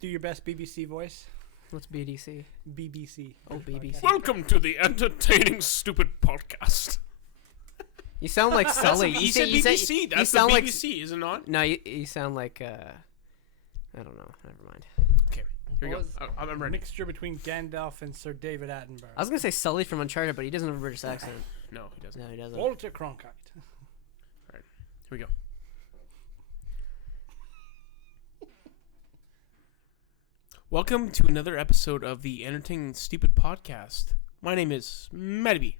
Do your best BBC voice. What's BDC? BBC. Oh, BBC. Welcome to the entertaining stupid podcast. You sound like Sully. You said BBC. That's the BBC, is it not? No, you sound like I don't know. Never mind. Okay, here we go. I'm ready. Mixture between Gandalf and Sir David Attenborough. I was gonna say Sully from Uncharted, but he doesn't have a British accent. No, he doesn't. No, he doesn't. Walter Cronkite. All right, here we go. Welcome to another episode of the Entertaining Stupid Podcast. My name is Matty B.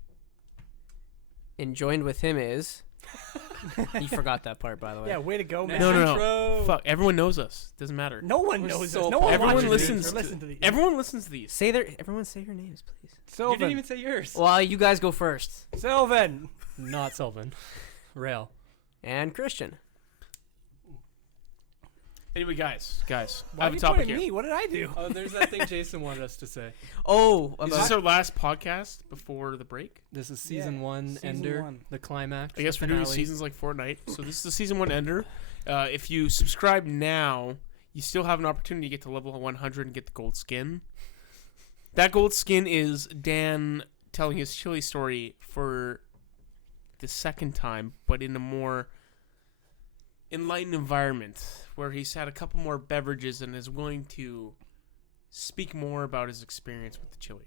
And joined with him is... You forgot that part, by the way. Yeah, way to go, man. No. Fuck, everyone knows us. Doesn't matter. No one We're knows so us. No one Everyone watches listens these or to listen to these. Everyone listens to these. Everyone say your names, please. You Sylvan. didn't even say yours. Well, you guys go first. Sylvan. Not Sylvan. Rheal. And Christian. Anyway, guys, I Why have are a you topic pointing at here. me? What did I do? Oh, there's that thing Jason wanted us to say. Oh, Is this our last podcast before the break? This is season Yeah, one season ender, one. the climax. I guess the we're doing finale. seasons like Fortnite. So this is the season one ender. If you subscribe now, you still have an opportunity to get to level 100 and get the gold skin. That gold skin is Dan telling his chili story for the second time, but in a more enlightened environment where he's had a couple more beverages and is willing to speak more about his experience with the chili.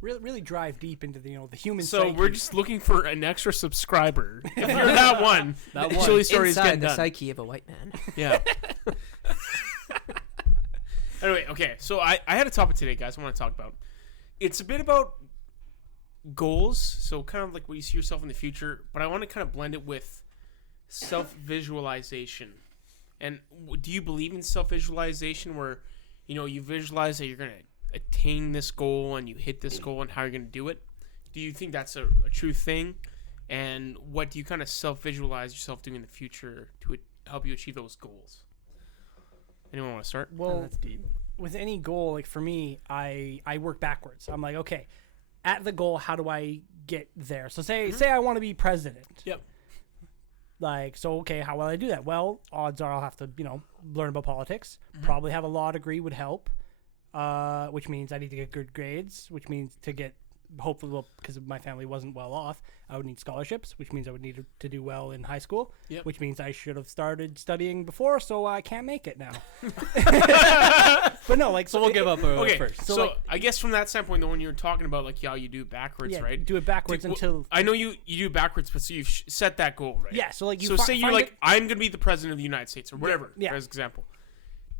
Really drive deep into the the human So psyche. we're just looking for an extra subscriber. If you're that one, That the one. chili story is inside getting the done. psyche of a white man. Yeah. Anyway, okay. So I had a topic today, guys. I want to talk about. It's a bit about goals. So kind of like what you see yourself in the future, but I want to kind of blend it with self-visualization. And do you believe in self-visualization, where you visualize that you're gonna attain this goal and you hit this goal and how you're gonna do it? Do you think that's a true thing? And what do you kind of self-visualize yourself doing in the future to help you achieve those goals? Anyone want to start? well, That's deep. with any goal, like for me, I work backwards. I'm like, okay, at the goal, how do I get there? So say I want to be president. Yep. Like, so okay, how will I do that? Well, odds are I'll have to learn about politics. Probably have a law degree would help. Which means I need to get good grades. Which means to get hopefully, because my family wasn't well off, I would need scholarships. Which means I would need to do well in high school. Yep. Which means I should have started studying before, so I can't make it now. But no, like So we'll give up Okay, first. so I guess from that standpoint, though, when you're talking about like how you do it backwards, Yeah, right? do it backwards until I know you do backwards, but so you've set that goal, right? yeah. So like you So say you're find like, I'm gonna be the president of the United States or whatever, yeah. as example.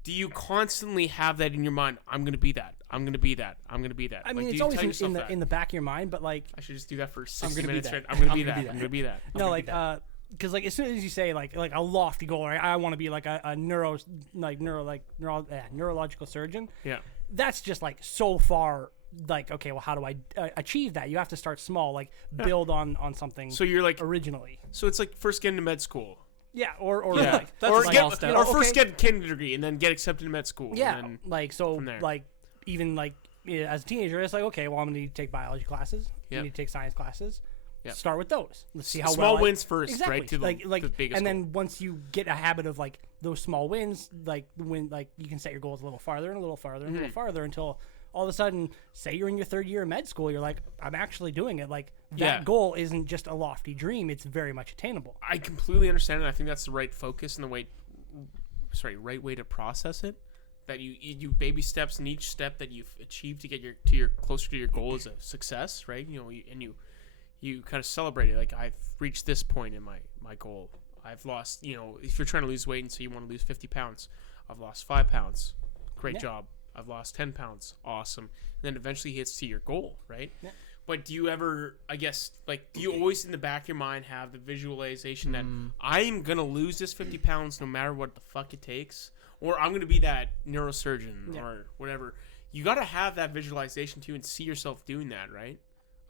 Do you constantly have that in your mind? I'm gonna be that. I'm gonna be that. I'm gonna be that. I mean, do it's you always tell in yourself the that? in the back of your mind, but like I should just do that for 60 gonna be minutes that. straight. I'm gonna be I'm gonna that. be I'm gonna be that. no, like because like as soon as you say like a lofty goal, right? I want to be like a neurological surgeon. Yeah. That's just like so far. Like, okay, well, how do I achieve that? You have to start small, like build on something. So you're like, originally, so it's like first get into med school. yeah, or Yeah. like That's or a get, small step. or first okay. get a kindergarten degree and then get accepted to med school. yeah, And then, like so, from there. like even like as a teenager, it's like okay, well, I'm gonna need to take biology classes. Yep. I need to take science classes. Yep. Start with those. Let's see how small well wins first, exactly. right? To the biggest and goal. then once you get a habit of like those small wins, like when like you can set your goals a little farther and a little farther and a little farther until all of a sudden, say you're in your third year of med school, you're like, I'm actually doing it. Like that Yeah. goal isn't just a lofty dream; it's very much attainable. I completely understand it. I think that's the right focus and the right way to process it. That you baby steps, and each step that you've achieved to get your closer to your goal is a success, right? You kind of celebrate it. Like, I've reached this point in my goal. I've lost, if you're trying to lose weight and so you want to lose 50 pounds, I've lost 5 pounds. Great Yeah. job. I've lost 10 pounds. Awesome. And then eventually hits to your goal, right? Yeah. But do you ever, I guess, like, do you always in the back of your mind have the visualization that I'm going to lose this 50 pounds no matter what the fuck it takes? Or I'm going to be that neurosurgeon or whatever. You got to have that visualization too and see yourself doing that, right?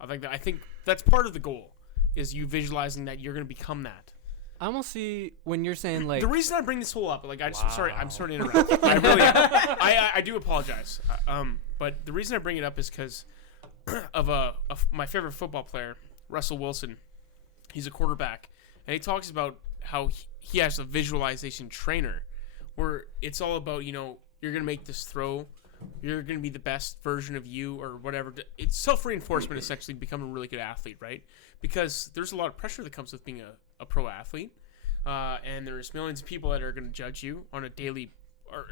I think that's part of the goal is you visualizing that you're going to become that. I almost see when you're saying like The reason I bring this whole up, like, I'm sorry to interrupt. I really am. I do apologize. But the reason I bring it up is because of my favorite football player, Russell Wilson. He's a quarterback, and he talks about how he has a visualization trainer, where it's all about you're gonna make this throw. You're gonna be the best version of you, or whatever. It's self-reinforcement, essentially, becoming a really good athlete, right? Because there's a lot of pressure that comes with being a pro athlete, and there's millions of people that are gonna judge you on a daily,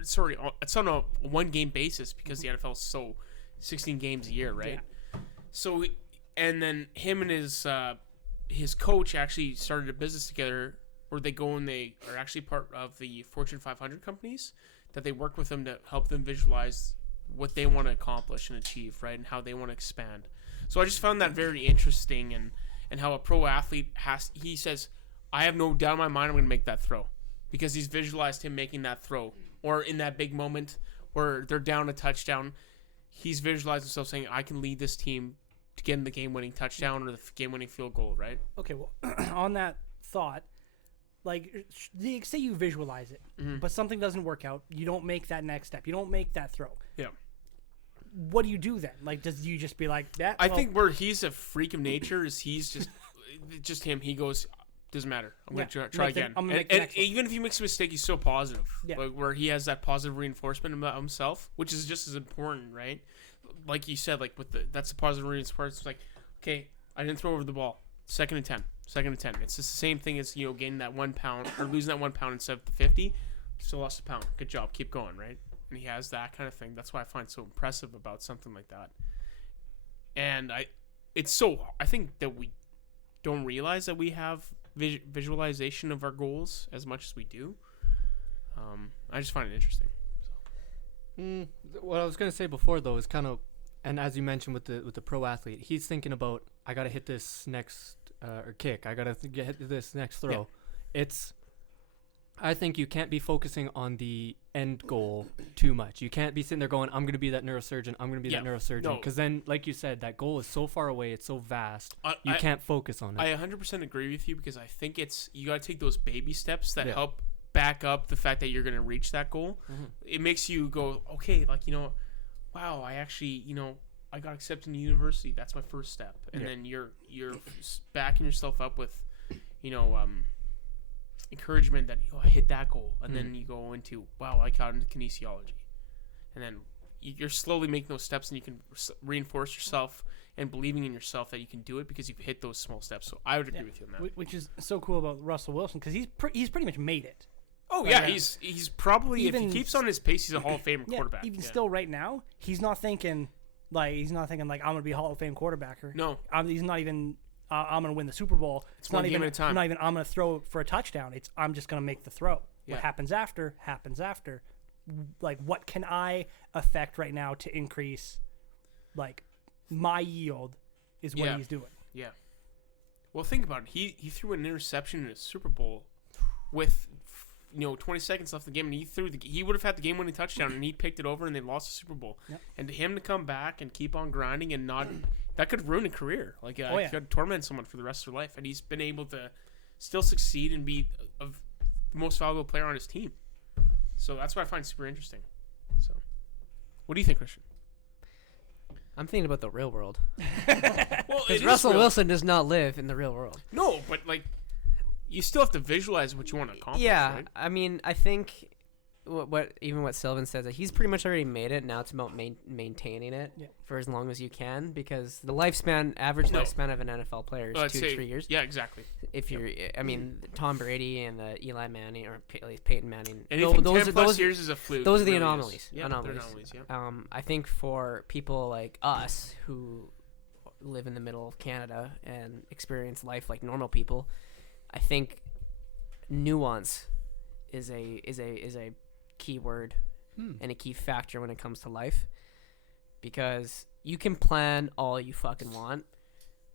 it's on a one-game basis because the NFL is so 16 games a year, right? Yeah. So, and then him and his coach actually started a business together where they go and they are actually part of the Fortune 500 companies that they work with them to help them visualize what they want to accomplish and achieve, right? And how they want to expand. So I just found that very interesting, and how a pro athlete he says, I have no doubt in my mind I'm going to make that throw, because he's visualized him making that throw, or in that big moment where they're down a touchdown, he's visualized himself saying, I can lead this team to get in the game-winning touchdown or the game-winning field goal, right? Okay, well, on that thought, like, say you visualize it, but something doesn't work out. You don't make that next step. You don't make that throw. Yeah. What do you do then? Like, does you just be like that? I think where he's a freak of nature is he's just him. He goes, doesn't matter. I'm going to try again. And even if he makes a mistake, he's so positive. Yeah. Like, where he has that positive reinforcement about himself, which is just as important, right? Like you said, like that's the positive reinforcement. It's like, okay, I didn't throw over the ball. Second and 10. It's just the same thing as, gaining that 1 pound or losing that 1 pound instead of the 50. Still lost a pound. Good job. Keep going, right? And he has that kind of thing. That's why I find it so impressive about something like that. And I think that we don't realize that we have visualization of our goals as much as we do. I just find it interesting. What I was gonna say before, though, is kind of, and as you mentioned with the pro athlete, he's thinking about, I gotta hit this next or kick. I gotta hit this next throw. Yeah. I think you can't be focusing on the end goal too much. You can't be sitting there going, I'm gonna be that neurosurgeon. I'm gonna be that neurosurgeon. Because then, like you said, that goal is so far away. It's so vast. You can't focus on it. I 100% agree with you, because I think you gotta take those baby steps that help back up the fact that you're going to reach that goal. It makes you go, okay, like, wow, I actually, I got accepted in university. That's my first step. And then you're backing yourself up with, encouragement that, I hit that goal. And then you go into, wow, I got into kinesiology. And then you're slowly making those steps, and you can reinforce yourself and believing in yourself that you can do it because you've hit those small steps. So I would agree with you on that. Which is so cool about Russell Wilson, because he's pretty much made it. Oh, yeah, he's probably, if he keeps on his pace, he's a Hall of Fame quarterback. Even still right now, he's not thinking like, I'm going to be a Hall of Fame quarterbacker. No. He's not even, I'm going to win the Super Bowl. It's one game at a time. Not even, I'm going to throw for a touchdown. I'm just going to make the throw. Yeah. What happens after, happens after. Like, what can I affect right now to increase, like, my yield is what he's doing. Yeah. Well, think about it. He threw an interception in a Super Bowl with 20 seconds left in the game, and he would have had the game-winning touchdown, and he picked it over, and they lost the Super Bowl. Yep. And to him to come back and keep on grinding and not that could ruin a career. Like, he could torment someone for the rest of their life, and he's been able to still succeed and be the most valuable player on his team. So that's what I find super interesting. So, what do you think, Christian? I'm thinking about the real world. Well, because Russell Wilson does not live in the real world. No, but like, you still have to visualize what you want to accomplish. Yeah, right? I mean, I think what Sylvan says, that he's pretty much already made it. Now it's about maintaining it for as long as you can, because the average lifespan of an NFL player is 2 to 3 years. Yeah, exactly. If you're, I mean, Tom Brady and Eli Manning, or at least Peyton Manning. Anything 10+ years is a fluke. Those are the anomalies. Yeah, anomalies. Yeah. I think for people like us who live in the middle of Canada and experience life like normal people, I think nuance is a key word and a key factor when it comes to life, because you can plan all you fucking want.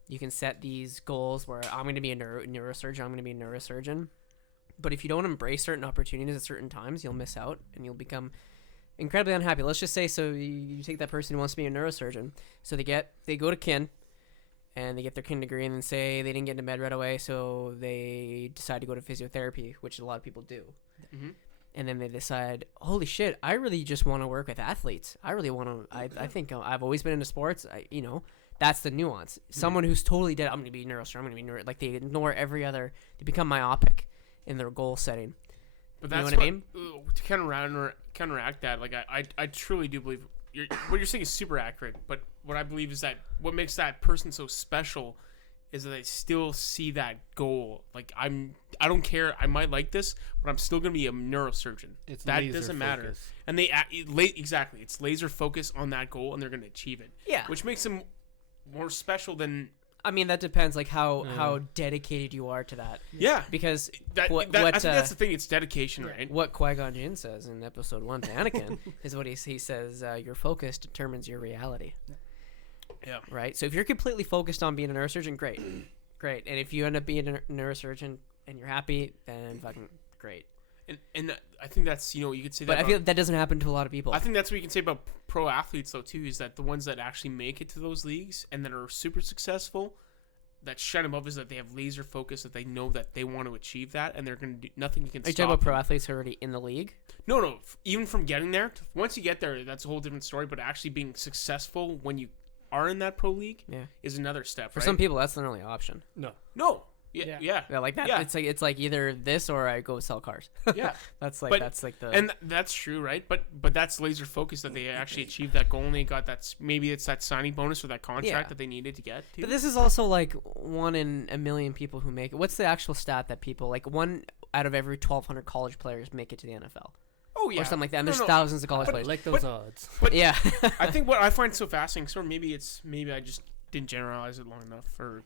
You can set these goals where I'm going to be a neurosurgeon. But if you don't embrace certain opportunities at certain times, you'll miss out and you'll become incredibly unhappy. Let's just say, so you take that person who wants to be a neurosurgeon. So they go to kin and they get their kin degree, and then say they didn't get into med right away, so they decide to go to physiotherapy, which a lot of people do. Mm-hmm. And then they decide, holy shit, I really just want to work with athletes. I really want to, I think I've always been into sports. That's the nuance. Mm-hmm. Someone who's totally dead, I'm going to be neurosurgeon, I'm going to be neuro, like they ignore every other, they become myopic in their goal setting. But that's what I mean? to counteract that, like I truly do believe what you're saying is super accurate. But what I believe is that what makes that person so special is that they still see that goal. Like I don't care. I might like this, but I'm still gonna be a neurosurgeon. That doesn't matter. And exactly, it's laser focus on that goal, and they're gonna achieve it. Yeah, which makes them more special than. I mean, that depends, like how dedicated you are to that. Yeah, because I think that's the thing. It's dedication, right? What Qui-Gon Jinn says in Episode 1 to Anakin is what he says. Your focus determines your reality. Yeah. Right. So if you're completely focused on being a neurosurgeon, great, great. And if you end up being a neurosurgeon and you're happy, then fucking great. And I think that's, you could say that. But I feel that doesn't happen to a lot of people. I think that's what you can say about pro athletes, though, too, is that the ones that actually make it to those leagues and that are super successful, that shine above is that they have laser focus, that they know that they want to achieve that, and they're going to do nothing can stop them. Are you talking about pro athletes who are already in the league? No. Even from getting there, once you get there, that's a whole different story. But actually being successful when you are in that pro league is another step. For some people, that's their only option. No. Yeah, like that. Yeah. It's like either this or I go sell cars. Yeah, that's like the and that's true, right? But that's laser focus that they actually achieved that goal and they got that. Maybe it's that signing bonus or that contract that they needed to get to. But this is also like 1 in a million people who make it. What's the actual stat that people like 1 out of every 1,200 college players make it to the NFL? Oh yeah, or something like that. And there's thousands of college players. Like those odds. But yeah, I think what I find so fascinating, so maybe I just didn't generalize it long enough, or.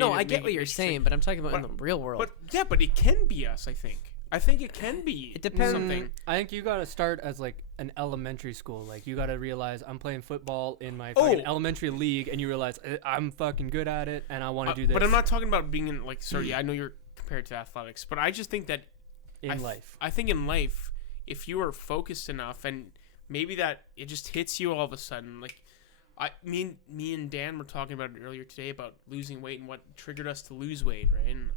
I get what you're saying, but I'm talking about in the real world. But it can be us. I think it can be. It depends. Something. I think you gotta start as like an elementary school. Like you gotta realize I'm playing football in my elementary league, and you realize I'm fucking good at it, and I want to do this. But I'm not talking about being in like. Sorry, I know you're compared to athletics, but I just think that life. I think in life, if you are focused enough, and maybe that it just hits you all of a sudden, like. Me and Dan were talking about it earlier today about losing weight and what triggered us to lose weight, right? And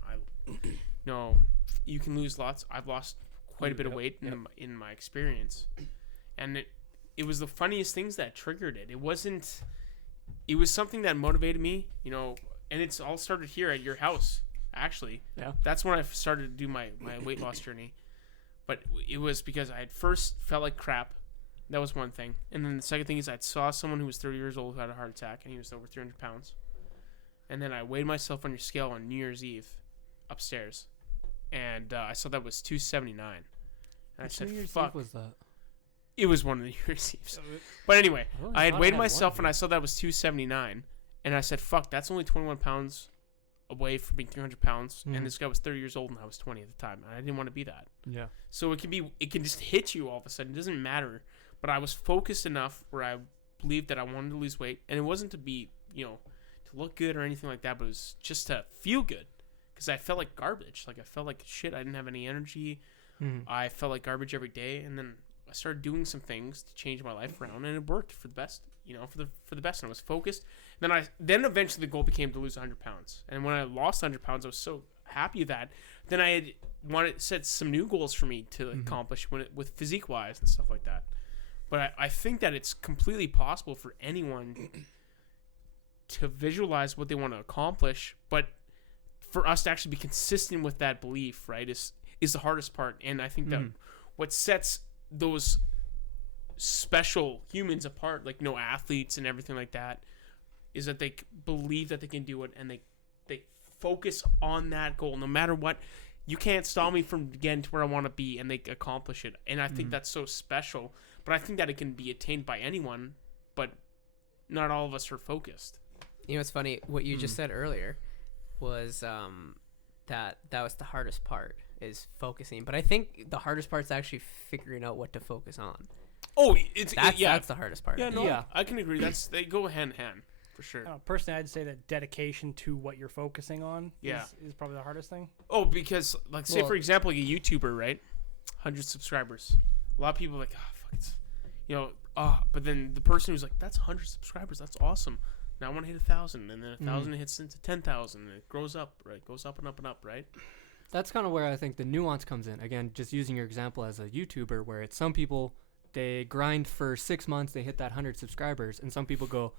you can lose lots. I've lost quite a bit of weight in my experience, and it was the funniest things that triggered it. It was something that motivated me, and it's all started here at your house. Actually, that's when I started to do my weight loss journey. But it was because I had first felt like crap. That was one thing. And then the second thing is I saw someone who was 30 years old who had a heart attack, and he was over 300 pounds. And then I weighed myself on your scale on New Year's Eve upstairs, and I saw that was 279. And I said, New Year's fuck. Eve was that? It was one of the New Year's Eves. But anyway, I had weighed myself, and I saw that was 279. And I said, fuck, that's only 21 pounds away from being 300 pounds. And this guy was 30 years old, and I was 20 at the time. And I didn't want to be that. Yeah. So it can just hit you all of a sudden. It doesn't matter. But I was focused enough where I believed that I wanted to lose weight. And it wasn't to be, to look good or anything like that, but it was just to feel good. Because I felt like garbage. Like, I felt like shit. I didn't have any energy. I felt like garbage every day. And then I started doing some things to change my life around. And it worked for the best, for the best. And I was focused. Then eventually the goal became to lose 100 pounds. And when I lost 100 pounds, I was so happy that then I had set some new goals for me to accomplish with physique-wise and stuff like that. But I think that it's completely possible for anyone to visualize what they want to accomplish, but for us to actually be consistent with that belief, right, is the hardest part. And I think that what sets those special humans apart, like athletes and everything like that, is that they believe that they can do it, and they focus on that goal no matter what. You can't stop me from getting to where I want to be, and they accomplish it. And I think that's so special. But I think that it can be attained by anyone, but not all of us are focused. It's funny. What you just said earlier was that was the hardest part, is focusing. But I think the hardest part is actually figuring out what to focus on. Oh, that's the hardest part. Yeah, I can agree. They go hand in hand. For sure. Personally, I'd say that dedication to what you're focusing on is probably the hardest thing. Oh, because, say, for example, like a YouTuber, right? 100 subscribers. A lot of people are like, fuck, it's, but then the person who's like, that's 100 subscribers. That's awesome. Now I want to hit 1,000. And then 1,000 hits into 10,000. And it grows up, right? It goes up and up and up, right? That's kind of where I think the nuance comes in. Again, just using your example as a YouTuber, where it's some people, they grind for 6 months, they hit that 100 subscribers. And some people go,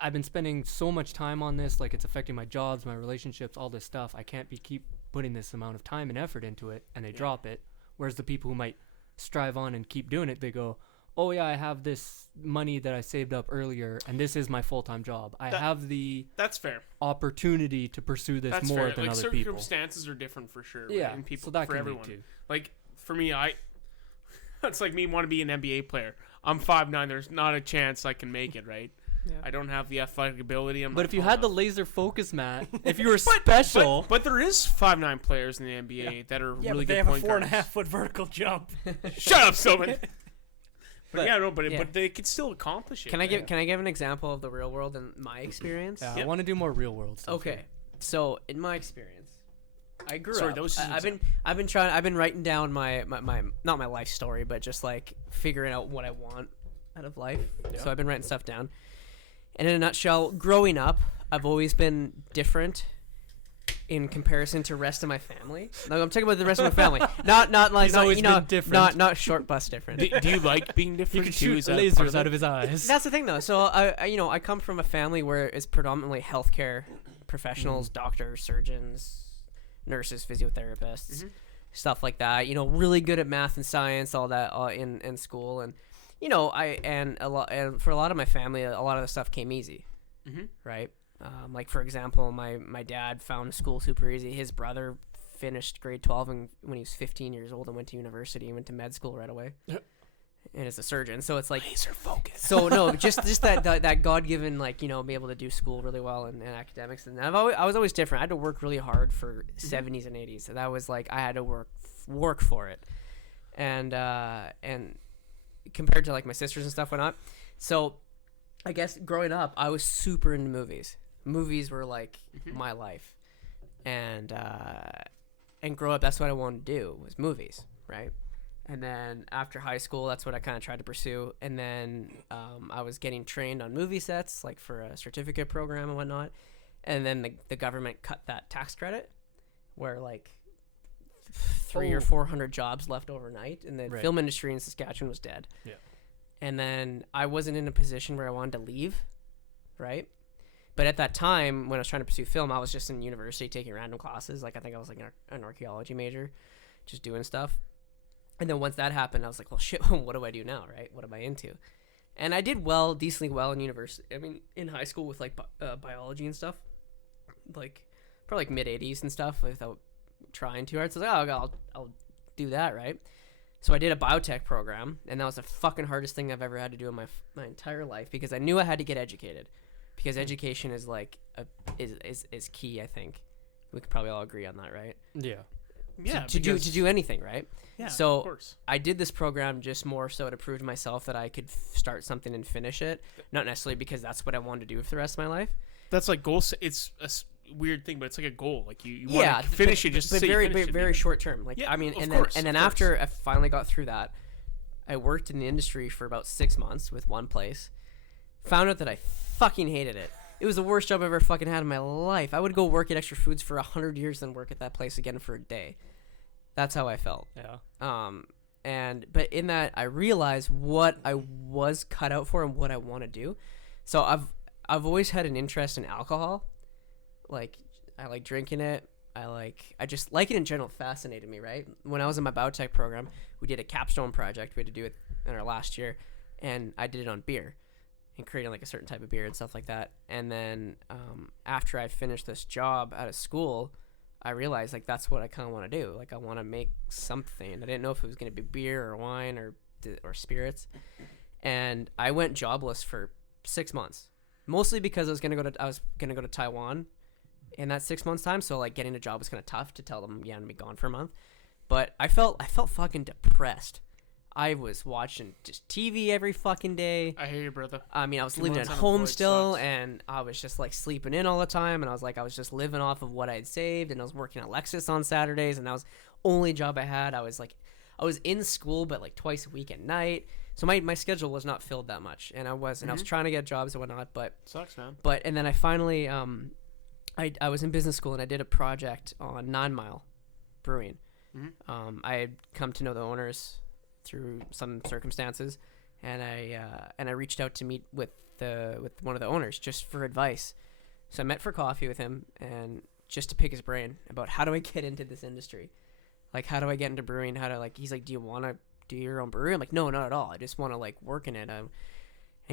I've been spending so much time on this, like it's affecting my jobs, my relationships, all this stuff. I can't keep putting this amount of time and effort into it, and they drop it. Whereas the people who might strive on and keep doing it, they go, oh yeah, I have this money that I saved up earlier, and this is my full-time job. I have the That's fair. opportunity to pursue this That's more fair. than like other people. circumstances are different for sure. Yeah, right? And people so that for can be everyone. too. Like for me, it's like me want to be an NBA player. I'm 5'9". There's not a chance I can make it. Right. Yeah. I don't have the athletic ability. I'm But not if you tall had the enough. laser focus, Matt, if you were special, but there is 5'9" players in the NBA that are Yeah, really but they good have a point 4.5 guards. foot vertical jump. Shut up, Sylvan. But But- yeah, no, but yeah. but they could still accomplish it. Can I right? give an example of the real world and my experience? yeah, Yep. I want to do more real world stuff. Okay, so in my experience, I grew Sorry, up. that was just an I've been writing down my not my life story, but just like figuring out what I want out of life. Yeah. So I've been writing stuff down. And in a nutshell, growing up, I've always been different in comparison to rest of my family. No, I'm talking about the rest of my family. Not like He's not, always you know, been different. not short bus different. Do you like being You different could too? shoot Is that part lasers of out it? of his eyes. That's the thing, though. So I come from a family where it's predominantly healthcare professionals, doctors, surgeons, nurses, physiotherapists, Mhm. stuff like that. You know, really good at math and science, all that in school, and you know, and for a lot of my family, a lot of the stuff came easy, Mhm. right? Like for example, my dad found school super easy. His brother finished grade 12 when he was 15 years old and went to university and went to med school right away. Yep. And is a surgeon, so it's like Laser focus. so no, just that God given, like, you know, be able to do school really well and academics. And I was always different. I had to work really hard for 70s and 80s. So that was like I had to work for it, and compared to like my sisters and stuff, whatnot. So I guess growing up, I was super into movies. Movies were like my life, and grow up, that's what I wanted to do was movies, right? And then after high school, that's what I kind of tried to pursue. And then I was getting trained on movie sets, like for a certificate program and whatnot. And then the government cut that tax credit, where like 300 or 400 jobs left overnight, and the Right. film industry in Saskatchewan was dead. Yeah. And then I wasn't in a position where I wanted to leave, right? But at that time, when I was trying to pursue film, I was just in university taking random classes. Like I think I was like an archaeology major, just doing stuff. And then once that happened, I was like, well, shit, what do I do now, right? What am I into? And I did decently well in university. I mean, in high school with like biology and stuff, like for like mid 80s and stuff without trying too hard. So I was like, oh, I'll do that, right? So I did a biotech program, and that was the fucking hardest thing I've ever had to do in my entire life, because I knew I had to get educated, because education is like is key. I think we could probably all agree on that, right? Yeah. Yeah. to do anything, right? Yeah. So of course. I did this program just more so to prove to myself that I could start something and finish it, not necessarily because that's what I wanted to do for the rest of my life. That's like goal. It's a weird thing, but it's like a goal. Like you Yeah, want to finish it, just but say you very finished it, very even. short term. Like Yeah, I mean, of and course, then of course. after I finally got through that, I worked in the industry for about 6 months with one place. Found out that I fucking hated it. It was the worst job I ever fucking had in my life. I would go work at Extra Foods for 100 years, then work at that place again for a day. That's how I felt. Yeah. But in that, I realized what I was cut out for and what I want to do. So I've always had an interest in alcohol. Like I like drinking it. I just like it in general. Fascinated me, right? When I was in my biotech program, we did a capstone project. We had to do it in our last year, and I did it on beer and creating like a certain type of beer and stuff like that. And then after I finished this job out of school, I realized like that's what I kind of want to do. Like I want to make something. I didn't know if it was going to be beer or wine or spirits. And I went jobless for 6 months, mostly because I was gonna go to Taiwan in that 6 months time. So like getting a job was kind of tough to tell them, yeah, I'm gonna be gone for a month. But I felt fucking depressed. I was watching just TV every fucking day. I hear you, brother. I mean, I was 2 living at months home unemployed still, sucks. and I was just like sleeping in all the time, and I was just living off of what I had saved, and I was working at Lexus on Saturdays, and that was the only job I had. I was in school, but like twice a week at night, so my schedule was not filled that much, and I was trying to get jobs and whatnot, Sucks, man. and then I finally I was in business school, and I did a project on 9 Mile Brewing. Mhm. I had come to know the owners through some circumstances, and I reached out to meet with one of the owners just for advice. So I met for coffee with him, and just to pick his brain about how do I get into this industry, like how do I get into brewing, he's like, do you want to do your own brewery? I'm like, no, not at all. I just want to like work in it. And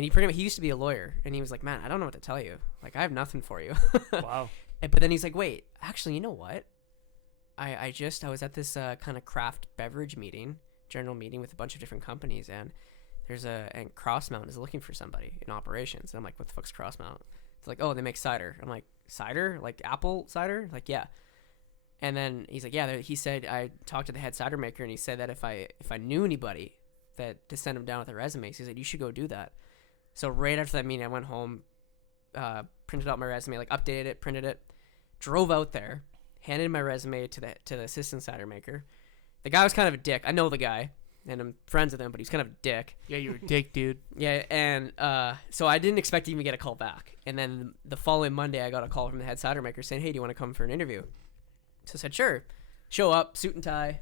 he used to be a lawyer, and he was like, man, I don't know what to tell you. Like, I have nothing for you. Wow. But then he's like, wait, actually, you know what? I was at this kind of craft beverage general meeting with a bunch of different companies, and and Crossmount is looking for somebody in operations. And I'm like, what the fuck's Crossmount? It's like, oh, they make cider. I'm like, cider? Like apple cider? Like, yeah. And then he's like, yeah, he said, I talked to the head cider maker, and he said that if I knew anybody that to send him down with their resumes, he said, you should go do that. So right after that meeting, I went home, printed out my resume, like updated it, printed it, drove out there, handed my resume to the assistant cider maker. The guy was kind of a dick. I know the guy, and I'm friends with him, but he's kind of a dick. Yeah, you're a dick, dude. Yeah, and so I didn't expect to even get a call back. And then the following Monday, I got a call from the head cider maker saying, hey, do you want to come for an interview? So I said, sure. Show up, suit and tie,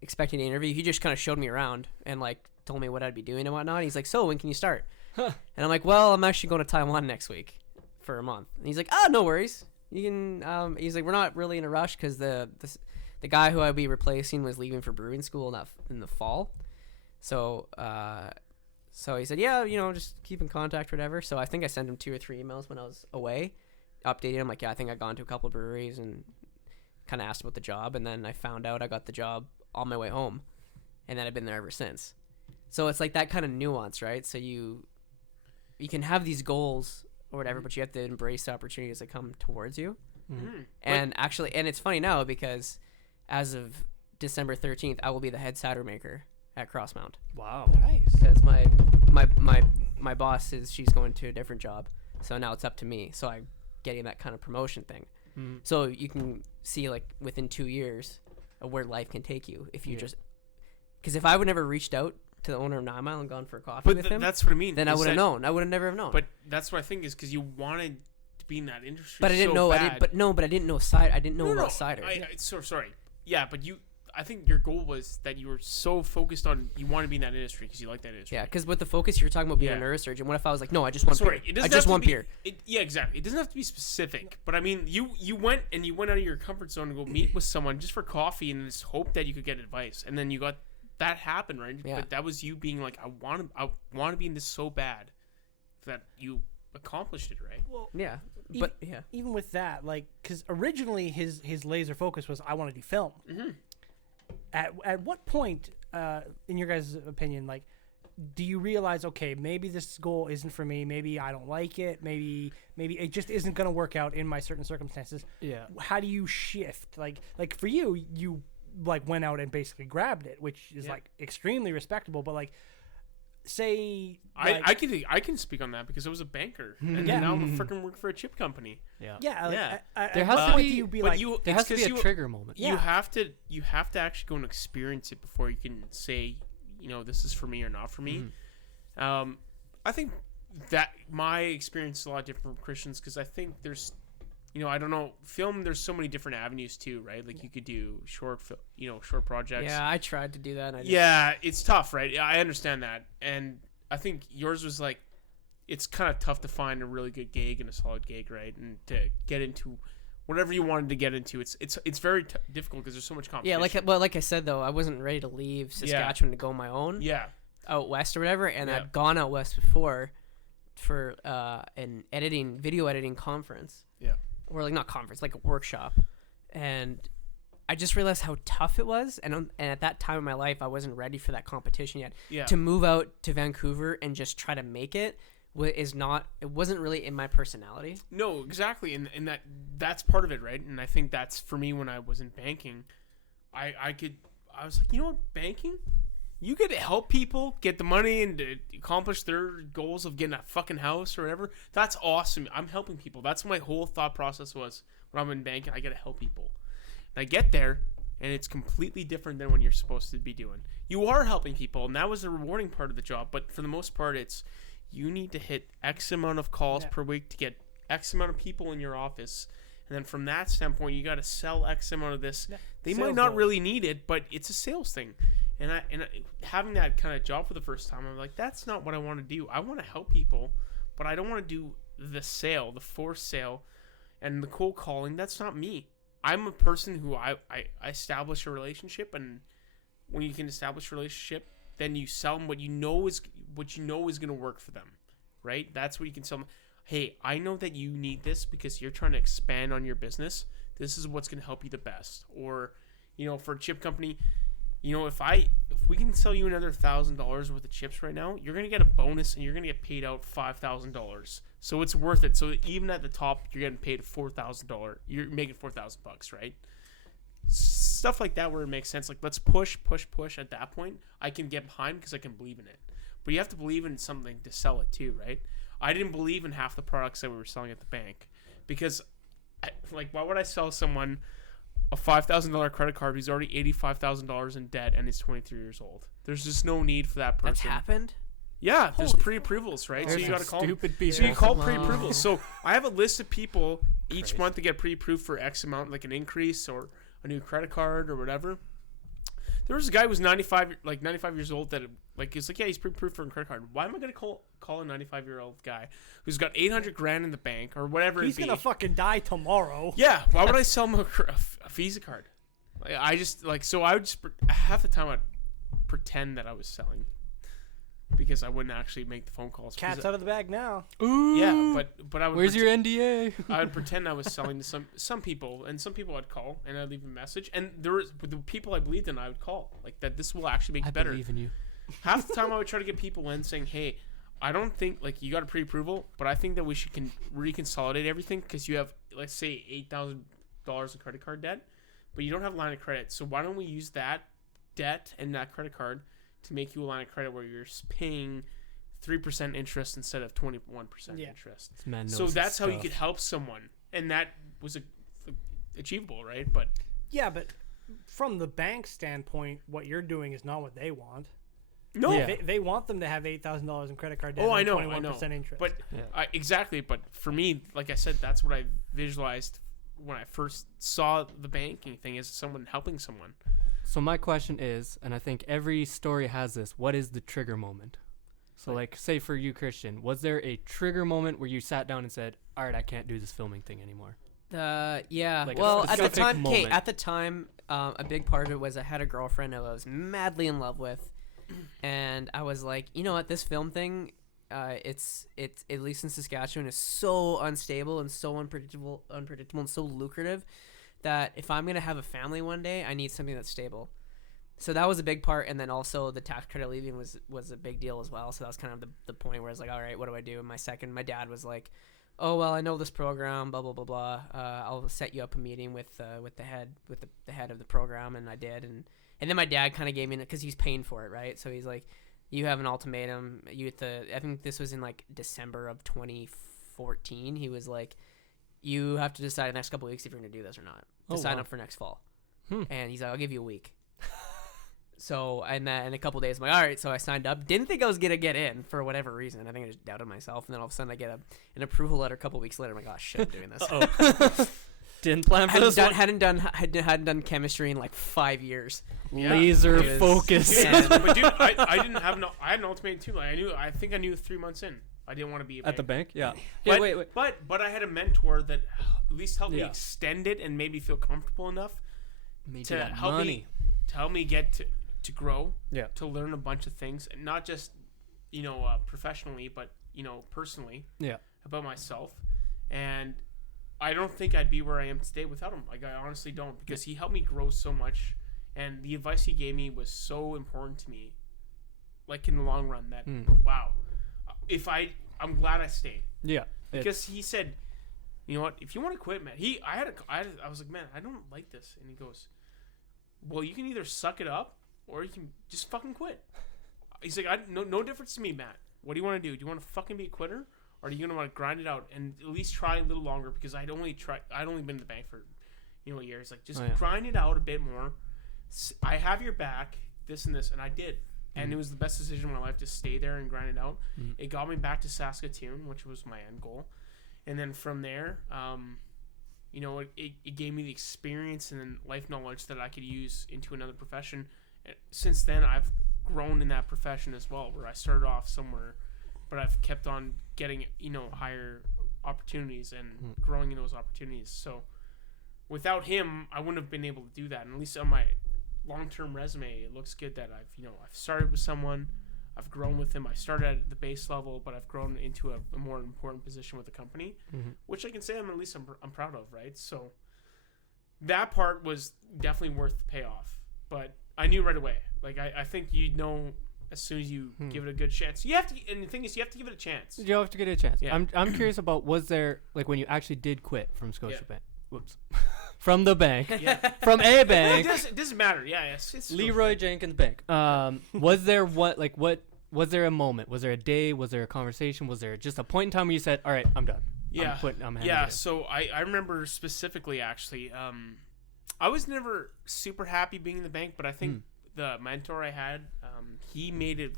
expecting an interview. He just kind of showed me around and, like, told me what I'd be doing and whatnot. He's like, so when can you start? And I'm like, well, I'm actually going to Taiwan next week for a month. And he's like, oh, no worries. You can, he's like, we're not really in a rush because the guy who I'd be replacing was leaving for brewing school in the fall. So he said, yeah, just keep in contact, whatever. So I think I sent him 2 or 3 emails when I was away, updating him, like, yeah, I think I've gone to a couple of breweries and kind of asked about the job. And then I found out I got the job on my way home. And then I've been there ever since. So it's like that kind of nuance, right? So you can have these goals or whatever, but you have to embrace the opportunities that come towards you. Mm-hmm. And actually, and it's funny now because as of December 13th, I will be the head cider maker at Crossmount. Wow. Nice. Because my boss she's going to a different job, so now it's up to me. So I'm getting that kind of promotion thing. Mm. So you can see, like, within 2 years of where life can take you if you just. Because if I would never reached out to the owner of 9 Mile and gone for a coffee with him, that's what I mean. then I would have known. I would have never have known. But that's what I think is because you wanted to be in that industry. But I didn't so know. Bad. But I didn't know cider. I didn't know about cider. So sorry. Yeah, but I think your goal was that you were so focused on you want to be in that industry because you like that industry. Yeah, because with the focus, you're talking about being a neurosurgeon. What if I was like, no, I just want beer. I just want beer. Yeah, exactly. It doesn't have to be specific. But I mean, you went out of your comfort zone to go meet with someone just for coffee and just hope that you could get advice, and then you got that happen, right? Yeah. But that was you being like, I want to be in this so bad that you accomplished it, right? Well, Yeah, but yeah, even with that, like, because originally his laser focus was I want to do film. Mm-hmm. At what point, in your guys' opinion, like, do you realize, okay, maybe this goal isn't for me, maybe I don't like it, maybe it just isn't going to work out in my certain circumstances? Yeah. How do you shift? Like for you like went out and basically grabbed it, which is like extremely respectable, but like, say, like, I can speak on that because I was a banker and Yeah. now I'm freaking work for a chip company. Yeah. yeah, like, Yeah. There at has what to point be- do you be But like, you There has to be a trigger moment. Yeah. you have to actually go and experience it before you can say, this is for me or not for me. Mm-hmm. I think that my experience is a lot different from Christian's because I think there's, I don't know, film. There's so many different avenues too, right? Like you could do short projects. yeah. I tried to do that. And I just, Yeah, it's tough, right? Yeah, I understand that, and I think yours was like, it's kind of tough to find a really good gig and a solid gig, right? And to get into whatever you wanted to get into, it's very difficult because there's so much competition. Yeah, like I said though, I wasn't ready to leave Saskatchewan to go on my own. Yeah. Out west or whatever, and Yeah. I'd gone out west before for an video editing conference. Yeah. Or like not conference, like a workshop, and I just realized how tough it was, and at that time in my life, I wasn't ready for that competition yet. Yeah. To move out to Vancouver and just try to make it it wasn't really in my personality. No, exactly, and that's part of it, right? And I think that's for me when I was in banking, I was like, banking, you get to help people get the money and to accomplish their goals of getting a fucking house or whatever. That's awesome. I'm helping people. That's what my whole thought process was when I'm in banking. I got to help people. And I get there, and it's completely different than what you're supposed to be doing. You are helping people, and that was the rewarding part of the job. But for the most part, it's you need to hit X amount of calls per week to get X amount of people in your office. And then from that standpoint, you got to sell X amount of this. Yeah. They Sales might not goals. really need it, but it's a sales thing. And having that kind of job for the first time, I'm like, that's not what I want to do. I want to help people, but I don't want to do the sale, the forced sale, and the cold calling. That's not me. I'm a person who I establish a relationship, and when you can establish a relationship, then you sell them what you know is going to work for them, right? That's what you can sell them. Hey, I know that you need this because you're trying to expand on your business. This is what's going to help you the best. Or, for a chip company, if we can sell you another $1,000 worth of chips right now, you're going to get a bonus and you're going to get paid out $5,000. So it's worth it. So even at the top, you're getting paid $4,000. You're making $4,000, right? Stuff like that where it makes sense. Like, let's push at that point. I can get behind because I can believe in it. But you have to believe in something to sell it too, right? I didn't believe in half the products that we were selling at the bank because, why would I sell someone a $5,000 credit card who's already $85,000 in debt and is 23 years old? There's just no need for that person. That's happened? Yeah, there's pre-approvals, right? So you got to call stupid people. So you call pre-approvals. So I have a list of people each month to get pre-approved for X amount, like an increase or a new credit card or whatever. There was a guy who was 95 years old that he's like, yeah, he's pre-approved for a credit card. Why am I gonna call a 95-year-old guy who's got $800,000 in the bank or whatever? He's gonna fucking die tomorrow. Yeah, why would I sell him a Visa card? So I would just half the time I'd pretend that I was selling because I wouldn't actually make the phone calls. Cat's out of the bag now. Ooh. Yeah, but I would. Where's your NDA? I would pretend I was selling to some people, and some people I'd call and I'd leave a message. And with the people I believed in, I would call that this will actually make you better. I believe in you. Half the time I would try to get people in saying, hey, I don't think you got a pre-approval, but I think that we should reconsolidate everything because you have, let's say, $8,000 in credit card debt, but you don't have a line of credit. So why don't we use that debt and that credit card to make you a line of credit where you're paying 3% interest instead of 21% interest. So that's how you could help someone, and that was achievable, right? But from the bank standpoint, what you're doing is not what they want. No, they want them to have $8,000 in credit card debt. Oh, I and know, 21% interest. But exactly. But for me, like I said, that's what I visualized when I first saw the banking thing as someone helping someone. So my question is, and I think every story has this, what is the trigger moment? So say for you, Christian, was there a trigger moment where you sat down and said, all right, I can't do this filming thing anymore? Yeah. Like well, at the specific time, a big part of it was I had a girlfriend who I was madly in love with, and I was like, you know what, this film thing, it's at least in Saskatchewan, is so unstable and so unpredictable and so lucrative that if I'm gonna have a family one day, I need something that's stable. So that was a big part, and then also the tax credit leaving was a big deal as well. So that was kind of the point where I was like, all right, what do I do? And my dad was like, oh well, I know this program, blah blah blah blah. I'll set you up a meeting with the head of the program, and I did, and then my dad kind of gave me, because he's paying for it, right? So he's like, you have an ultimatum. I think this was in December of 2014. He was like, you have to decide the next couple of weeks if you're gonna do this or not. Sign up for next fall. And he's like, I'll give you a week. So in a couple of days, I'm like, all right. So I signed up. Didn't think I was gonna get in for whatever reason. I think I just doubted myself. And then all of a sudden, I get an approval letter a couple of weeks later. I'm like, oh shit, I'm doing this. Didn't plan for this. Hadn't done chemistry in 5 years. Yeah. Laser focus. But dude, I didn't have I had an ultimatum too. I think I knew 3 months in I didn't want to be at the bank. Yeah. But, wait. But I had a mentor that at least helped me extend it and made me feel comfortable enough to help me get to grow. Yeah. To learn a bunch of things, and not just professionally, but personally. Yeah. About myself, and I don't think I'd be where I am today without him. I honestly don't, because he helped me grow so much, and the advice he gave me was so important to me. In the long run, that wow, I'm glad I stayed. Yeah, because he said, you know what, if you want to quit, man. I was like, man, I don't like this, and he goes, well, you can either suck it up or you can just fucking quit. He's like, no difference to me, Matt. What do you want to do? Do you want to fucking be a quitter? Or are you gonna want to grind it out and at least try a little longer? Because I'd only been in the bank for years. Grind it out a bit more. I have your back, this and this, and I did, and it was the best decision of my life to stay there and grind it out. It got me back to Saskatoon, which was my end goal, and then from there, it gave me the experience and then life knowledge that I could use into another profession. Since then, I've grown in that profession as well, where I started off somewhere, but I've kept on getting, higher opportunities and growing in those opportunities. So without him, I wouldn't have been able to do that. And at least on my long-term resume. It looks good that I've started with someone, I've grown with them. I started at the base level, but I've grown into a more important position with the company, which I can say I'm proud of, right? So that part was definitely worth the payoff. But I knew right away. Like I think as soon as you give it a good chance. You have to, and the thing is, you have to give it a chance. You have to get a chance. Yeah. I'm curious about, was there, like, when you actually did quit from Scotiabank? Whoops. From the bank. Yeah. From a bank. It doesn't matter. Yeah, it's Leroy Jenkins Bank. Was there was there a moment? Was there a day? Was there a conversation? Was there just a point in time where you said, all right, I'm done? Yeah. I'm yeah. So I remember specifically, actually, I was never super happy being in the bank, but I think the mentor I had, he made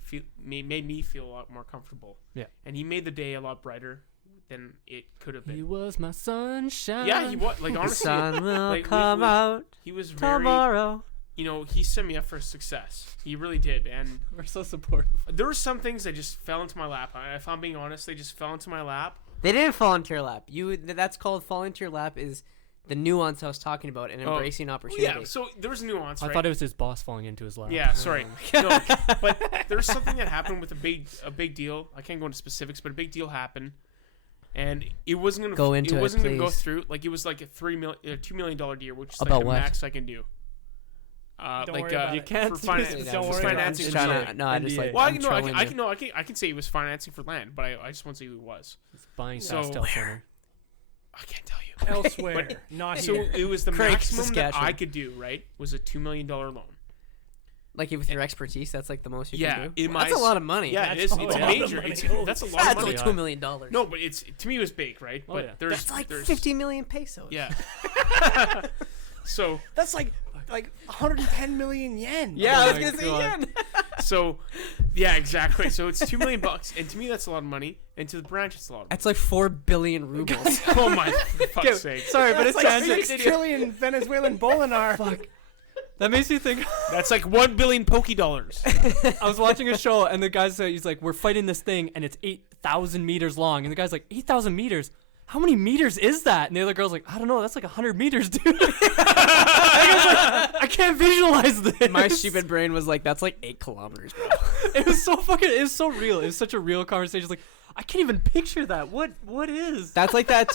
me feel a lot more comfortable. Yeah. And he made the day a lot brighter than it could have been. He was my sunshine. Yeah, he was. Like, honestly, The sun will like, come out he was very, tomorrow. he set me up for success. He really did. And We're so supportive. there were some things that just fell into my lap. If I'm being honest, they just fell into my lap. They didn't fall into your lap. That's called falling into your lap, is the nuance I was talking about, and embracing opportunity. Yeah, so there was nuance, right? I thought it was his boss falling into his lap. Yeah, sorry. No, but there's something that happened with a big deal. I can't go into specifics, but a big deal happened, and it wasn't gonna Go into it, wasn't gonna go please. through. Like, it was like a $2 million deal, which is About like the what? max I can do. Don't Like worry about you it. can't For finance. Don't For worry about it. financing. Just for trying land. to, no, I just like. Well, I'm trolling you. I can say he was financing for land, but I just won't say who he was. He's buying So- Sastel Center. I can't tell you. Elsewhere, not So here. it was the Craig, maximum that Saskatchewan. I could do. Right, was a $2 million loan. Like, with your expertise, that's like the most you Yeah, can in do. my That's a lot of money. Yeah, it is. That's It's a lot of major. money. That's a lot That's of money. like $2 million. No, but to me it was big, right? Oh, But yeah. there's That's like there's 50 million pesos. Yeah. So That's like 110 million yen. Yeah, Oh I was my gonna say God. yen. yeah, exactly. So it's $2 million, and to me that's a lot of money, and to the branch it's a lot of money. That's like 4 billion rubles. Oh my fuck's sake! Sorry, but That's it's like tangent. 6 trillion Venezuelan bolinar. Fuck. That makes me think. That's like 1 billion Poke dollars. I was watching a show, and the guy said, he's like, we're fighting this thing, and it's 8,000 meters long. And the guy's like, 8,000 meters? How many meters is that? And the other girl's like, I don't know. That's like 100 meters, dude. I can't visualize this. My stupid brain was like, that's like 8 kilometers, bro. It was so real. It was such a real conversation. It's like, I can't even picture that. What is? That's like that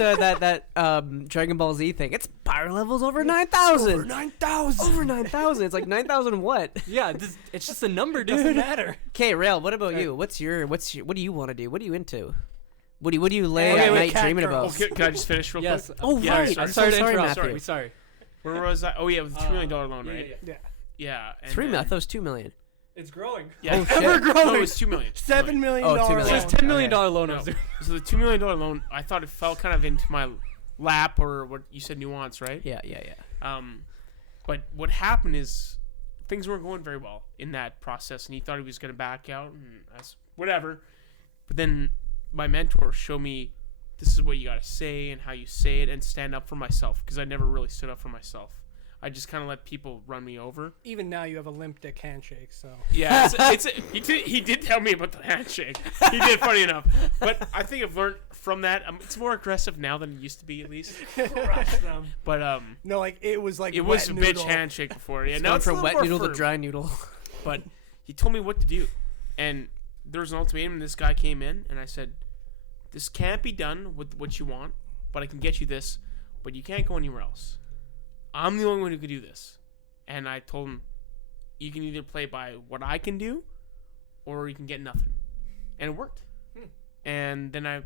Dragon Ball Z thing. It's power levels over 9,000. Over 9,000. Over 9,000. It's like 9,000 what? Yeah, it's just a number, dude. Doesn't matter. Okay, Rheal, what about you? What do you want to do? What are you into? What do you lay Okay, at wait, night cat dreaming girls. about? Can I just finish real Yes. quick? Oh, Yeah, right. sorry. I'm Sorry to sorry, interrupt. Matthew. Sorry. Where was I? Oh yeah, with the $2 million loan, right? Yeah. Yeah. and 3 then- million. I thought it was 2 million. It's growing. Yeah. Oh, shit. Ever No, growing. it was $2 million. $7 million. Oh, $2 So million. it's $10 million loan. No. I was doing. So the $2 million loan, I thought it fell kind of into my lap, or what you said, nuance, right? Yeah. But what happened is things weren't going very well in that process, and he thought he was going to back out, and that's whatever. But then my mentor showed me this is what you got to say and how you say it, and stand up for myself, because I never really stood up for myself. I just kind of let people run me over. Even now, you have a limp dick handshake. So Yeah, he did tell me about the handshake. He did, funny enough. But I think I've learned from that. It's more aggressive now than it used to be, at least. crush them. But No, like it was like it was wet a bitch noodle. handshake before. Yeah, It's now going it's a from little wet more noodle to firm. dry noodle. But he told me what to do, and there was an ultimatum. And this guy came in, and I said, "This can't be done with what you want, but I can get you this. But you can't go anywhere else. I'm the only one who can do this." And I told him, "You can either play by what I can do, or you can get nothing." And it worked. And then I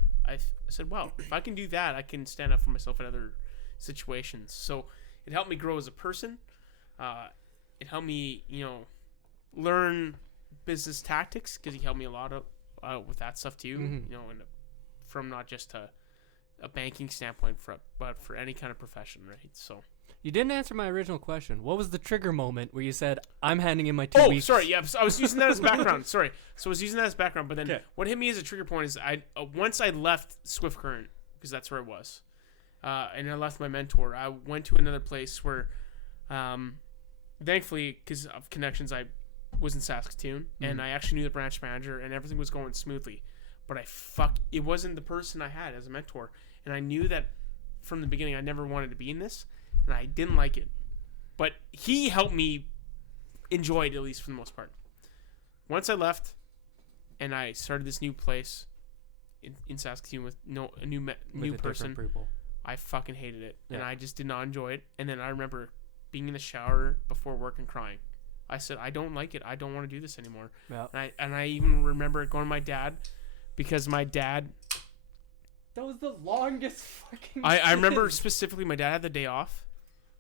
said, "Wow, if I can do that, I can stand up for myself in other situations." So it helped me grow as a person. It helped me, learn business tactics, because he helped me a lot with that stuff too. Mhm. And from not just a banking standpoint, but for any kind of profession, right? So. You didn't answer my original question. What was the trigger moment where you said, "I'm handing in my 2 Oh, weeks"? sorry. Yeah, I was using that as background. Sorry. So I was using that as background, but then Okay. what hit me as a trigger point is once I left Swift Current, because that's where it was, and I left my mentor, I went to another place where, thankfully, because of connections, I was in Saskatoon, and I actually knew the branch manager, and everything was going smoothly. But it wasn't the person I had as a mentor, and I knew that from the beginning I never wanted to be in this, and I didn't like it. But he helped me enjoyed, at least for the most part. Once I left, and I started this new place in Saskatoon with a new person, People. I fucking hated it, and Yeah. I just did not enjoy it. And then I remember being in the shower before work and crying. I said, I don't like it. I don't want to do this anymore. Yeah. And I even remember going to my dad, because my dad. That was the longest fucking. I remember specifically my dad had the day off,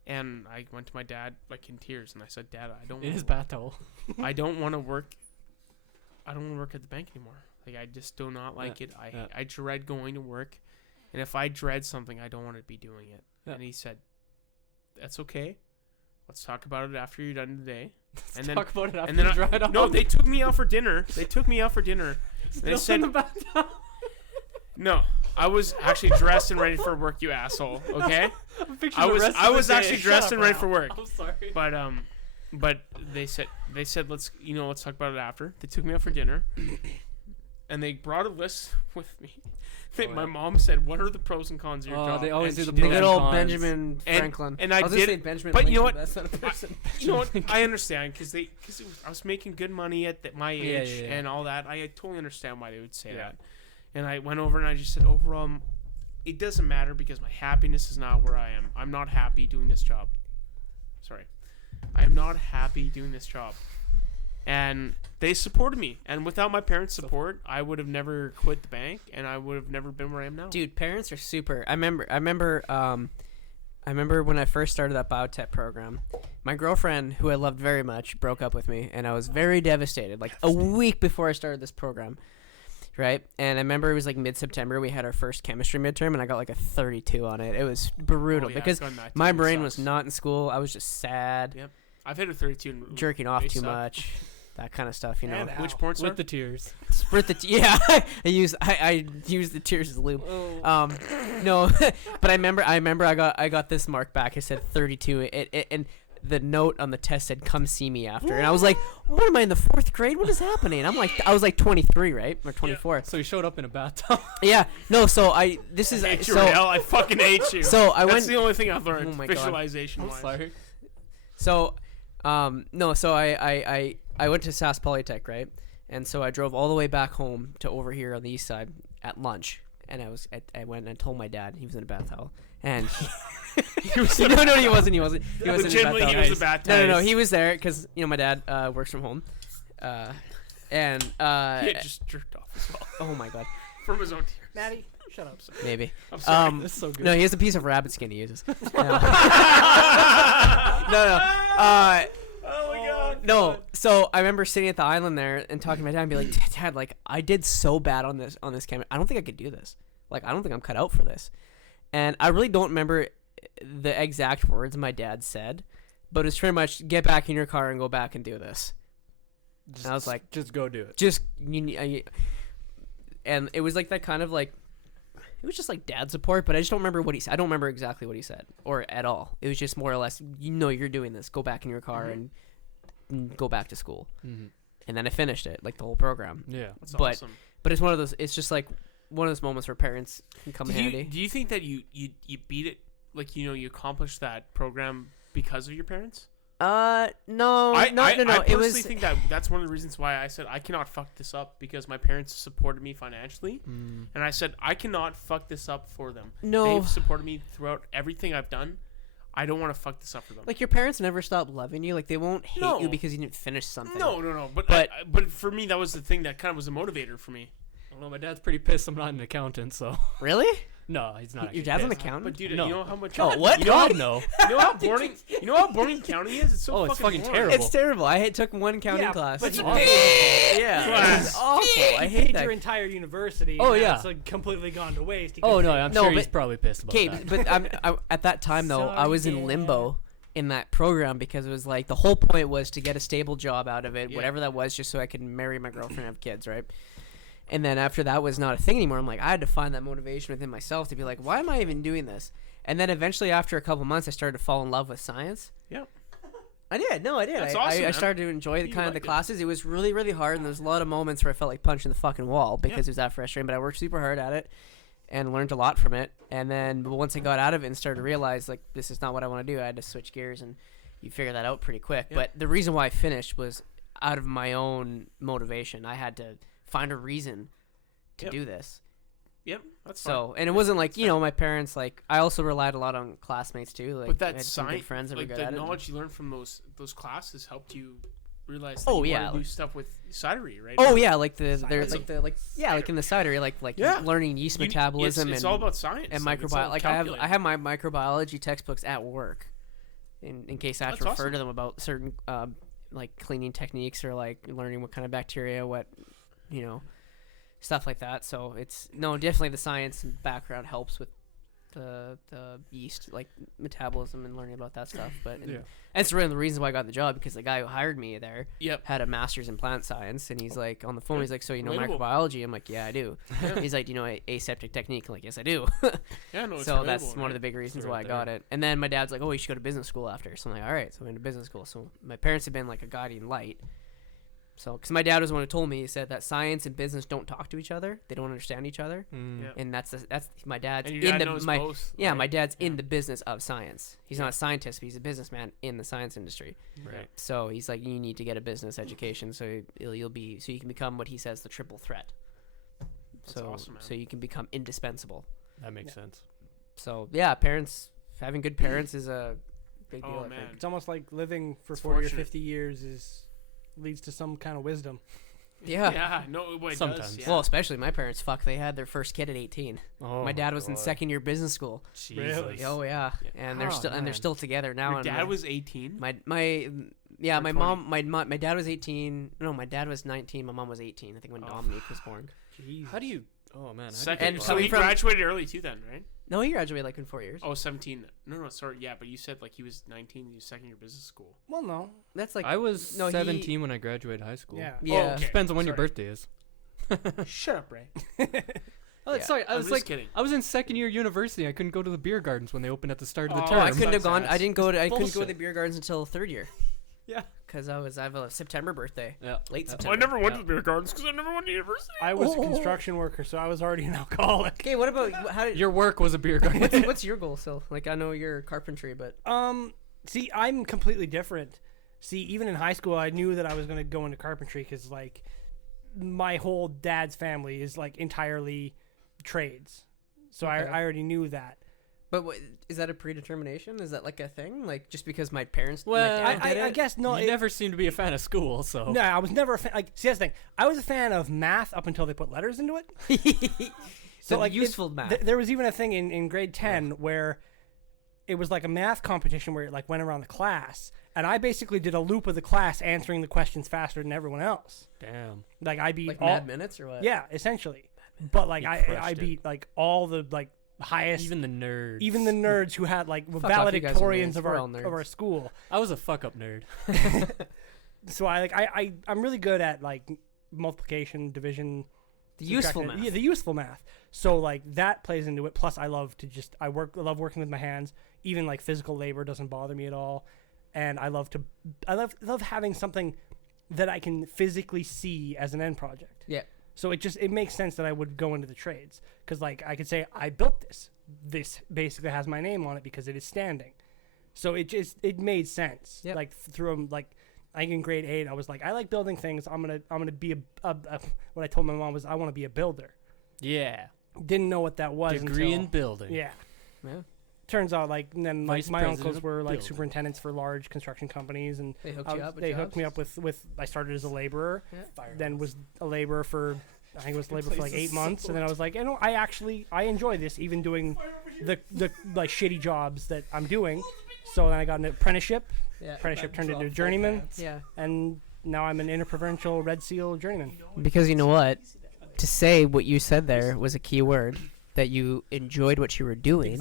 and I went to my dad like in tears, and I said, Dad, I don't. In his wanna- bathtowel. I don't want to work. I don't want to work at the bank anymore. Like I just do not like it. I dread going to work, and if I dread something, I don't want to be doing it. Yeah. And he said, "That's okay. Let's talk about it after you're done today." Let's And then- talk about it after And then you dried off. no, they took me out for dinner. They took me out for dinner. Still they said- in the bathtowel. No, I was actually dressed and ready for work. You asshole. Okay. I'm picturing I the was rest I of the was day. actually Shut dressed up, and ready Rheal. for work. I'm sorry. But they said let's talk about it after. They took me out for dinner, and they brought a list with me. My mom said, "What are the pros and cons of your job?" they always And do she the did The that. good old cons. Benjamin And- Franklin. and I was gonna did say it, Benjamin but you know Lincoln, what? That's not a person. You know what? I understand because I was making good money at my Yeah, age yeah. and all that. I totally understand why they would say Yeah. that. And I went over and I just said, overall, it doesn't matter because my happiness is not where I am. I'm not happy doing this job. Sorry, I am not happy doing this job. And they supported me. And without my parents' support, I would have never quit the bank, and I would have never been where I am now. Dude, parents are super. I remember when I first started that biotech program. My girlfriend, who I loved very much, broke up with me, and I was very devastated. Like a week before I started this program, right? And I remember it was like mid-September. We had our first chemistry midterm, and I got like a 32 on it. It was brutal Oh, yeah, because it's gone that my too. It brain was sucks. not in school. I was just sad, Yep. I've hit a 32. And jerking off they too suck. much, that kind of stuff, you know. And Which Ow. porn star? With the tears. Spurt the yeah. I use the tears as lube. No, but I remember I got this mark back. It said 32. And the note on the test said "Come see me after." And I was like, "What am I in the 4th grade? What is happening?" I was like 23, right, or 24. So he showed up in a bathtub. Yeah. No. So I hate you, so Rheal. I fucking hate you. so I That's went. the only thing I've learned. Oh my God. Visualization I'm wise. sorry. So, no, so I went to Sask Polytech, right? And so I drove all the way back home to over here on the east side at lunch. And I went and I told my dad he was in a bath towel. And he was no, he wasn't. He wasn't in a bath Legitimately, towel. he was a bad No, he was there because my dad works from home. And He had just jerked off as well oh my god, from his own tears. Maddie, shut up. maybe. I'm sorry. That's so good. No, he has a piece of rabbit skin he uses. No. Oh my god. No, so I remember sitting at the island there and talking to my dad and be like, Dad, like I did so bad on this camera. I don't think I could do this. Like I don't think I'm cut out for this. And I really don't remember the exact words my dad said, but it's pretty much get back in your car and go back and do this. And I was like, just go do it. just and it was like that kind of like it was just like dad support, but I just don't remember what he said. I don't remember exactly what he said or at all. It was just more or less, you're doing this. Go back in your car and go back to school. Mm-hmm. And then I finished it, like the whole program. Yeah. That's but- awesome. But it's one of those. It's just like one of those moments where parents can come handy. Do you think that you beat it, like you accomplished that program because of your parents? No, no. I It personally was. think that's one of the reasons why I said I cannot fuck this up because my parents supported me financially, and I said I cannot fuck this up for them. No. They've supported me throughout everything I've done. I don't want to fuck this up for them. Like your parents never stop loving you. Like they won't hate No. you because you didn't finish something. No. But But- but for me, that was the thing that kind of was a motivator for me. I don't know. My dad's pretty pissed I'm not an accountant, so. Really? No, he's not. Your actually dad's an pissed. accountant. But dude, No. you know how much? Oh, what? You know, God, no. you know how boring? You know how boring counting is? It's so Oh, it's fucking boring. terrible. It's terrible. I took one counting Yeah, class. but It's you awful. paid- Yeah, Class. it's awful. I You hate paid that. your entire university. Oh, and yeah. It's like completely gone to waste. You Oh couldn't no, say- I'm No, sure he's but- probably pissed about Okay, that. but at that time though, I was in Sorry, limbo in that program because it was like the whole point was to get a stable job out of it, Yeah. whatever that was, just so I could marry my girlfriend and have kids, right? And then after that was not a thing anymore. I'm like, I had to find that motivation within myself to be like, why am I even doing this? And then eventually, after a couple months, I started to fall in love with science. Yep. I did. No, I did. That's I awesome, I man. started to enjoy the You kind of the liked it. classes. It was really, really hard, and there was a lot of moments where I felt like punching the fucking wall because it was that frustrating. But I worked super hard at it and learned a lot from it. And then once I got out of it and started to realize like this is not what I want to do, I had to switch gears and you figure that out pretty quick. Yeah. But the reason why I finished was out of my own motivation. I had to find a reason to Yep. do this. Yep, that's fine. So, and it wasn't like, my parents, like, I also relied a lot on classmates too. Like, But I that had some good science, friends that were like good the at it. knowledge you learned from those classes helped you realize that Oh, you yeah, want to do like- stuff with cidery, right? Oh yeah, like there's Science. like in the cidery, like Yeah. learning yeast You- metabolism it's and all about science and like, it's all microbiology. Like I calculated. have my microbiology textbooks at work, in case I have That's to refer awesome. to them about certain like cleaning techniques or like learning what kind of bacteria, what stuff like that. So it's definitely the science background helps with the yeast like metabolism and learning about that stuff. But and that's really the reason why I got the job, because the guy who hired me there Yep. had a master's in plant science, and he's like on the phone. Good. He's like, so you know Relatable. microbiology? I'm like, yeah, I do. Yeah. He's like, do you know aseptic technique? I'm like, yes, I do. Yeah, no, it's So that's relatable, one of the right? big reasons Right why I there. got it. And then my dad's like, oh, you should go to business school after. So I'm like, all right. So I went to business school. So my parents have been like a guiding light. So, because my dad was the one who told me, he said that science and business don't talk to each other. They don't understand each other. Yeah. And that's my dad's And your in dad the knows my both, yeah right? my dad's Yeah. in the business of science. He's not a scientist, but he's a businessman in the science industry. Right. So he's like, you need to get a business education so you'll be so you can become what he says the triple threat. That's awesome, man. So you can become indispensable. That makes sense. So yeah, having good parents is a big deal. Oh, I man. think. It's almost like living for It's 40 or fortunate. 50 years leads to some kind of wisdom. Yeah. Yeah. No, it does. Sometimes. Yeah. Well, especially my parents. Fuck, they had their first kid at 18. Oh, my dad was in God. second year business school. Really? Oh yeah, and they're Oh, still man. together now. your and dad was 18. my Or my 20. mom my dad was 18. No, my dad was 19. My mom was 18. I think when Oh. Dominique was born. How do you? Oh man. how do you Second. And So coming he from- graduated early too, then, right? No, he graduated like in 4 years. Oh, 17. No, sorry. Yeah, but you said like he was 19 and he was second year business school. Well, no. That's like I was no, he- 17 when I graduated high school. Yeah. Yeah. Oh, okay. Depends on when your Sorry. birthday is. Shut up, Ray. Oh, Yeah. sorry. I I'm was just like, kidding. I was in second year university. I couldn't go to the beer gardens when they opened at the start of the Oh, term. I couldn't have Sucks gone. ass. I didn't go to. I couldn't go to the bullshit. beer gardens until third year. Yeah. Because I have a September birthday. Yeah. Late Yeah. September. Well, I never went Yeah. to the beer gardens because I never went to university. I was a construction worker, so I was already an alcoholic. Okay, what about how did Your work was a beer garden. what's your goal? So like I know you're carpentry, but See, I'm completely different. See, even in high school, I knew that I was going to go into carpentry because, like, my whole dad's family is, like, entirely trades. So Okay. I already knew that. But what, is that a predetermination? Is that like a thing? Like just because my parents, Well, my dad did I it? guess no. you never seem to be a fan of school, so. No, I was never a fan. Like, see, that's the thing. I was a fan of math up until they put letters into it. So like, useful math. There was even a thing in grade 10 where it was like a math competition where it like went around the class, and I basically did a loop of the class answering the questions faster than everyone else. Damn. Like I beat like all, Mad Minutes or what? yeah, essentially. But like You I crushed it. beat like all the like highest, Even the nerds. even the nerds who had like Fuck off, you guys are valedictorians nerds. of We're our all of nerds. our school. I was a fuck up nerd. So I'm really good at like multiplication, division, The useful subtraction. math. Yeah, the useful math. So like that plays into it. Plus, I love to just I love working with my hands. Even like physical labor doesn't bother me at all, and I love having something that I can physically see as an end project. Yeah. So it makes sense that I would go into the trades because like I could say I built this. This basically has my name on it because it is standing. So it made sense. Yep. Like through like I think in grade 8 I was like I like building things. I'm gonna be a what I told my mom was I want to be a builder. Yeah. Didn't know what that was Degree until in building. yeah. Yeah. Turns out like then like Vice my president uncles of were like building. superintendents for large construction companies and They hooked I you was- up. With they jobs? hooked me up with I started as a laborer, Yeah. then was a laborer for I think it was labor for like 8 months, and then I was like, I enjoy this, even doing the like shitty jobs that I'm doing. So then I got an apprenticeship. Yeah. Apprenticeship turned into a journeyman, Yeah. and now I'm an interprovincial Red Seal journeyman. Because you know what? To say what you said there was a key word, that you enjoyed what you were doing,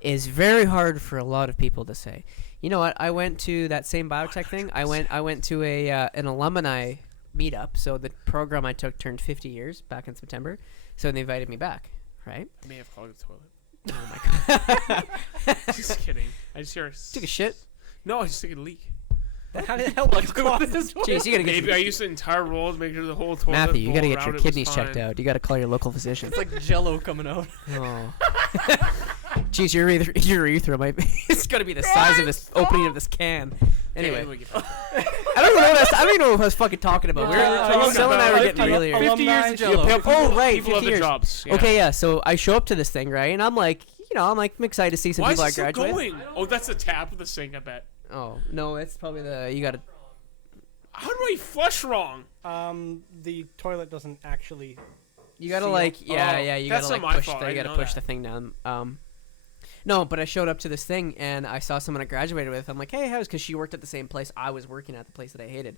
is very hard for a lot of people to say. You know what? I went to that same biotech thing. I went to an alumni meetup. So the program I took turned 50 years back in September. So they invited me back, right? I may have clogged the toilet. Oh my god. Just kidding. I just hear. Took a shit. No, I just took a leak. How the hell was Jeez, you gotta get Maybe I used the entire roll to make sure the whole toilet. Matthew. You bowl gotta get around your it was kidneys checked fine. out. You gotta call your local physician. It's like Jello coming out. Oh. Jeez, your urethra might be. It's gonna be the size of this opening of this can. Anyway, I don't even know what I was fucking talking about. Phil and I were getting really 50 years of Jello. Oh, right, People 50 love the years. jobs. Yeah. Okay, yeah. So I show up to this thing, right, and I'm like, I'm excited to see some Why people I is it graduate. going? Oh, that's the tap of the sink, I bet. Oh no, it's probably you gotta. How do I flush wrong? The toilet doesn't actually. You gotta seal. like, Oh, you that's gotta not like my push. fault. I You didn't gotta know push that. the thing down. No, but I showed up to this thing and I saw someone I graduated with. I'm like, hey, how's? Because she worked at the same place I was working at, the place that I hated.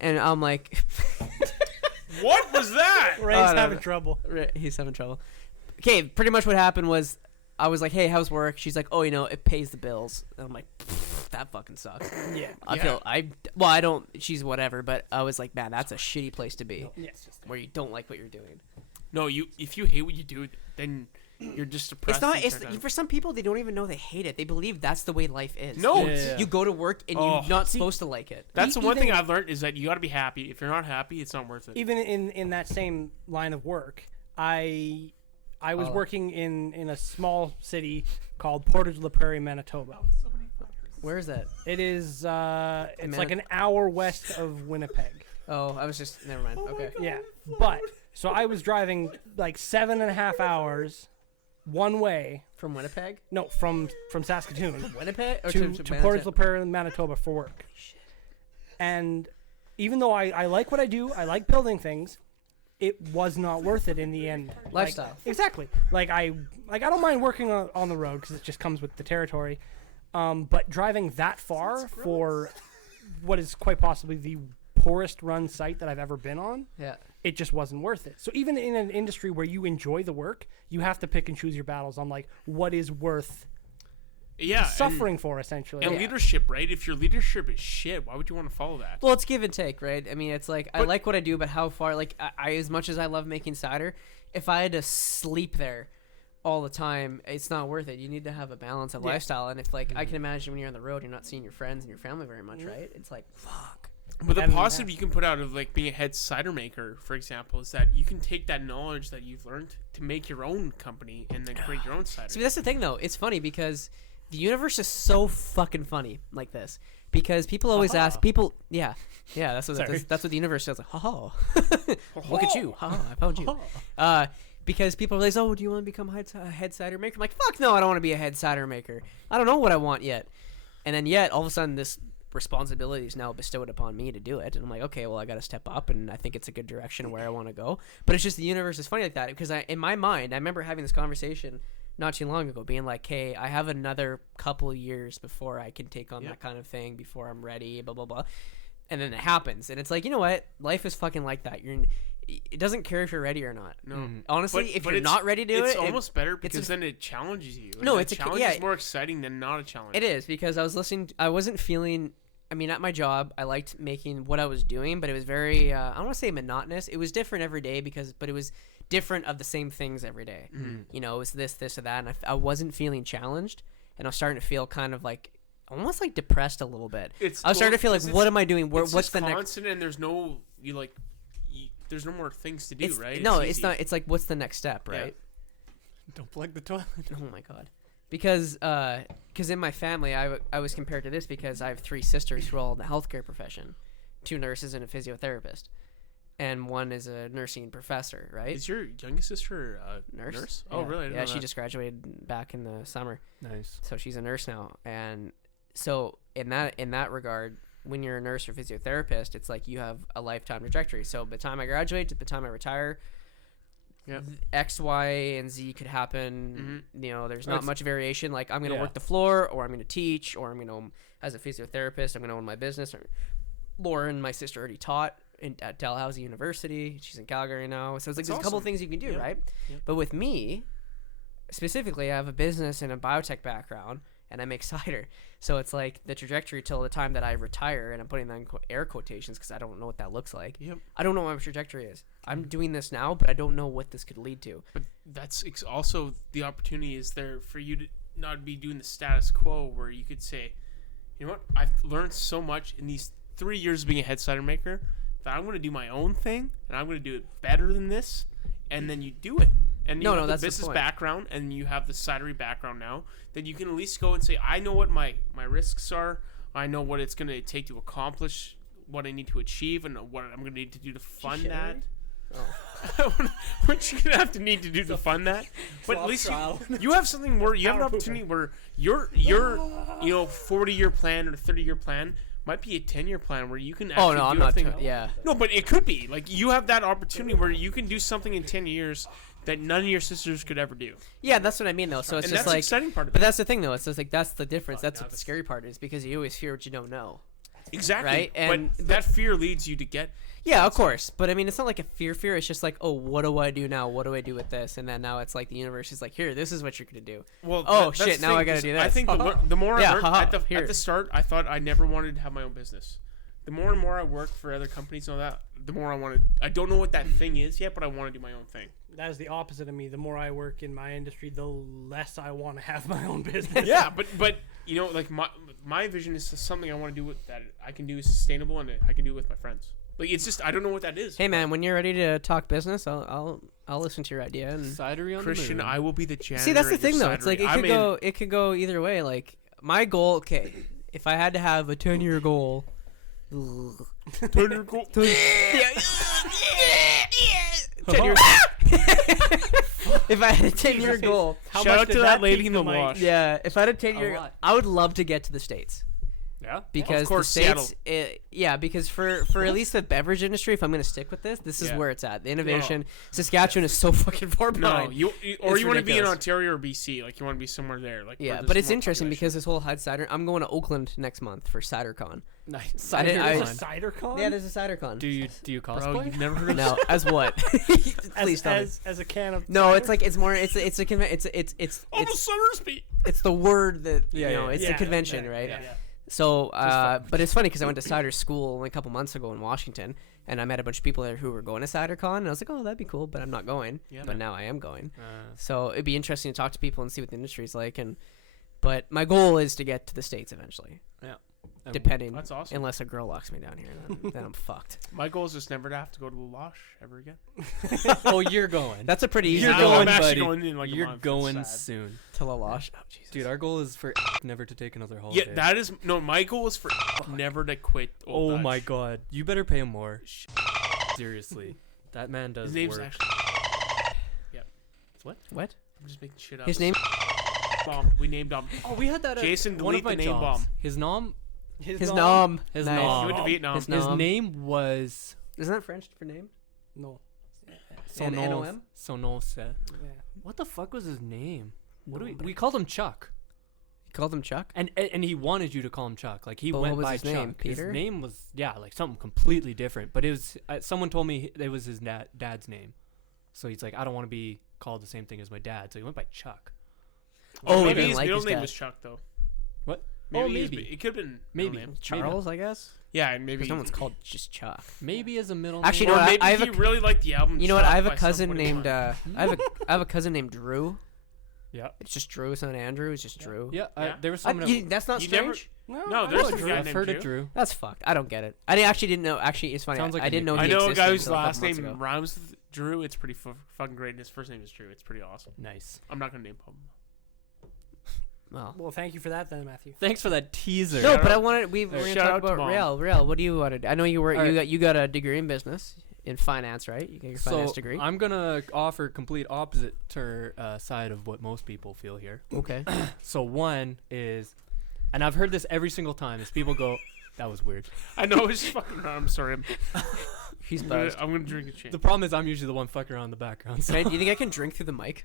And I'm like, What was that? Ray's Oh, no, having no. trouble. he's having trouble. Okay, pretty much what happened was I was like, hey, how's work? She's like, oh, it pays the bills. And I'm like, that fucking sucks. Yeah. I don't, she's whatever, but I was like, man, that's a shitty place to be Yes. where you don't like what you're doing. No, if you hate what you do, then you're just depressed. It's not, the it's, entire time. for some people, they don't even know they hate it. They believe that's the way life is. No, Yeah. You go to work and Oh. you're not supposed to like it. That's the one Even- thing I've learned is that you got to be happy. If you're not happy, it's not worth it. Even in that same line of work, I was Oh. working in a small city called Portage la Prairie, Manitoba. Where is that? It is it's like an hour west of Winnipeg. Oh, I was just, never mind. Okay. Yeah, but so I was driving like 7.5 hours one way. From Winnipeg? No, from Saskatoon Winnipeg? Or to Manitoba? Portage la Prairie, Manitoba for work. And even though I like what I do, I like building things, it was not worth it in the end. Lifestyle. Like, exactly. I don't mind working on the road because it just comes with the territory. But driving that far for what is quite possibly the poorest run site that I've ever been on, Yeah. it just wasn't worth it. So even in an industry where you enjoy the work, you have to pick and choose your battles on like what is worth Yeah, suffering for, essentially. and Yeah. leadership, right? If your leadership is shit, why would you want to follow that? Well, it's give and take, right? I mean, it's like I But- like what I do, but how far? Like, I as much as I love making cider, if I had to sleep there all the time, it's not worth it. You need to have a balance of Yeah. lifestyle, and if like I can imagine when you're on the road, you're not seeing your friends and your family very much, right? It's like fuck. But the And- positive you can put out of like being a head cider maker, for example, is that you can take that knowledge that you've learned to make your own company and then create your own cider. See, that's the thing, though. It's funny because the universe is so fucking funny like this. Because people always ask people, yeah, that's what Sorry. that's what the universe says. Like, ha look at you, ha I found you. Because people realize, oh, do you want to become a head cider maker? I'm like, fuck no, I don't want to be a head cider maker. I don't know what I want yet. And then yet, all of a sudden, this responsibility is now bestowed upon me to do it. And I'm like, okay, well, I got to step up, and I think it's a good direction where I want to go. But it's just the universe is funny like that because in my mind, I remember having this conversation not too long ago, being like, hey, I have another couple years before I can take on that kind of thing, before I'm ready, blah, blah, blah. And then it happens. And it's like, you know what? Life is fucking like that. It doesn't care if you're ready or not. No, Honestly, if but you're it's- not ready to do it's it, almost better because just- then it challenges you. No, And it's a a- challenge yeah. is more exciting than not a challenge. it is because I wasn't feeling. I mean, at my job, I liked making what I was doing, but it was very. I don't want to say monotonous. It was different every day but it was different of the same things every day. You know, it was this, or that, and I wasn't feeling challenged, and I was starting to feel kind of like almost like depressed a little bit. I was starting to feel like, what am I doing? It's What's just the next? constant, and there's no there's no more things to do, right? No, it's easy. not. It's like, what's the next step, Yeah. right? Don't plug the toilet. Oh my god. Because in my family, I was compared to this because I have 3 sisters who are all in the healthcare profession, 2 nurses and a physiotherapist, and one is a nursing professor, right? Is your youngest sister a nurse? Oh, Yeah. really? I didn't Yeah, know she that. just graduated back in the summer, Nice. so she's a nurse now. And so in that regard, when you're a nurse or physiotherapist, it's like you have a lifetime trajectory. So by the time I graduate to the time I retire, Yeah. X, Y, and Z could happen. You know, there's not That's- much variation. Like I'm gonna Yeah. work the floor, or I'm gonna teach, or I'm gonna as a physiotherapist, I'm gonna own my business. Or Lauren, my sister, already taught at Dalhousie University. She's in Calgary now, so it's like That's there's a couple awesome. things you can do, Yeah. right? Yeah. But with me, specifically, I have a business and a biotech background, and I make cider. So it's like the trajectory till the time that I retire, and I'm putting that in air quotations because I don't know what that looks like. Yep. I don't know what my trajectory is. I'm doing this now, but I don't know what this could lead to. But that's also the opportunity is there for you to not be doing the status quo where you could say, you know what, I've learned so much in these 3 years of being a head cider maker that I'm going to do my own thing and I'm going to do it better than this, and then you do it. and you No, have no, the that's the business point. background, and you have the cidery background now, then you can at least go and say, I know what my risks are. I know what it's going to take to accomplish what I need to achieve, and what I'm going to need to do to fund that. What you're going to have to need to do to fund that. But at least you have something where you have an opportunity where your 40-year plan or 30-year plan might be a 10-year plan where you can actually Oh no, I'm do a not. thing. Yeah. No, but it could be. Like, you have that opportunity where you can do something in 10 years that none of your sisters could ever do. Yeah, that's what I mean though. So it's And just that's the like, exciting part of but it. that's the thing though. It's just like that's the difference. That's what the scary part is, because you always fear what you don't know. Exactly. Right? And but that fear leads you to get... Yeah, of course. But I mean, it's not like a fear. It's just like, oh, what do I do now? What do I do with this? And then now it's like the universe is like, here, this is what you're gonna do. Well, Oh, that's shit, the now thing, I gotta 'cause do I this. think the more Yeah, I work haha, at here. the start, I thought I never wanted to have my own business. The more and more I work for other companies and all that, the more I want to. I don't know what that thing is yet, but I want to do my own thing. That is the opposite of me. The more I work in my industry, the less I want to have my own business. Yeah, but you know, like my vision is something I want to do with that I can do sustainable, and I can do it with my friends. Like, it's just I don't know what that is. Hey man, when you're ready to talk business, I'll listen to your idea. And Cidery on Christian, the moon. I will be the janitor. see, that's the at your thing though. It's like cidery. it could go either way. Like my goal. Okay, if I had to have a 10-year goal. 10-year goal. 10-year. If I had a 10-year goal, Shout out to that lady in the wash. yeah. If I had a 10-year, lot. I would love to get to the States. Yeah. Because Of course, the States, yeah, because for at least the beverage industry, if I'm going to stick with this is Yeah. where it's at. The innovation, Saskatchewan is so fucking far No, behind. you It's want to be in ridiculous. Ontario or BC, like you want to be somewhere there, like where Yeah, there's but it's more interesting population. because this whole HUD cider. I'm going to Oakland next month for CiderCon. Nice. I didn't- There's I- a cider con? Yeah, there's a CiderCon. Do you cosplay? Bro, you've never heard of No, as what? Please tell me. as a can of No, cider? it's like it's more. It's a Somersby. it's the word that Yeah, you know. yeah, It's Yeah, a convention, yeah, right? yeah. So, fun. but it's funny because I went to cider school only a couple months ago in Washington, and I met a bunch of people there who were going to CiderCon, and I was like, oh, that'd be cool, but I'm not going. Yeah, But man. now I am going. Uh, So it'd be interesting to talk to people and see what the industry's like. But my goal is to get to the States eventually, depending. That's awesome. Unless a girl locks me down here, then I'm fucked. My goal is just never to have to go to the Losh ever again. oh, you're going. That's a pretty easy You're Now goal. going, I'm actually buddy. going in like a You're month. It's going sad. soon, to La Loche. Oh, Jesus. dude. Our goal is for never to take another holiday. Yeah, that is no. My goal is for never to quit. Old Oh Dutch. my god, you better pay him more. Seriously, that man does His name's work. actually. What? I'm just making shit up. His name? Bombed. We named him. Oh, we had that. At Jason, one of delete my the name jobs. bomb. His nom. His nom. His Nice. nom. He went to Vietnam. His His nom. name was Isn't that French for name? No. N-O-M? Sonose. Yeah. What the fuck was his name? What do Nobody. we called him Chuck, You called him Chuck? and he wanted you to call him Chuck. Like he But went what was by his Chuck. name? Peter? His name was like something completely different. But it was someone told me it was his dad's name, so he's like, I don't want to be called the same thing as my dad, so he went by Chuck. Oh, he maybe didn't his like middle his name dad. was Chuck though. What? Maybe. maybe. It could have been Maybe. middle name. Charles, I guess. Yeah, and maybe. Because no one's called just Chuck. Maybe as a middle Actually, name. no, Or maybe I have he a- really liked the album. You know what? Chuck I have a by cousin somebody named. else. I have a cousin named Drew. Yeah. It's just Drew. It's not Andrew. It's just Drew. Yeah, Yeah. there was someone. That's not You never- strange. No, I there's know a Drew. guy I've named heard Drew. of Drew. That's fucked. I don't get it. I actually didn't know. Actually, it's funny. Sounds like I a didn't know nickname. he I know a existed guy whose until a couple last months name ago. rhymes with Drew. It's pretty fucking great. And his first name is Drew. It's pretty awesome. Nice. I'm not gonna name him. Well, Well, thank you for that then, Matthew. Thanks for that teaser. no, Shout but I out- wanted. We're gonna shout talk out to about Mom. Rheal. Rheal, what do you want to do? I know you were. All right. You got a degree in business in finance, right? You got your finance So degree. I'm gonna offer complete opposite side of what most people feel here. Okay. So one is, and I've heard this every single time, is people go, "That was weird." I know it's fucking around. I'm sorry. He's I'm gonna, buzzed. I'm gonna drink a chain. The problem is I'm usually the one fucking around in the background. So. Do you think I can drink through the mic?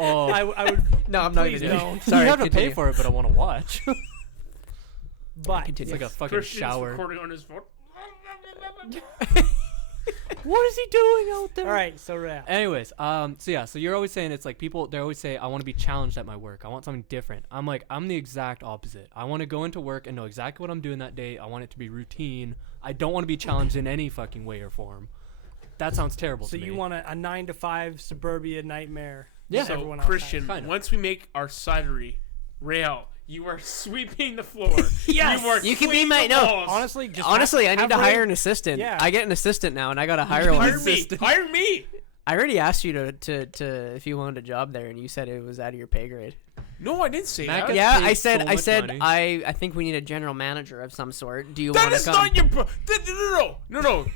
Oh, I would, No, I'm not Please even. don't. Sorry. you have to pay continue. for it, but I want to watch. but Continue. It's like a fucking Christian's shower. recording on his phone. What is he doing out there? all right. So Anyways, so you're always saying it's like they always say I want to be challenged at my work. I want something different. I'm like, I'm the exact opposite. I want to go into work and know exactly what I'm doing that day. I want it to be routine. I don't want to be challenged in any fucking way or form. That sounds terrible so to me. you want a 9 to 5 suburbia nightmare? Yeah. just So everyone else Christian, has. Kinda. once we make our cidery, Rheal, you are sweeping the floor. Yes! You, are You can be cleaning my- the no, walls. Honestly, just Honestly, I need to have hire Ray- an assistant. Yeah. I get an assistant now, and I gotta hire one. hire me. Hire me. I already asked you to if you wanted a job there, and you said it was out of your pay grade. No, I didn't say Mac that. gets Yeah, paid I so much said money. I think we need a general manager of some sort. Do you That want to is come? not your. No.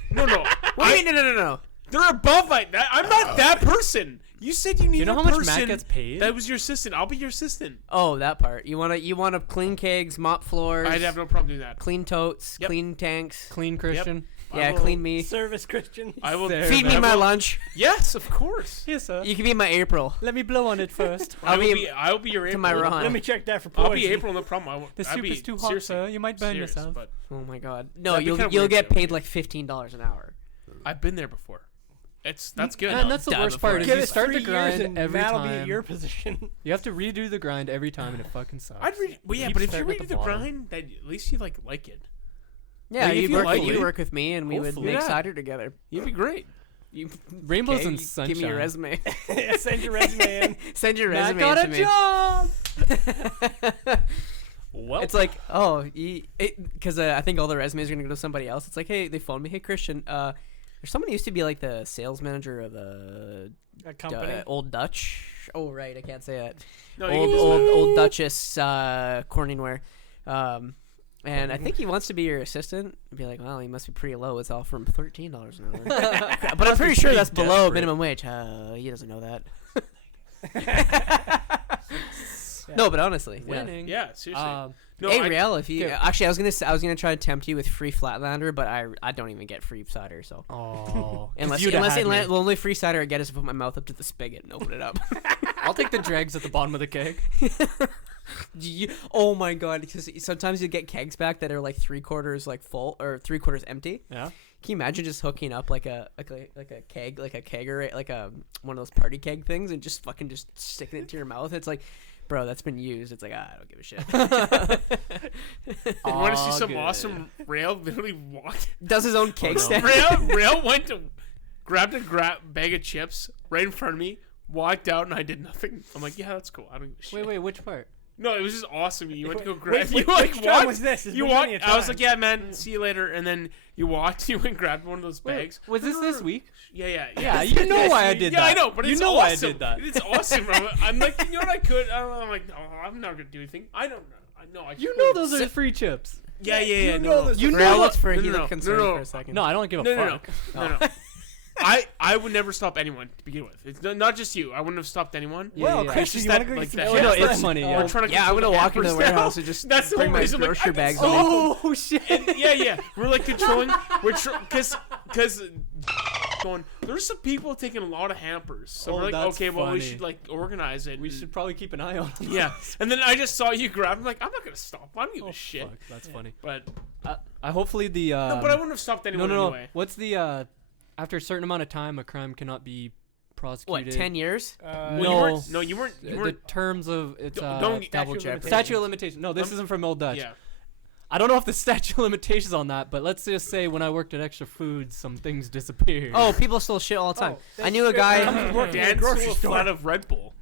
What do you mean? No. They're above like that. I'm not that person. You said you need you know a how much person Matt gets paid? that was your assistant. I'll be your assistant. Oh, that part. You wanna clean kegs, mop floors. I'd have no problem doing that. Clean totes, Yep. clean tanks. Clean Christian. Yeah, I will- clean me. Service Christian. I will There, Feed I me my will- lunch. Yes, of course. Yes, sir. You can be my April. Let me blow on it first. I will be- be. I'll be your April. my Ron. Let me check that for I'll poison. be April. No problem. I won't. The I'll soup be, is too hot, seriously, sir. You might burn serious, yourself. But Oh my God. No, That'd be you'll kinda you'll weird, get though. paid like $15 an hour. I've been there before. That's good. Man, that's the Done worst before. part. Is Give you us start 3 the grind years and every Matt'll time. be at your position. You have to redo the grind every time, and it fucking sucks. I'd read. Well, yeah, Keep but if you starting at read the the bottom. grind, that at least you like it. Yeah, Like, if you'd you work, like you'd it, work with me, and we would hopefully. make Yeah. cider together. You'd be great. You, Rainbows okay, and you sunshine. Give me your resume. Send your resume in. Send your Matt resume got to a me. job. Well, It's like, oh, because I think all the resumes are gonna go to somebody else. It's like, hey, they phoned me. Hey, Christian, there's someone who used to be like the sales manager of A company. Old Dutch. Oh, right, I can't say that. No, you can just- Old Duchess Corningware. And I think he wants to be your assistant. I'd be like, well, he must be pretty low. It's all from $13 an hour. But I'm pretty sure that's below desperate. minimum wage. He doesn't know that. No, but honestly, yeah. winning. Yeah, seriously. No, Hey, I- Rheal, if you Okay. actually, I was gonna try to tempt you with free Flatlander, but I don't even get free cider, so Oh, unless well, only free cider I get is to put my mouth up to the spigot and open it up. I'll take the dregs at the bottom of the keg. Oh my God, because sometimes you get kegs back that are like 3/4 like full or 3/4 empty. Yeah. Can you imagine just hooking up like a keg, like a kegger, like a one of those party keg things, and just fucking just sticking it to your mouth? It's like, bro, that's been used. It's like, I don't give a shit. You want to see All some good. awesome Rheal literally walked. Does his own cake no. stand. Rheal went to grabbed a bag of chips right in front of me, walked out, and I did nothing. I'm like, yeah, that's cool. I don't give a shit. Wait, which part? No, it was just awesome. You went to go Wait, grab. wait, You like which time walked. was this? It's You been walked. plenty of I was time. like, yeah, man. See you later. And then you walked. You went and grabbed one of those bags. Was this week? Yeah. Yeah, you know why I did Yeah, that. I know, but you it's know awesome. why I did that. It's awesome. I'm like, you know what I could? I'm like, no, I'm not gonna do anything. I don't know. I know. I You could. know those are free chips. Yeah. You no, know no. those You are- Rheal know looks for No, he no, looked no, concerned no. for a second. No, I don't give a No. fuck. No. I would never stop anyone to begin with. It's not just you. I wouldn't have stopped anyone. Yeah, Well, yeah. Christian, It's you just want to that, go like, get that some Oh, no, chips? it's money, yeah. We're trying to Yeah, I'm control gonna the walk into the hampers now. warehouse and just That's the bring whole my reason, like, grocery I bags can- on. Oh shit! Yeah. We're like controlling. Because going. There's some people taking a lot of hampers. So Oh, we're like, that's okay, well, we funny. should like organize it. We and- should probably keep an eye on. them. Yeah. And then I just saw you grab. I'm like, I'm not gonna stop. I don't give Oh a shit. fuck, that's funny. But I hopefully the no, but I wouldn't have stopped no anyone no no. anyway. What's the after a certain amount of time a crime cannot be prosecuted? What, 10 years? Well, No. you weren't. No, you weren't. You The weren't. terms of it's Don't double check. statute of limitations. No, this isn't from Old Dutch. Yeah. I don't know if the statute of limitations on that, but let's just say when I worked at Extra Foods, some things disappeared. Oh, people stole shit all the time. Oh, I knew a guy Dan grocery stole a store. flat of Red Bull.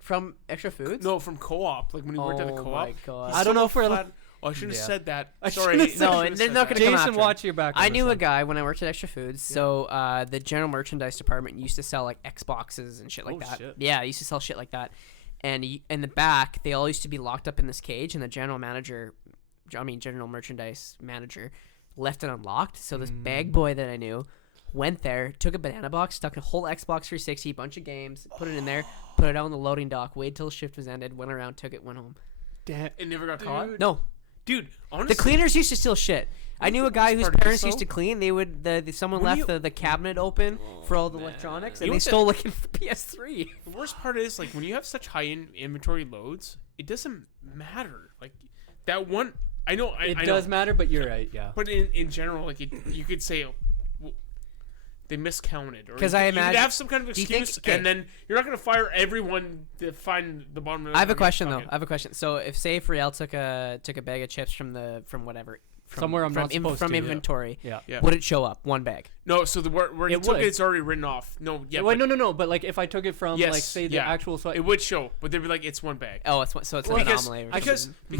from Extra Foods. No, from co-op. Like when he worked at the Oh co-op. my God. I don't know if we're. Flat- Oh, I shouldn't have Yeah. said that. I Sorry. shouldn't have said No, I should've they're said not that. gonna come Jason, after watch your back. on I this knew a one. guy when I worked at Extra Foods. So the general merchandise department used to sell like Xboxes and shit like Oh, that. shit. Yeah, I used to sell shit like that. And in the back, they all used to be locked up in this cage, and the general merchandise manager left it unlocked. So this bag boy that I knew went there, took a banana box, stuck a whole Xbox 360, bunch of games, put it in there, put it out on the loading dock, waited till shift was ended, went around, took it, went home. It never got caught. No, Dude, honestly. the cleaners used to steal shit. I knew a guy whose part of this, parents used though? to clean. They would someone When left you- the cabinet open for all the electronics, You and know they what the- stole like a PS3. The worst part is like when you have such high inventory loads, it doesn't matter. Like that one, I know. It I does know, matter, but you're right. Yeah. but in general, like you could say. Well, they miscounted, or 'Cause you I could imagine- have some kind of Do you think- excuse, okay. and then you're not gonna fire everyone to find the bottom. Of the I have a fucking question though. bucket. I have a question. So if say Rheal took a bag of chips from whatever somewhere I'm not supposed from to. inventory, Yeah. Yeah. would it show up one bag? No, so where you It took would. it, it's already written off. No, yeah, Wait, but no. But like, if I took it from Yes, like say the yeah. actual, so it would show, but they'd be like, it's one bag. Oh, so it's an Because anomaly. Or because something.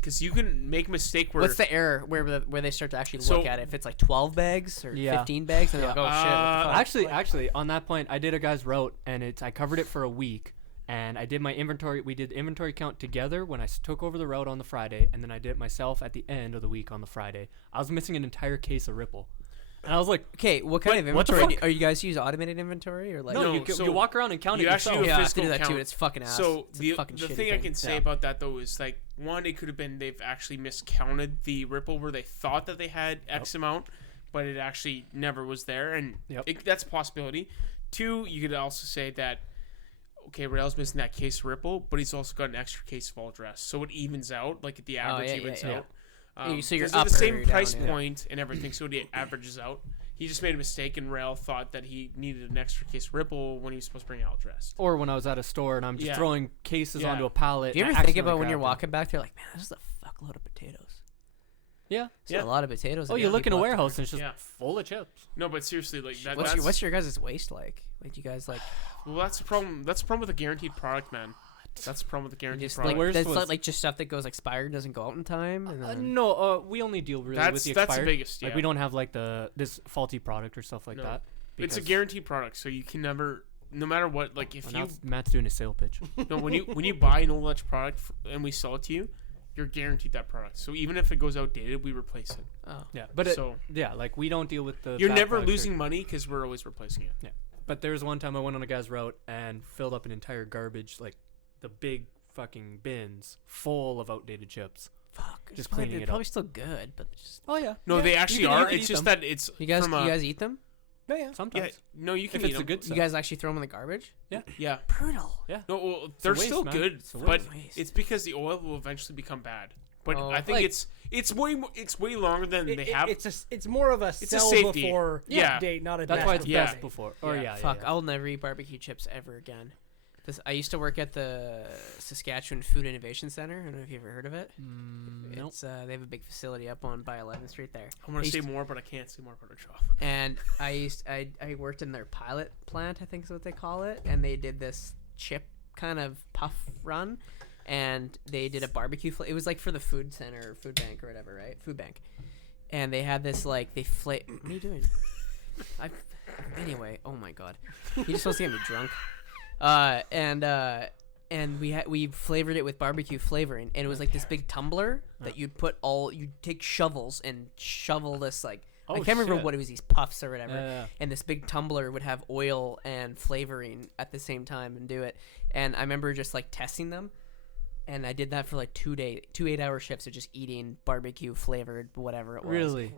because you can make a mistake where What's the error where they start to actually So- look at it? If it's like 12 bags or Yeah. 15 bags, and they're like, oh shit, what the fuck? Actually, on that point, I did a guy's route, and I covered it for a week, and I did my inventory. We did inventory count together when I took over the route on the Friday, and then I did it myself at the end of the week on the Friday. I was missing an entire case of Ripple, and I was like, Okay, what kind of what the inventory? fuck? Are you guys use automated inventory or like? no, No, so you walk around and count it you actually yourself. do yeah, I have to physical do that too. count. It's fucking ass. So It's a the fucking shitty thing I can say Yeah. about that though is like one, it could have been they've actually miscounted the Ripple where they thought that they had X amount, but it actually never was there, and that's a possibility. Two, you could also say that okay, Rheal's missing that case of Ripple, but he's also got an extra case of all dress, so it evens out. Like the average yeah, evens yeah. out. So you're 'cause they're up the same or down, price yeah. point and everything, so it averages out. He just made a mistake, and Rheal thought that he needed an extra case of Ripple when he was supposed to bring out dress. Or when I was at a store and I'm just Yeah. throwing cases Yeah. onto a pallet. Do you and ever I think accidentally about when you're grabbed walking back there, like, man, this is a fuckload of potatoes. Yeah. There's a lot of potatoes. Oh, that you look in a people have to warehouse and it's just Yeah. full of chips. No, but seriously, like that. What's your guys' waste like? Like, do you guys like Well, that's the problem. That's the problem with a guaranteed product, man. That's the problem with the guaranteed just product. like Where's that's was- like just stuff that goes expired doesn't go out in time? And then, No, we only deal really with That's the the expired. biggest. Yeah, Like we don't have like this faulty product or stuff like No. that. It's a because- guaranteed product, so you can never, no matter what. Like if Well, you now Matt's doing a sale pitch. no, when you buy an old edge product and we sell it to you, you're guaranteed that product. So even if it goes outdated, we replace it. oh, Yeah, but So like we don't deal with the. you're bad never products or- losing money because we're always replacing it. But there was one time I went on a guy's route and filled up an entire garbage, like the big fucking bins full of outdated chips. fuck. Just They're cleaning it probably up. still good, but just Oh yeah. No, they actually are. You It's can just eat them. that it's you guys from you guys eat them? Yeah, yeah. Sometimes. yeah. No, you can If eat it's a them. good You stuff. guys actually throw them in the garbage? Yeah. Brutal. No, well, a they're waste, still man. good, It's a but waste. it's because the oil will eventually become bad. But Oh. I think Like- it's way longer than they have. It's more of a a sell safety. before Yeah. date, not a That's best why it's before Yeah. best date. before. Or Yeah. yeah. Fuck, yeah. I'll never eat barbecue chips ever again. I used to work at the Saskatchewan Food Innovation Center. I don't know if you've ever heard of it. Nope. It's they have a big facility up on by 11th Street there. I want I to say used more, but I can't say more about our job. And I worked in their pilot plant, I think is what they call it, and they did this chip kind of puff run, and they did a barbecue. It was like for the food center, or food bank, or whatever, right? Food bank, and they had this like What are you doing? Anyway, oh my god, you're just supposed to get me drunk. And we flavored it with barbecue flavoring, and it was like this big tumbler that you'd take shovels and shovel this like. I can't remember what it was, these puffs or whatever. Yeah. And this big tumbler would have oil and flavoring at the same time and do it. And I remember just like testing them. And I did that for like 2 8-hour shifts of just eating barbecue flavored whatever it was. Really?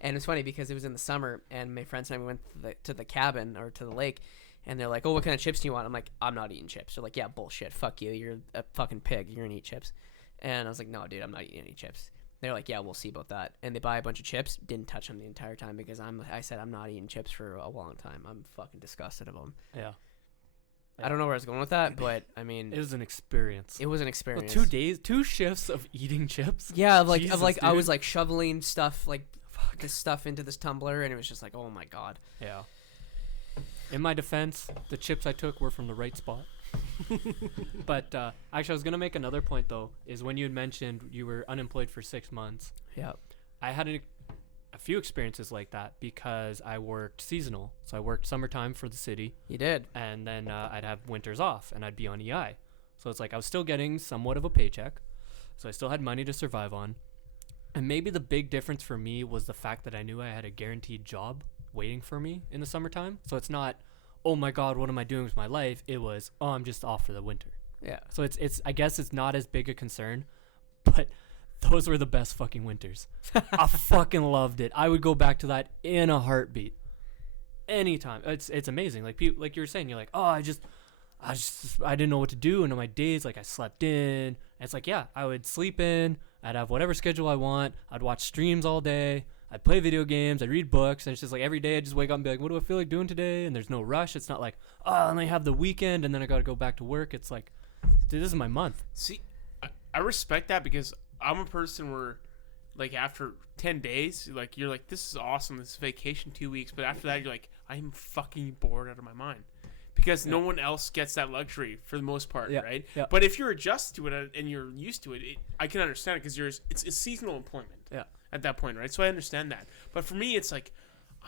And it's funny because it was in the summer, and my friends and I went to the cabin or to the lake, and they're like, "Oh, what kind of chips do you want?" I'm like, "I'm not eating chips." They're like, "Yeah, bullshit. Fuck you. You're a fucking pig. You're gonna eat chips." And I was like, "No, dude, I'm not eating any chips." They're like, "Yeah, we'll see about that." And they buy a bunch of chips. Didn't touch them the entire time because I said I'm not eating chips for a long time. I'm fucking disgusted of them. Yeah. I don't know where I was going with that, but I mean, It was an experience. it was an Well, experience. 2 days, 2 shifts of eating chips. Yeah, Jesus, I was dude. like shoveling stuff like this stuff into this tumbler, and it was just like, oh my god. Yeah. In my defense, the chips I took were from the right spot. But actually, I was gonna make another point though. Is when you had mentioned you were unemployed for 6 months. Yeah. I had a few experiences like that because I worked seasonal. So I worked summertime for the city, You did. and then I'd have winters off, and I'd be on EI. So it's like I was still getting somewhat of a paycheck, so I still had money to survive on. And maybe the big difference for me was the fact that I knew I had a guaranteed job waiting for me in the summertime. So it's not, oh my god, what am I doing with my life? It was, oh, I'm just off for the winter. Yeah. So it's I guess it's not as big a concern, but those were the best fucking winters. I fucking loved it. I would go back to that in a heartbeat. Anytime. It's amazing. Like people, like you were saying, you're like, oh, I didn't know what to do, and on my days, like I slept in. And it's like, yeah, I would sleep in. I'd have whatever schedule I want. I'd watch streams all day. I'd play video games. I'd read books. And it's just like every day I just wake up and be like, what do I feel like doing today? And there's no rush. It's not like, oh, and I have the weekend and then I got to go back to work. It's like, dude, this is my month. See, I respect that because I'm a person where like after 10 days, like you're like, this is awesome. This is vacation 2 weeks. But after that, you're like, I'm fucking bored out of my mind. Because no one else gets that luxury for the most part, right? Yeah. But if you're adjusted to it and you're used to it, I can understand it because it's seasonal employment at that point, right? So I understand that. But for me, it's like,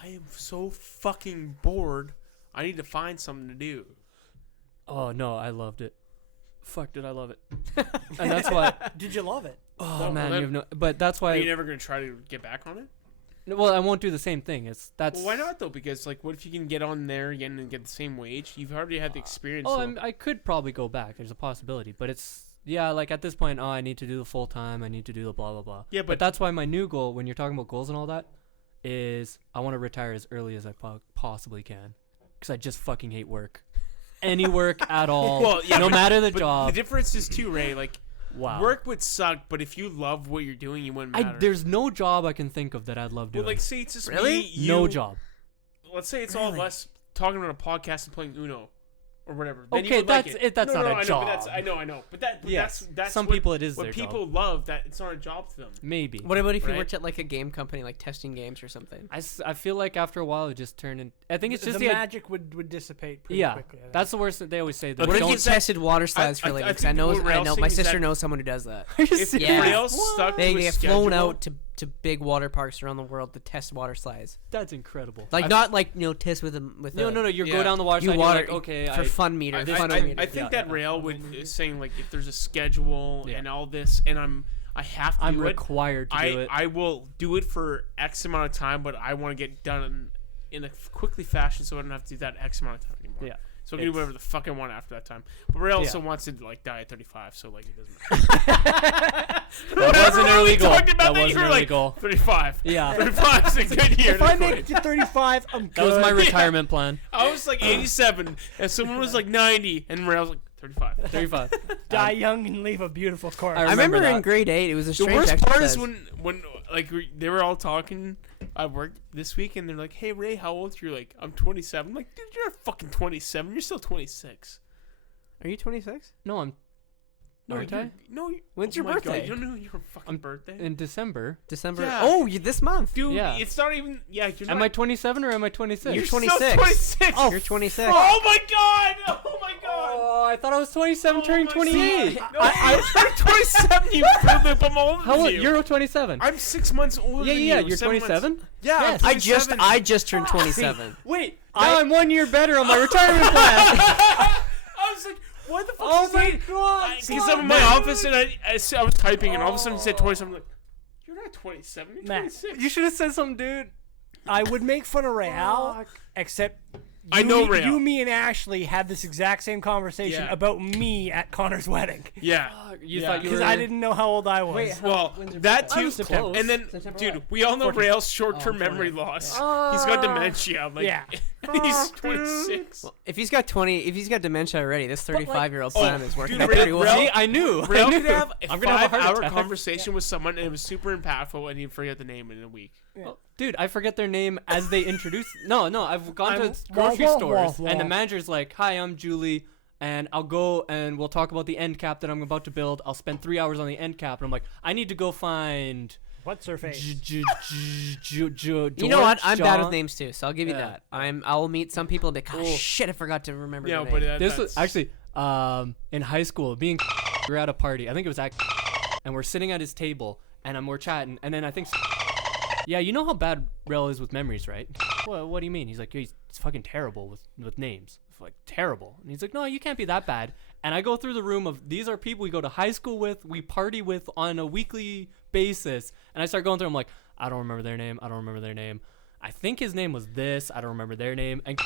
I am so fucking bored. I need to find something to do. Oh no, I loved it. Fuck, did I love it? And that's why. Did you love it? Oh Well, man, then- you have no. But that's Are why. you never going to try to get back on it? Well, I won't do the same thing. That's. Well, why not though? Because like, what if you can get on there again and get the same wage? You've already had the experience. Oh, so- I could probably go back. There's a possibility, but it's like at this point, I need to do the full time. I need to do the blah blah blah. Yeah, but that's why my new goal, when you're talking about goals and all that, is I want to retire as early as I possibly can, because I just fucking hate work, any work at all. Well, yeah, no matter the but job. the difference is too, Ray. Like, Wow. work would suck, but if you love what you're doing, you wouldn't matter. There's no job I can think of that I'd love doing. Well, like, say it's just Really? me, you, no job. Let's say it's all of us talking on a podcast and playing Uno or whatever. Then you Okay, would like that's it. it. That's No, not no, a I job. know, but I know. But Yes. that's Some what, people it is what their people job. love. That it's not a job to them. Maybe. What about if you Right? worked at like a game company, like testing games or something? I feel like after a while it just turned in. I think it's just the the magic would dissipate pretty yeah. quickly. I think. That's the worst that they always say. That What if don't you say- tested water slides for I a living? think Because I know, what Ralph's my saying is sister that- knows someone who does that. If Yeah. Rheal's stuck They to a get schedule, flown out to big water parks around the world to test water slides. That's incredible. Like not like test with a No. You Yeah. go down the water you slide. water You're like, okay, for fun meter. I fun think meter. that Rheal is saying like if there's a schedule Yeah. and all this, and I have to I'm do it. required to do it. I will do it for X amount of time, but I want to get done in a quickly fashion, so I don't have to do that X amount of time anymore. Yeah. So I can do whatever the fuck I want after that time. But Rheal also Yeah. wants to like die at 35, so like it doesn't matter. That wasn't Whenever we illegal. talked about That you wasn't were like, illegal. 35. Yeah. 35 is a good year. if to I quit. make it to 35, I'm good. That was my retirement plan. I was like 87, and someone was like 90, and Rheal was like 35. 35. Die young and leave a beautiful corpse. I I remember remember in that. grade 8, it was a The strange worst part is exercise. when like they were all talking at work this week, and they're like, "Hey Ray, how old are you?" You're like, "I'm 27." I'm like, dude, you're fucking 27. You're still 26. Are you 26? No, I'm No, Aren't you're- I? no. When's oh your my God, birthday? you don't know your fucking I'm birthday, in December. December. Yeah. Oh, this month. dude. Yeah. It's not even. Yeah, you're Am not. I 27 or am I 26? You're still 26. 26. Oh, you're 26. Oh my God! Oh my God! Oh, I thought I was 27 Oh turning my 28. God. No, I'm 27. You flip. I'm older How than old? you. You're 27. I'm 6 months older Yeah, than yeah, you. you're 7 months. 27? Yeah, Yes. I'm I just 27. turned 27. Wait, now I'm 1 year better on my retirement plan. I was like, what the fuck Oh is my that? God. Because I'm in my office and I was typing and all of a sudden he said 27. I'm like, you're not 27. You're Matt, 26. You should have said something, dude. I would make fun of Rheal, except I know me, Rheal. you, me, and Ashley had this exact same conversation Yeah. about me at Connor's wedding Yeah. You Yeah. thought you because were. I didn't know how old I was. Wait, Well, when's your that birthday? too. I'm September. And then, September dude, what? we all know 14th. Rail's short-term 14th. memory loss. He's got dementia. Like, Yeah. he's 26. Well, if he's got dementia already, this 35-year-old plan is working dude, out pretty Rheal- well. See, I knew. Rail I knew. could have a I'm gonna have a heart 5-hour attack. conversation with someone and it was super impactful and he'd forget the name in a week. Well, dude, I forget their name as they introduce. No, I've gone I'm- to grocery wah, wah, stores wah, and the wah. manager's like, "Hi, I'm Julie, and I'll go and we'll talk about the end cap that I'm about to build. I'll spend 3 hours on the end cap." And I'm like, "I need to go find." What's her face? You know what? I'm bad with John- names too, so I'll give you Yeah. that. I will meet some people and be like, Oh. shit, I forgot to remember Yeah, the but name. This that's was actually in high school. We were at a party. I think it was at, and we're sitting at his table, and we're chatting, and then I think, yeah, you know how bad Rel is with memories, right? Well, what do you mean? He's like, he's fucking terrible with names, like terrible. And he's like, no, you can't be that bad. And I go through the room of these are people we go to high school with, we party with on a weekly basis, and I start going through. I'm like, I don't remember their name. I don't remember their name. I think his name was this. I don't remember their name. And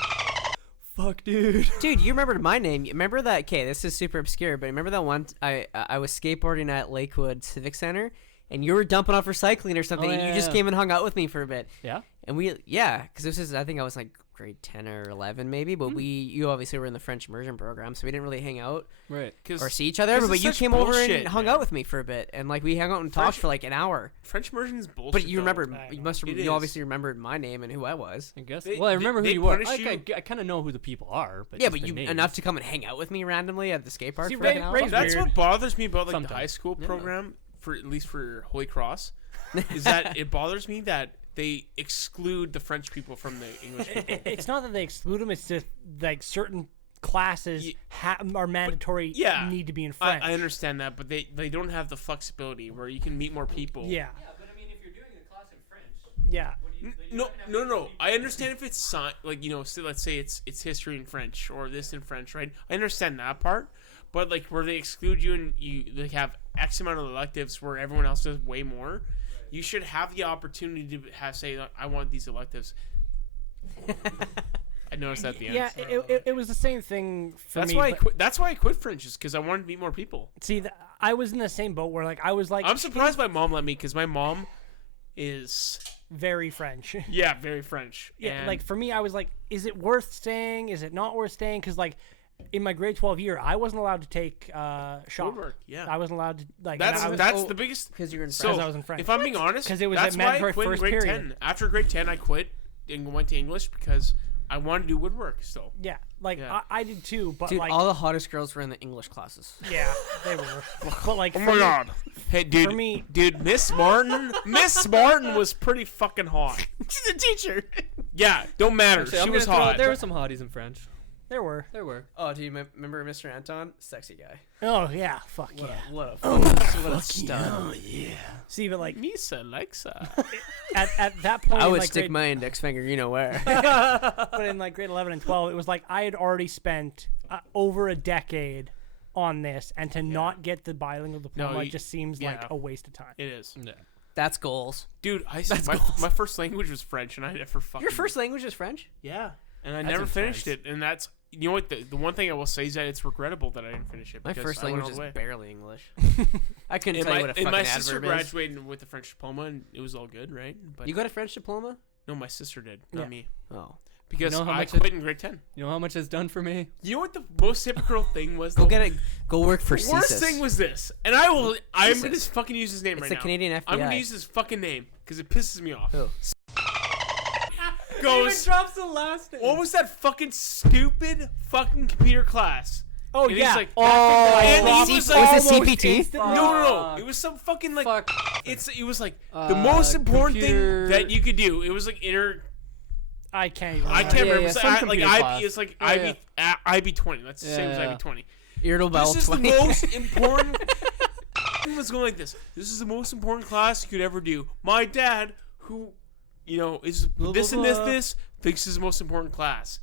fuck, dude. Dude, you remembered my name. You remember that? Okay, this is super obscure, but remember that one? I was skateboarding at Lakewood Civic Center, and you were dumping off recycling or something, Oh, and you yeah, just yeah. came and hung out with me for a bit. Yeah. And because this is, I think I was like grade 10 or 11 maybe, but you obviously were in the French immersion program, so we didn't really hang out Right. or see each other, 'cause but it's you such came over bullshit, and hung man. out with me for a bit, and like we hung out and talked French- for like an hour. French immersion is bullshit. But you though. remembered, I you know. must, It you is. obviously remembered my name and who I was. I guess. They- Well, I remember they who you were. punish I you- kind of know who the people are, but Yeah, just but the you names. enough to come and hang out with me randomly at the skate park See, for like Ray- an hour. Ray's That's weird. what bothers me about like the Sometimes. high school Yeah. program, for at least for Holy Cross. is that it bothers me that they exclude the French people from the English people. It's not that they exclude them. It's just like certain classes are mandatory. yeah, need to be in French. I understand that, but they don't have the flexibility where you can meet more people. Yeah. but I mean, if you're doing the class in French, Yeah. No. I understand if it's like so let's say it's history in French or this in French, right? I understand that part, but like where they exclude you and they have X amount of electives where everyone else does way more, you should have the opportunity to say I want these electives. I noticed that at the end. Yeah, it was the same thing for That's me. why I but- quit. That's why I quit French, is because I wanted to meet more people. See, I was in the same boat where like I was like I'm surprised my mom let me, because my mom is very French. very French. Yeah, and like for me, I was like, is it worth staying? Is it not worth staying? Because like in my grade 12 year, I wasn't allowed to take shop. woodwork. Yeah, I wasn't allowed to like. that's and I was, that's the biggest. Because you're in So Because I was in French. if I'm being honest, 'Cause it was that's a why I mandatory quit in first grade period. 10. After grade 10, I quit and went to English because I wanted to do woodwork still. yeah, like Yeah. I did too, but Dude, like all the hottest girls were in the English classes. yeah, they were. But like Oh for my me- god! Hey, dude, For me- Miss Martin was pretty fucking hot. She's a teacher. Yeah, don't matter. actually, She I'm was gonna throw- hot. There were some hotties in French. there were. There were. Oh, do you remember Mr. Anton? Sexy guy. Oh yeah, fuck yeah. What a stud. See, but like Miss Alexa. at that point, I in would like stick grade, my index finger, you know where. but in like grade 11 and 12, it was like I had already spent over a decade on this, and to not get the bilingual diploma you- just seems like yeah. a waste of time. It is, Yeah. That's goals. dude. That's My goals. first language was French, and I never fucking. Your first language is French? Yeah, and I That's never finished intense. it, and that's what the one thing I will say is that it's regrettable that I didn't finish it. My because first I went language all is the way. barely English. I couldn't And tell you what a fucking my sister adverb is. graduated with a French diploma, and it was all good, right? But You got a French diploma? no, my sister did, not Yeah. me, Oh. because know how I much quit in grade 10. You know how much it's done for me? You know what the most hypocritical thing was? Go though? get it. Go work for The worst CSIS. thing was this, and I'm CSIS. gonna fucking use his name It's right the now. Canadian FBI. I'm gonna use his fucking name because it pisses me off. Who? Goes. drops the last name. What was that fucking stupid fucking computer class? Oh And he's yeah. like, and he he was was like, a CPT? instantly- no. It was some fucking like. Fuck. It was like the most important computer- thing that you could do. It was like I can't even. I remember. can't Yeah, remember. yeah, It's some like computer IB. class. It's like Yeah, IB 20. Let's say it was Yeah. IB 20. Irritable bowel This is 20. the most important. It was going like this. This is the most important class you could ever do. My dad, who, is Blah, this blah, and blah. this, thinks is the most important class.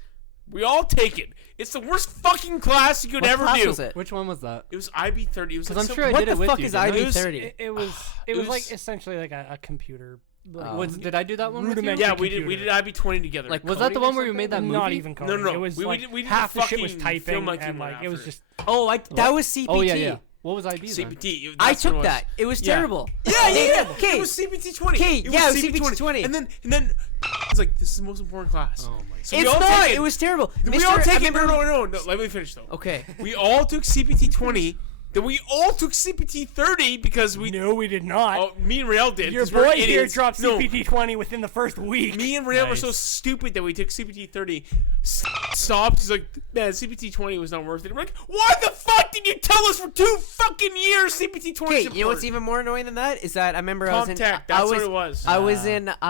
We all take it. It's the worst fucking class you could What ever class do. was it? Which one was that? It was IB 30. It was 'Cause like I'm some- sure I What did the it with fuck you. is didn't I? IB It was- 30? It was it like was- essentially like a computer. Like, Was, did I do that one with you? Rudimentary Yeah, we computer. did IB 20 together. Like Was that the coding or one where you something? made that movie? not even coding. No. It was We like did the half the shit was fucking typing, film like you and went like it was after. just. Oh, that was CPT. Oh yeah. What was IB then? CPT. I that's what it took was. that. It was Yeah. terrible. Yeah. Okay. It was CPT 20. Okay, It yeah, it was CPT CPT 20. And then it's like, this is the most important class. Oh my. So we It's all not. take It was terrible. We all Mr. I take it. remember- No. Let me finish though. Okay. We all took CPT 20. Then we all took CPT 30 because we. No, we did not. Oh, me and Rheal did. Your 'cause we're boy here idiots. dropped No, CPT 20 within the first week. Me and Rheal were so Nice. stupid that we took CPT 30. Stopped. He's like, man, CPT 20 was not worth it. We're like, why the fuck did you tell us for 2 fucking years CPT 20? Okay, you know what's even more annoying than that is that I remember I was in. Comtech, I that's was, what it was. I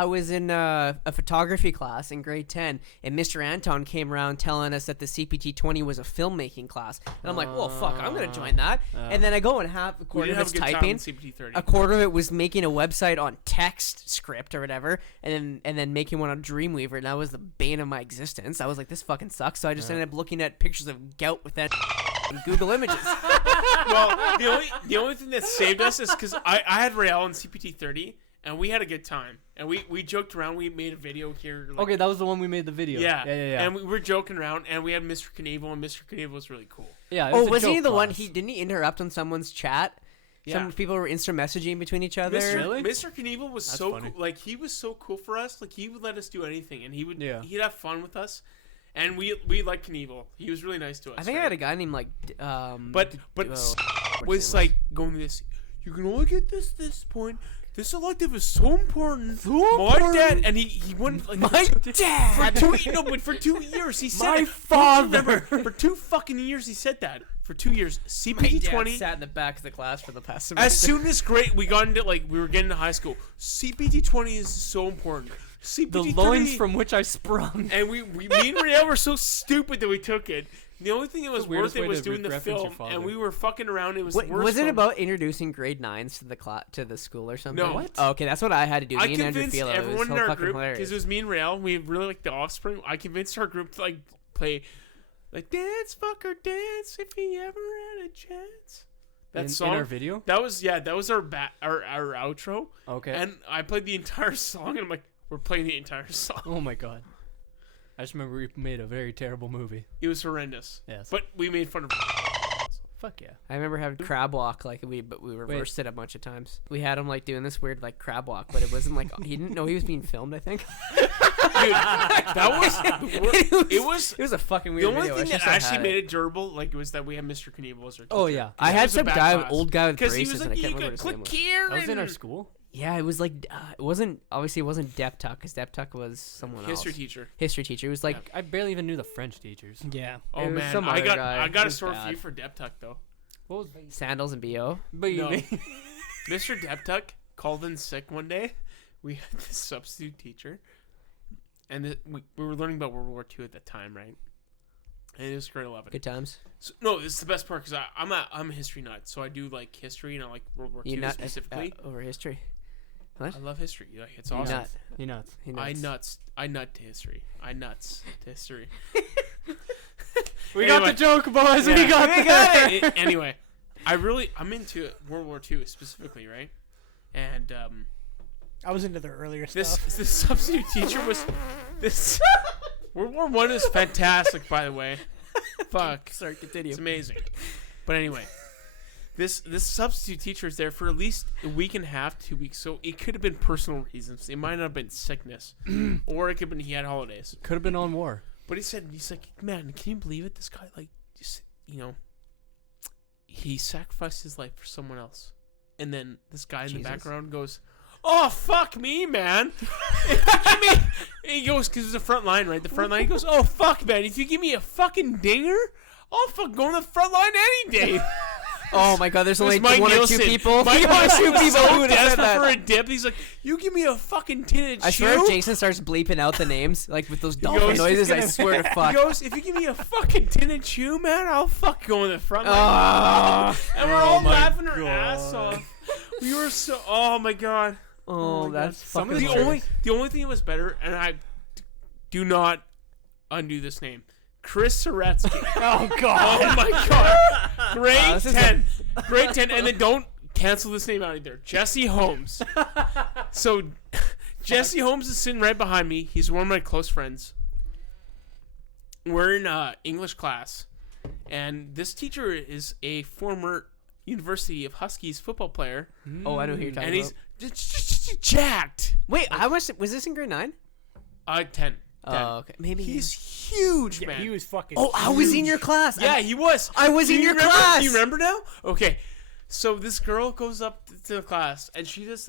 was in a photography class in grade 10, and Mr. Anton came around telling us that the CPT 20 was a filmmaking class, and I'm like, well, fuck, I'm gonna join that. And then I go and have a We quarter didn't of have it's a good time typing, in CPT 30. a quarter of it was making a website on text script or whatever, and then making one on Dreamweaver, and that was the bane of my existence. I was like, this fucking sucks. So I just ended up looking at pictures of gout with that Google Images. Well, the only thing that saved us is because I had Rheal in CPT 30, and we had a good time. And we joked around. We made a video here. Like, Okay, that was the one we made the video. Yeah. Yeah. And we were joking around, and we had Mr. Knievel, and Mr. Knievel was really cool. Yeah. It Oh, a wasn't he joke the one? class. Didn't he interrupt on someone's chat? Yeah. Some people were instant messaging between each other. Really? Mr. Knievel was That's so funny. cool. Like, he was so cool for us. Like, he would let us do anything, and he'd have fun with us. And we liked Knievel. He was really nice to us. I think I had a guy named like. But what's was his like going to this. You can only get this point. This elective is so important. My dad, and he wouldn't like My dad. for 2 years he said My it. father. Don't you remember? For 2 fucking years he said that. for 2 years. My CPT dad 20. sat in the back of the class for the past semester. As soon as we got into we were getting to high school. CPT 20 is so important. CPT The 30, loins from which I sprung. and me and Rheal were so stupid that we took it. The only thing that was the weirdest worth it way was to doing the reference your film, father. and we were fucking around. It was What, the worst was it film. about introducing grade 9s to the to the school or something? No. What? Oh, okay, that's what I had to do. I Me and Andrew convinced Philo. It was everyone so in our fucking group hilarious. because it was me and Rheal. We really like the Offspring. I convinced our group to play dance fucker dance if he ever had a chance. That in song. our video. That was our our outro. Okay. And I played the entire song, and I'm like, we're playing the entire song. Oh my god. I just remember we made a very terrible movie. It was horrendous. Yes. But we made fun of. Fuck yeah. I remember having crab walk but we reversed it a bunch of times. We had him doing this weird crab walk, but it wasn't he didn't know he was being filmed. I think. Dude, that was It was a fucking the weird only video. thing I that just had actually it. made it durable. Was that we had Mr. Knievel as our teacher. Oh yeah. I That had was a some bad old guy with because he braces, was and I like, can't you remember could what his name click was. here. That was in our and- school. Yeah, it was it wasn't Dep Tuck because Dep Tuck was someone History else. teacher. History teacher. It was I barely even knew the French teachers. Yeah. Oh It was man, some I other got guy. I got It a was sore bad. few for Dep Tuck though. What was Sandals and Bo. No. Mr. Dep Tuck called in sick one day. We had this substitute teacher, and we were learning about World War II at that time, right? And it was grade 11. Good times. So, no, this is the best part because I'm a history nut, so I do like history and I like World War II You nut specifically. over history. I love history. It's You awesome. nut. you nuts? He I nuts. nut to history. I nuts to history. We Anyway. got the joke, boys. Yeah. We got it. Anyway, I'm into World War II specifically, right? And I was into their earlier this stuff. substitute teacher was this. World War One is fantastic, by the way. Fuck, Sorry, continue. it's amazing. But anyway, this substitute teacher is there for at least a week and a half, 2 weeks. So it could have been personal reasons. It might not have been sickness, or it could have been he had holidays. Could have been on war. But he's like, man, can you believe it? This guy, just, he sacrificed his life for someone else. And then this guy in the background goes, oh, fuck me, man. He goes, because it's the front line, right? The front line, he goes, oh, fuck, man. If you give me a fucking dinger, I'll fucking go on the front line any day. Oh my god, there's only Mike one or two Nielsen. people. Mike One or Nielsen two was people so who would have said desperate for a that. dip. He's like, you give me a fucking tin and I swear if chew. Jason starts bleeping out the names, with those dolphin goes, noises, I he's swear to He fuck. goes, if you give me a fucking tin and chew, man, I'll fuck go in the front line. And we're Oh all my laughing our God. ass off. We were so. Oh my god. Oh, that's Some fucking of The hilarious. only thing that was better, and I do not undo this name, Chris Soretsky. Oh god. Oh my god. Grade this is 10. Grade 10, and then don't cancel this name out either. Jesse Holmes. So Jesse Holmes is sitting right behind me. He's one of my close friends. We're in English class, and this teacher is a former University of Huskies football player, Oh, I know who you're talking and about. he's jacked. Wait, how much was this in grade 9? 10. Oh, okay. Maybe He's huge, Yeah, man. he was fucking. Oh, I was in your class. Yeah, he was. I was Do in you your remember? class. Do you remember now? Okay. So this girl goes up to the class, and she just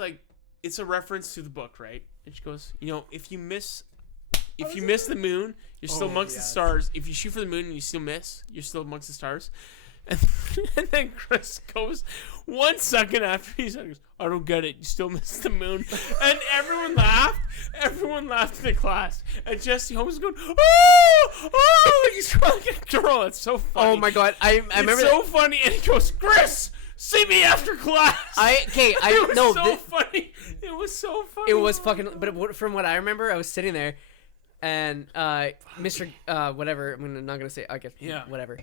it's a reference to the book, right? And she goes, if you miss the moon, you're still amongst the stars. If you shoot for the moon and you still miss, you're still amongst the stars. And then Chris goes 1 second after he said, I don't get it. You still missed the moon. And everyone laughed. Everyone laughed in the class. And Jesse Holmes is going, oh, he's trying to get a girl. It's so funny. Oh my god, I remember It's so funny. And he goes, Chris, see me after class. It was so funny. It was so funny. It was fucking. But from what I remember, I was sitting there, and Mr. Whatever. I'm not gonna say. I guess. Yeah. Whatever.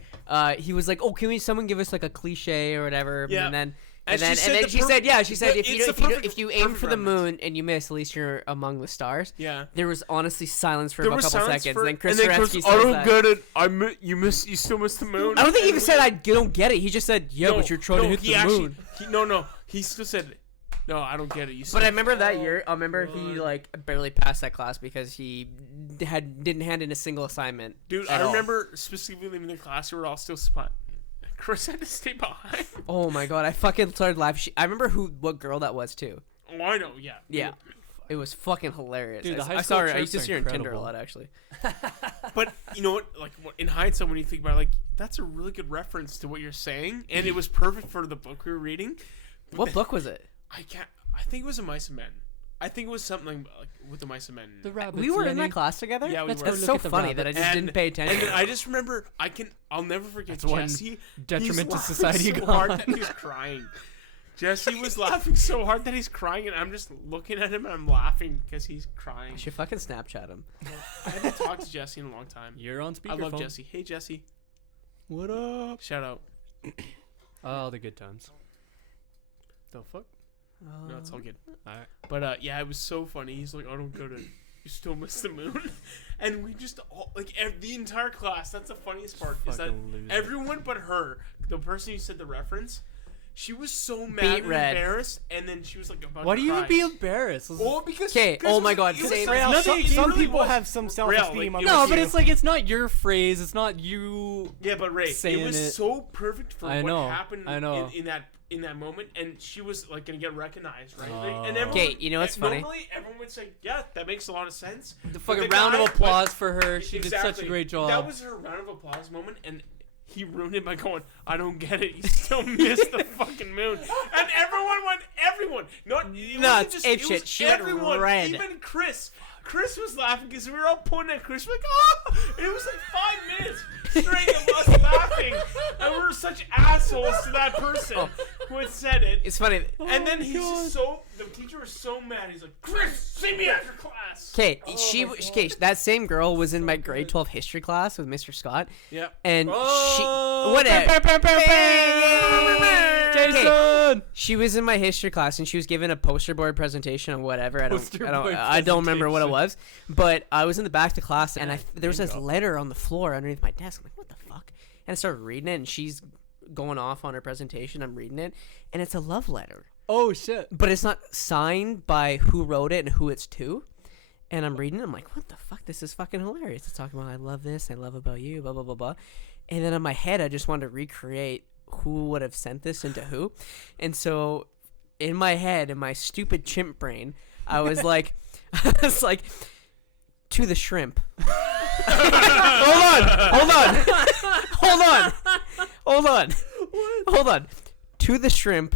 He was like, "Oh, can someone give us a cliche or whatever?" Yeah. And then. And And she then, said she the said, perfect- she said, it's the perfect- if you aim perfect for the reference. moon and you miss, at least you're among the stars. Yeah. There was honestly silence for There about a was couple silence seconds. for- And then Chris Chris, Soretsky I says don't that. get it. You still missed the moon. I don't think he even And said I don't get it. He just said, yeah, but you're trying to hit he the actually, moon. No. He still said, no, I don't get it. You But still I remember that year. I remember he barely passed that class because he didn't hand in a single assignment. Dude, at I all. remember specifically leaving the class. We were all still spot. Chris had to stay behind. Oh my god, I fucking started laughing. I remember what girl that was too. Oh, I know. Yeah. Yeah. It was fucking hilarious. Dude, the high I school saw her. I trips used to are see her on Tinder a incredible. lot, actually. But you know what? Like in hindsight, when you think about it, like that's a really good reference to what you're saying, and it was perfect for the book we were reading. What book was it? I think it was a Mice and Men. I think it was something like with the Mice and Men. The rabbits. We were in Lenny. that class together. Yeah, we That's were. so Look at the funny that I just And- didn't pay attention. And I just remember, I'll never forget That's one Jesse. detriment to He's society laughing so gone. hard that he's crying. Jesse was laughing so hard that he's crying, and I'm just looking at him and I'm laughing because he's crying. I should fucking Snapchat him. I haven't talked to Jesse in a long time. You're on I speakerphone. love Jesse. Hey Jesse, What up? shout out. Oh, the good times. The fuck? No, it's all good. Alright. But yeah, it was so funny. He's like, I don't get it. You still miss the moon, and we just all like the entire class. That's the funniest part is that Fucking loser. everyone but her, the person who said the reference, she was so mad Beat and red. embarrassed, and then she was like about Why to do you cry. be embarrassed? Well, because 'Kay, because oh it my was- God, it was same- such- Rheal, Nothing- it some really people was. have some self-esteem. like, on No, this but you. it's like it's not your phrase. It's not you. Yeah, but Ray, saying it was it. so perfect for I what know, happened I know. in that moment, and she was like gonna get recognized, right? Oh. And everyone, Okay, you know what's funny? Normally, everyone would say, "Yeah, that makes a lot of sense." The But fucking the round guy- of applause for her. She did such a Exactly. great job. That was her round of applause moment, and he ruined it by going, "I don't get it. You still missed the fucking moon." And everyone went, not it No, wasn't it's just ape it shit. was She went everyone, red. even Chris. Chris was laughing because we were all pointing at Chris, like, "Oh!" And it was like 5 minutes straight of us laughing, and we were such assholes to that person who had said it. It's funny. And then he's just the teacher was so mad. He's like, "Chris, see me after class." Okay, Oh that same girl was in my grade 12 history class with Mr. Scott, Yep. and Oh, she whatever. Okay, Jason. she was in my history class and she was given a poster board presentation on whatever. Poster board I don't remember what it presentation. was, but I was in the back of the class and there was this Bingo. letter on the floor underneath my desk. I'm like, what the fuck? And I started reading it, and she's going off on her presentation. I'm reading it, and it's a love letter, Oh shit. but it's not signed by who wrote it and who it's to. And I'm reading it, I'm like, what the fuck? This is fucking hilarious. It's talking about I love this, I love about you, blah, blah, blah, blah. And then in my head, I just wanted to recreate who would have sent this into who. And so in my head, in my stupid chimp brain, I was like, to the shrimp. Hold on. To the shrimp,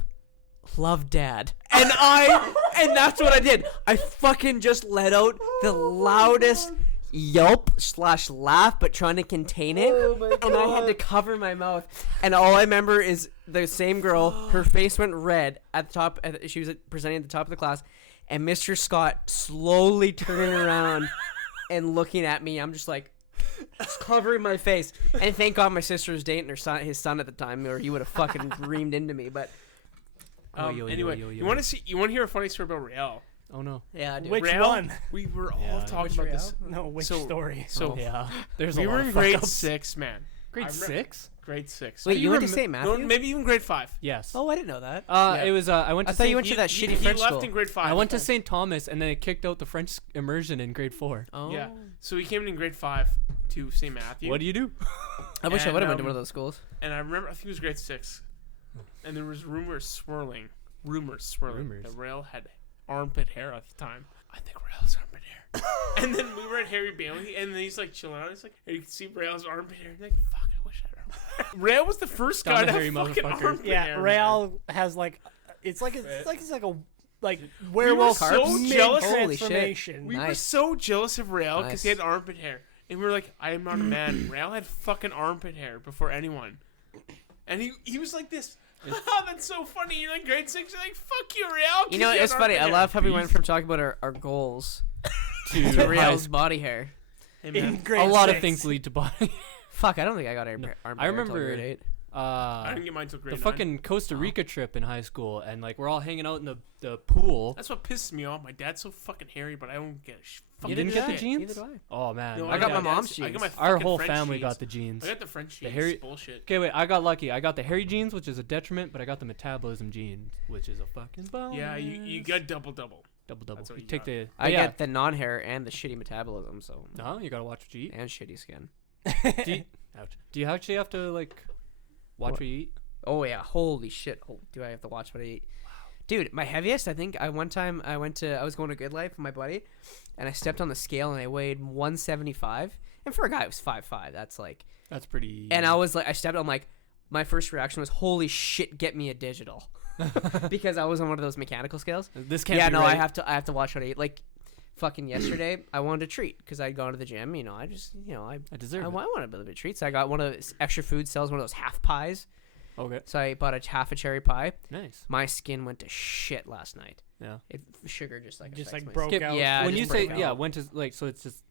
love dad. And that's what I did. I fucking just let out the loudest yelp/laugh, but trying to contain it. And I had to cover my mouth. And all I remember is the same girl, her face went red at the top. She was presenting at the top of the class. And Mr. Scott slowly turning around and looking at me. I'm just like, just covering my face. And thank God my sister was dating his son at the time, or he would have fucking reamed into me. But Anyway, you want to hear a funny story about Rheal? Oh no. yeah, dude. Which Rheal, one? We were all Yeah, talking Which about Rheal? this. No, which So- story? So Yeah. There's we a were lot in of grade fuck-ups. 6, man. Grade I remember- 6? Grade 6. Wait, you went to rem- St. Matthew? No, maybe even grade 5. Yes. Oh, I didn't know that. Yeah. It was. I went I to. thought you St. went to that shitty he French left school. in grade 5. I went to St. Thomas, and then it kicked out the French immersion in grade 4. Oh. Yeah. So we came in grade 5 to St. Matthew. What do you do? I wish I And, would have went to um, one of those schools. And I remember, I think it was grade 6. And there was rumors swirling Rumors. that Rheal had armpit hair at the time. I think Rheal's armpit hair. And then we were at Harry Bailey, and then he's like chilling out. He's like, and you can see Rheal's armpit hair. He's like, fuck, I wish I had armpit hair. Rheal was the first Down guy the to have hairy fucking motherfucker. armpit Yeah, hair. man. Rheal has like it's like a were werewolf so mid jealous. Holy shit. transformation. We were Nice. so jealous of Rheal because he Nice. had armpit hair. And we were like, I am not a man. Rheal had fucking armpit hair before anyone. And he was like this. Oh, that's so funny. You're like grade 6. You're like, fuck you, Rheal. You know, it's funny. I love how we went from talking about our goals to high Rheal's school. body hair. Hey, in man. grade A lot 6. of things lead to body. Fuck, I don't think I got armpit I hair until remember- grade 8. I didn't get mine until grade The 9. fucking Costa Rica trip in high school, and like we're all hanging out in the pool. That's what pisses me off. My dad's so fucking hairy, but I don't get a fucking You didn't get the shit. jeans? Neither do I. Oh man, No, I got got my dad's- mom's I got my jeans. our fucking whole French family jeans. got the jeans. I got the French jeans. hairy- Bullshit. Okay, wait, I got lucky. I got the hairy jeans, which is a detriment, but I got the metabolism jeans, which is a fucking bonus. Yeah, you got double. double. That's what You you take got. the. I yeah. get the non-hair and the shitty metabolism, so No, you gotta watch what you eat. and shitty skin. Do you actually have to like watch what you eat? Oh yeah, holy shit! Oh, do I have to watch what I eat? Dude, my heaviest, I think, I was going to Good Life with my buddy, and I stepped on the scale and I weighed 175, And for a guy who's 5'5", that's like. That's pretty. And I was like, I stepped. I'm like, my first reaction was, "Holy shit, get me a digital," because I was on one of those mechanical scales. This can't. Yeah, be no, right. I have to watch how to eat. Like, fucking yesterday, I wanted a treat because I'd gone to the gym. You know, I just, you know, I deserve I it. wanted a bit of a treat. So I got one of those extra food sells one of those half pies. Okay. So I bought a half a cherry pie. Nice. My skin went to shit last night. Yeah. Sugar just like Just affects like my broke skin. out. Yeah. When just you say broke yeah, out. when to like so it's just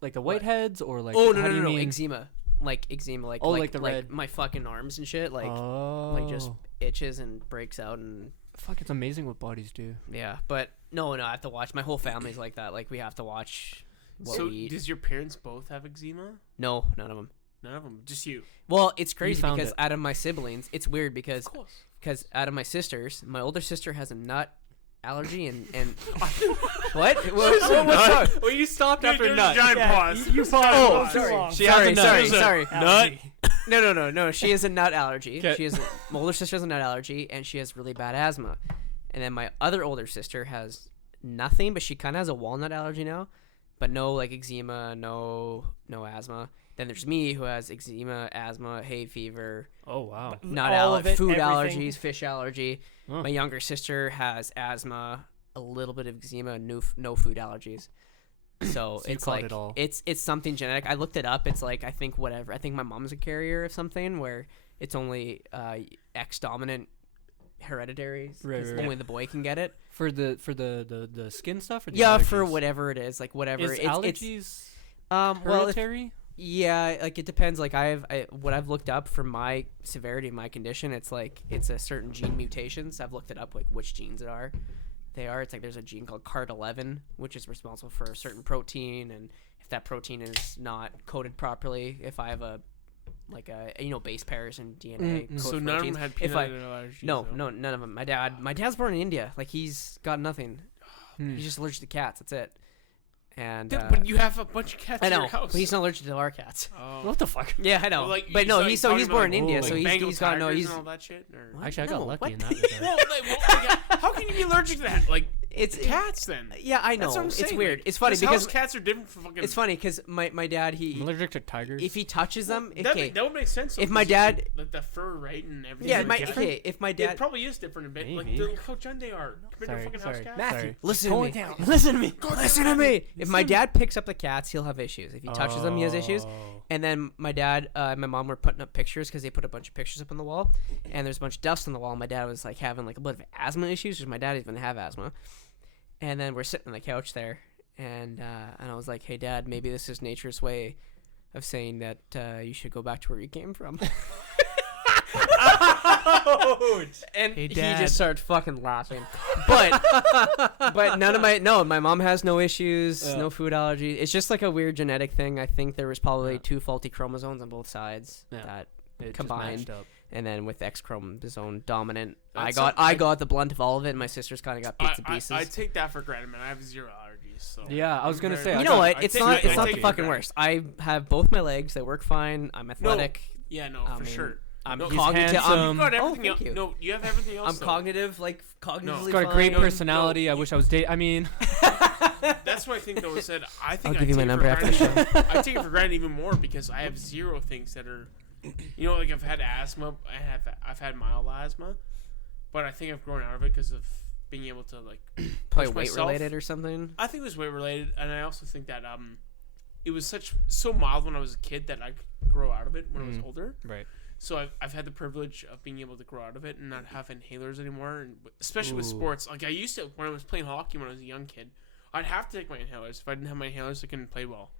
like the What? whiteheads or like. Oh no how no do no you no mean? eczema. Like eczema, like Oh, like the red. my fucking arms and shit, like just Oh. itches and breaks out and Fuck, it's amazing what bodies do. yeah. But no, I have to watch. My whole family's like that. Like we have to watch what So we eat. does your parents both have eczema? No, none of them. None of them. Just you. Well, it's crazy found because it. out of my siblings, it's weird because Of course. out of my sisters, my older sister has a nut allergy and what? What's wrong? Well, you stopped after after nut. giant Yeah, pause. you paused Oh, too sorry. long. She has a nut. sorry. Allergy. No. She has a nut allergy. 'Kay. My older sister has a nut allergy, and she has really bad asthma. And then my other older sister has nothing, but she kind of has a walnut allergy now, but no like eczema, no asthma. Then there's me who has eczema, asthma, hay fever, Oh wow. nut All of it, food everything. allergies, fish allergy. Huh. My younger sister has asthma, a little bit of eczema, no food allergies. So So you it's caught like it all. it's something genetic. I looked it up. It's like I think my mom's a carrier of something where it's only X dominant hereditary. Right, 'Cause right, only the boy can get it. For the skin stuff or the Yeah, allergies? for whatever it is, like whatever. Is it's allergies well, if- hereditary? yeah, like it depends. Like what I've looked up for my severity of my condition, it's like it's a certain gene mutations. I've looked it up, like which genes they are. It's like there's a gene called CARD11, which is responsible for a certain protein, and if that protein is not coded properly, if I have a base pairs in DNA. code So for none of them genes. had If peanut I- allergies. No, though? none of them. My dad's born in India. Like he's got nothing. Hmm. He's just allergic to cats. That's it. And Yeah, but you have a bunch of cats I in know, your house. but he's not allergic to our cats. Oh. What the fuck? Yeah, I know. Well, like, but no, like he's talking born about, in India, like, so Bengal he's got no. tigers He's and all that shit. Or? What? Actually, I got No, lucky what? in that regard. Well, how can you be allergic to that? Like it's cats then? Yeah, I know. That's what I'm It's saying. weird. Like, It's funny this because house cats are different from fucking. it's funny because my dad I'm allergic to tigers. if he touches them, That, okay. that would make sense. though, If my 'cause dad- like the fur, right, and everything. Yeah, like that. okay. If my It dad, probably is different a bit. Like Maybe. look how John they are compared Sorry, to fucking house sorry. cats. Matthew, Sorry. listen to Tone me. it down. Listen to me. Listen to me. If my dad picks up the cats, he'll have issues. If he touches them, he has issues. Oh. And then my dad and my mom were putting up pictures because they put a bunch of pictures up on the wall, and there's a bunch of dust on the wall. My dad was like having like a bit of asthma issues because my dad even have asthma. And then we're sitting on the couch there, and I was like, "Hey, Dad, maybe this is nature's way of saying that you should go back to where you came from." And Hey, he Dad. just started fucking laughing. But my mom has no issues, Yeah. no food allergy. It's just like a weird genetic thing. I think there was probably two faulty chromosomes on both sides Yeah. that It just combined. matched up. and then with X chromosome dominant, That's I got the blunt of all of it, and my sister's kind of got bits and pieces. I take that for granted, man. I have zero allergies. So Yeah, I was gonna say, you I know got- what? I It's take not. it- It's I not take the it for fucking granted. worst. I have both my legs. They work fine. I'm athletic. Yeah, no, I for mean, sure. I'm No, cognitive. You've handsome. got Oh, everything thank else. you. No, you have everything else. I'm though. cognitive, like cognitively. He's got a great fine. personality. I wish I was I mean, That's what I think though. Is that I think I'll I give you my take it number for after the granted. I take it for granted even more because I have zero things that are, like I've had asthma. I've had mild asthma, but I think I've grown out of it because of being able to like Probably push weight myself. related or something. I think it was weight related, and I also think that it was so mild when I was a kid that I could grow out of it when I was older. right. So I've had the privilege of being able to grow out of it and not have inhalers anymore, and especially with Ooh. sports. Like I used to when I was playing hockey when I was a young kid, I'd have to take my inhalers. If I didn't have my inhalers, I couldn't play well.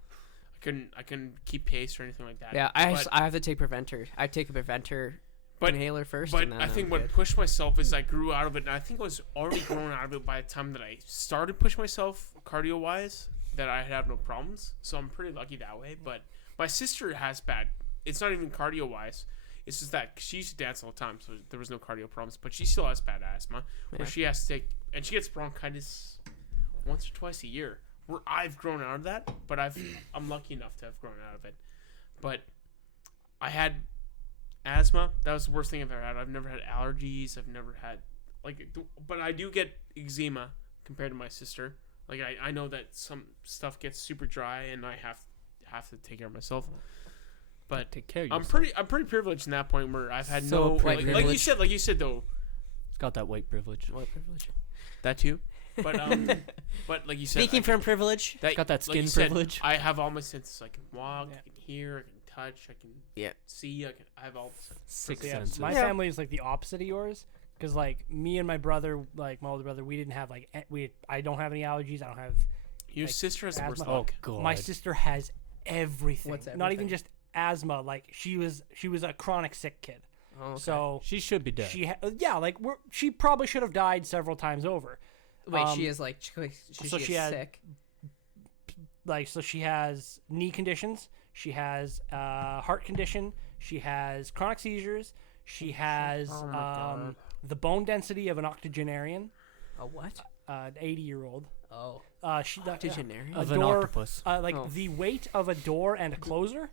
I couldn't keep pace or anything like that. Yeah, But- I have to take preventer. I take a preventer But- inhaler first. But and then I think I'm what good. pushed myself is I grew out of it, and I think I was already growing out of it by the time that I started pushing myself cardio wise. That I have no problems, so I'm pretty lucky that way. But my sister has bad. It's not even cardio wise. It's just that she used to dance all the time, so there was no cardio problems. But she still has bad asthma, where Yeah. she has to take, and she gets bronchitis once or twice a year. Where I've grown out of that, but I'm lucky enough to have grown out of it. But I had asthma. That was the worst thing I've ever had. I've never had allergies. I've never had but I do get eczema compared to my sister. Like I know that some stuff gets super dry, and I have to take care of myself. But Take care of I'm yourself. pretty privileged in that point where I've had So no like privileged. you said though It's got that white privilege. What privilege? that too. But but like you said, Speaking from privilege. It's got that like you skin said, privilege. I have all my senses. I can walk, Yeah. I can hear, I can touch, I can Yeah. see. I have all the senses. Six So, yeah, senses. my Yeah. family is like the opposite of yours, because like me and my brother, like my older brother, we didn't have like I don't have any allergies. I don't have. Your Like, sister has the worst asthma. luck. God. My sister has everything. What's Not even everything? just asthma. Like she was a chronic sick kid. Oh, okay. So She should be dead. she probably should have died several times over. wait, um, she is like so she is had- sick. Like so she has knee conditions. She has heart condition. She has chronic seizures. She has Oh my God. the bone density of an octogenarian, A what? an 80-year-old. Oh, Octogenarian. of a an door- octopus. Like Oh. the weight of a door and a closer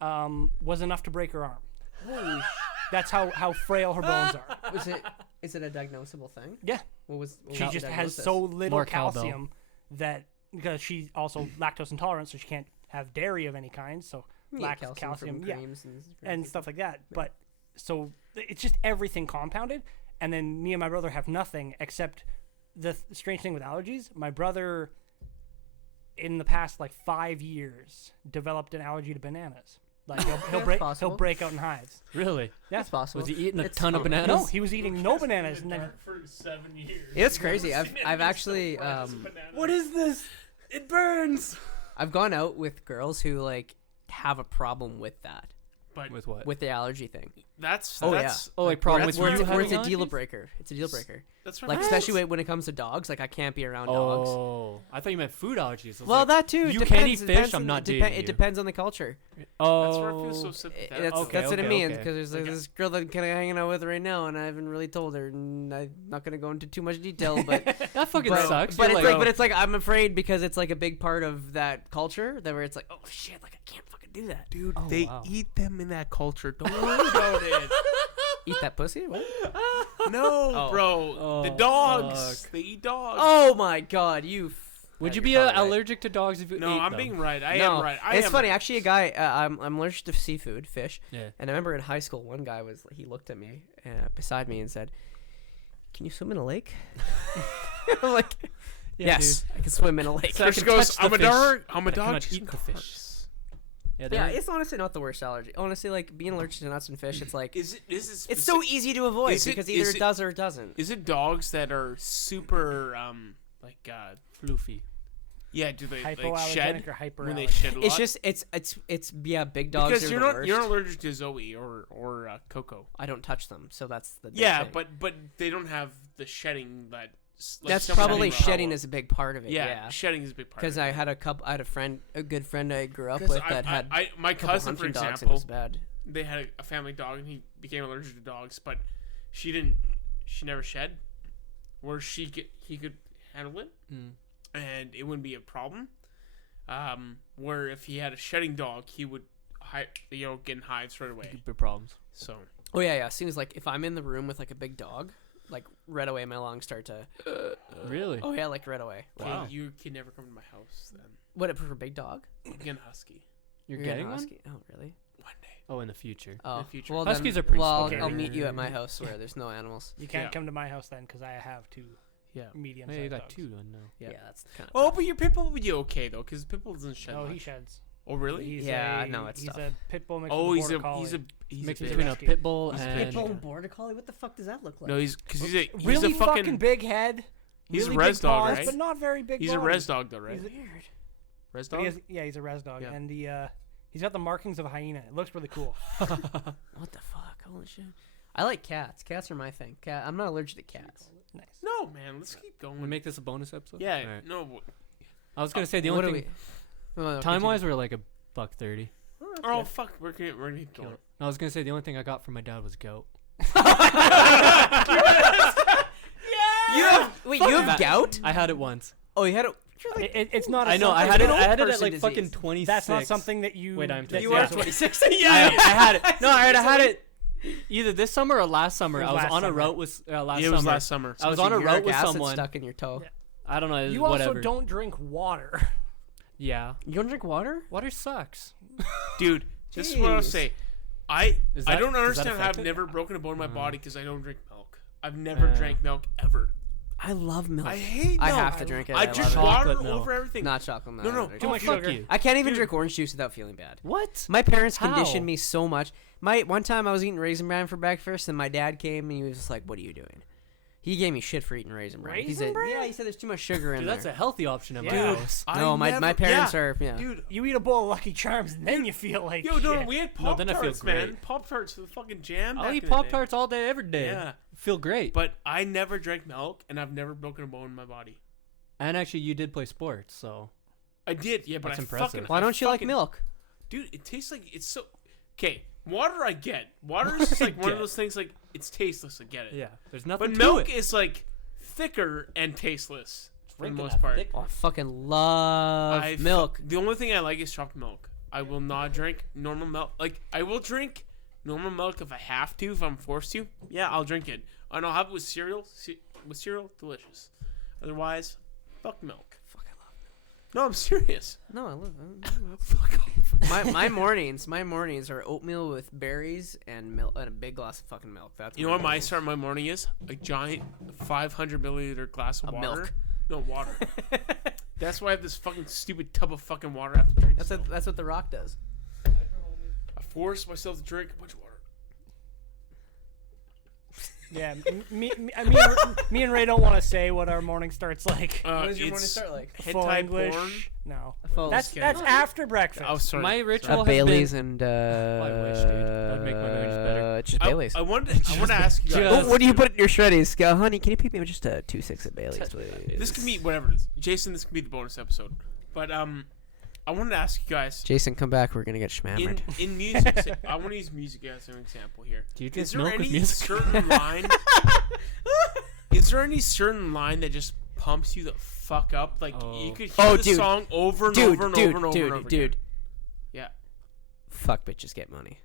was enough to break her arm. holy! That's how frail her bones are. Is it a diagnosable thing? Yeah. What She was the just has diagnosis? so little More cowbell. calcium that because she's also lactose intolerant, so she can't have dairy of any kind. So You lack get calcium, from yeah, creams and stuff like that. But so it's just everything compounded. And then me and my brother have nothing except the strange thing with allergies. My brother, in the past like 5 years, developed an allergy to bananas. Like he'll Possible. break out in hives. Really? That's possible. Was he eating a It's- ton of oh, bananas? No, he was eating no bananas, and then for 7 years. It's crazy. I've actually What is this? It burns. I've gone out with girls who like have a problem with that, But With what? with the allergy thing. that's Oh, that's Oh, like problem that's with where you it's- Where having it's a deal allergies? breaker. It's a deal breaker. that's where Like my- especially when it comes to dogs. Like I can't be around dogs. Oh, I thought you meant food allergies. I was Well, like, that too. you It can't depends- eat it fish, depends I'm on- not it dating you. It depends on the culture. oh, that's where I feel so sympathetic. That's Okay, what it okay, means okay. because there's Like, this girl that I'm kind of hanging out with right now, and I haven't really told her, and I'm not gonna go into too much detail, but that fucking but, sucks. But You're it's but it's like I'm afraid because it's like a big part of that culture that where it's like, oh shit, like I can't fucking do that. Dude, Oh, they wow. eat them in that culture. Don't worry about it. Eat that pussy? What? No, Oh. bro. The Oh, dogs. fuck. They eat dogs. Oh my god, you. would you you're be probably right. allergic to dogs if you no, ate I'm them? being right. I No, am right. it's funny. Actually, a guy. I'm allergic to seafood, fish, Yeah. and I remember in high school, one guy he looked at me beside me and said, "Can you swim in a lake?" I'm like, "Yes, I can swim in a lake." So I Chris can goes, touch the I'm a fish, dog. I'm a but I dog. cannot chasing eat the fish. cars." Yeah, Yeah, they're- it's honestly not the worst allergy. Honestly, like being allergic to nuts and fish, it's like Is it it's so easy to avoid is it- because either is it it- does or it doesn't. Is it dogs that are super floofy. yeah? Do they like hypoallergenic shed or hyper. when they shed a lot? It's just it's yeah, big dogs because are you're the not worst. you're not allergic to Zoe or Coco. I don't touch them, so that's the big Yeah, thing. but they don't have the shedding that. Like that's some probably shedding shedding power. is a big part of it. Yeah, Yeah, shedding is a big part. because of I it. had a good friend I grew up 'Cause with that had my a couple cousin, for hunting dogs and it example, was bad. they had a family dog and he became allergic to dogs, but she never shed, where he could handle it Mm. and it wouldn't be a problem. Where if he had a shedding dog, he would get in hives right away. Big problems. So Oh yeah, yeah. As soon as like if I'm in the room with like a big dog, like right away my lungs start to. Really? Oh yeah, like right away. okay, Wow. you can never come to my house then. What for a big dog? You get a husky You're You're getting gonna one? husky? Oh really? one day. Oh, in the future. Oh, future. well Huskies then, are pretty well, scary. I'll meet you at my house where there's no animals. You can't Yeah. come to my house then because I have two Yeah. medium. Hey, you got two now. Yeah, that's kind of. Oh, but your pit bull will be okay though, because pit bull doesn't shed No, much. he sheds. Oh, really? He's Yeah, a, no, it's he's tough. a pit bull mixed Oh, with he's border a collie. Mix big- between a rescue. pit bull He's a and big bull. border collie. What the fuck does that look like? No, he's a really fucking big head. He's a really res big dog, paws, right? But not very big. he's a body. res dog though, right? He's a- Weird. Res But dog. he's a res dog, Yeah. and he's got the markings of a hyena. It looks really cool. What the fuck? Holy shit. I like cats. Cats are my thing. I'm not allergic to cats. Nice. No, man, let's keep going. we make this a bonus episode. yeah, Alright. no. I was gonna say the What only do thing we? Oh, no, time wise continue. we're like $1.30. Oh, that's Oh good. fuck, we're gonna keep going. I was gonna say the only thing I got from my dad was gout. You have wait. You have that. gout? I had it once. Oh, you had it. You're like, It's not. I know. I something- had it. an I had it old at like person fucking disease. 26. That's not something that you. Wait, I'm that you 26. are 26. I had it. No, I had it either this summer or last summer. It was I was last on a summer. route with last Yeah, it summer. was last summer. I was So on a uric route with acid someone. stuck in your toe. Yeah. I don't know. You whatever. also don't drink water. Yeah. You don't drink water? Water sucks. Dude, this is what I'll Jeez. say. I Is I that- don't does that understand how I've affect it? never broken a bone in my body because I don't drink milk. I've never drank milk ever. I love milk. I hate milk. I have to drink it. I love drink it. water Chocolate milk. over everything. Not chocolate milk. No, I no, don't drink Too it. much fuck sugar. you. I can't even Dude. drink orange juice without feeling bad. What? My parents How? conditioned me so much. One time I was eating Raisin Bran for breakfast, and my dad came and he was just like, "What are you doing?" He gave me shit for eating Raisin Bran. He Raisin said, Bran? "Yeah." He said, "There's too much sugar in Dude, that's a there." healthy option at my Yeah. house. No, my parents are. Yeah. Dude, You eat a bowl of Lucky Charms and then you feel like yo, no, shit. we had No, Pop then I feel Tarts, man. great. Pop Tarts with fucking jam. I'll back eat in the Pop day. Tarts all day, every day. Yeah, Feel great. but I never drank milk, and I've never broken a bone in my body. And actually, you did play sports, so I did, yeah, but That's I impressive. fucking. Why I don't you like fucking- milk? Dude, it tastes like it's so. Okay, water I get. Water is just like one of get. those things like it's tasteless. I get it. yeah, there's nothing But to milk it. is like thicker and tasteless for the Drinking most that part. thick- Oh, I fucking love I milk. The only thing I like is chocolate milk. I will not drink normal milk. Like I will drink normal milk if I have to, if I'm forced to. Yeah, I'll drink it, and I'll have it with cereal. With cereal, delicious. Otherwise, fuck milk. Fuck, I love No, I'm serious. No, I love. Fuck off. my mornings are oatmeal with berries and milk and a big glass of fucking milk. That's You know what my start my morning is? A giant 500 milliliter glass of Of water. milk. No water. That's why I have this fucking stupid tub of fucking water I have to drink. That's still. that's what the Rock does. I force myself to drink a bunch of water. Yeah, me and Ray don't want to say what our morning starts like. What does your morning it's start like? Full hentai English. porn. No, Full that's kidding. after breakfast. Oh, sorry. My ritual has Bailey's been. and I wish, dude. That'd make my marriage better. It's just Bailey's. I wanted to ask you guys. Just- Oh, what do you put in your shreddies? Go, honey, can you pick me up just a 2-6 at Bailey's, please? This can be whatever. Jason, this can be the bonus episode. But I wanted to ask you guys Jason, come back. We're gonna get schmammered. in music. I want to use music as an example here. Do you Is drink there milk with any music? certain line? Is there any certain line that just pumps you the fuck up? Like Oh. you could hear Oh, the dude. song over and Dude, over and dude, over and over dude, and over dude. again. Yeah. Fuck bitches, get money.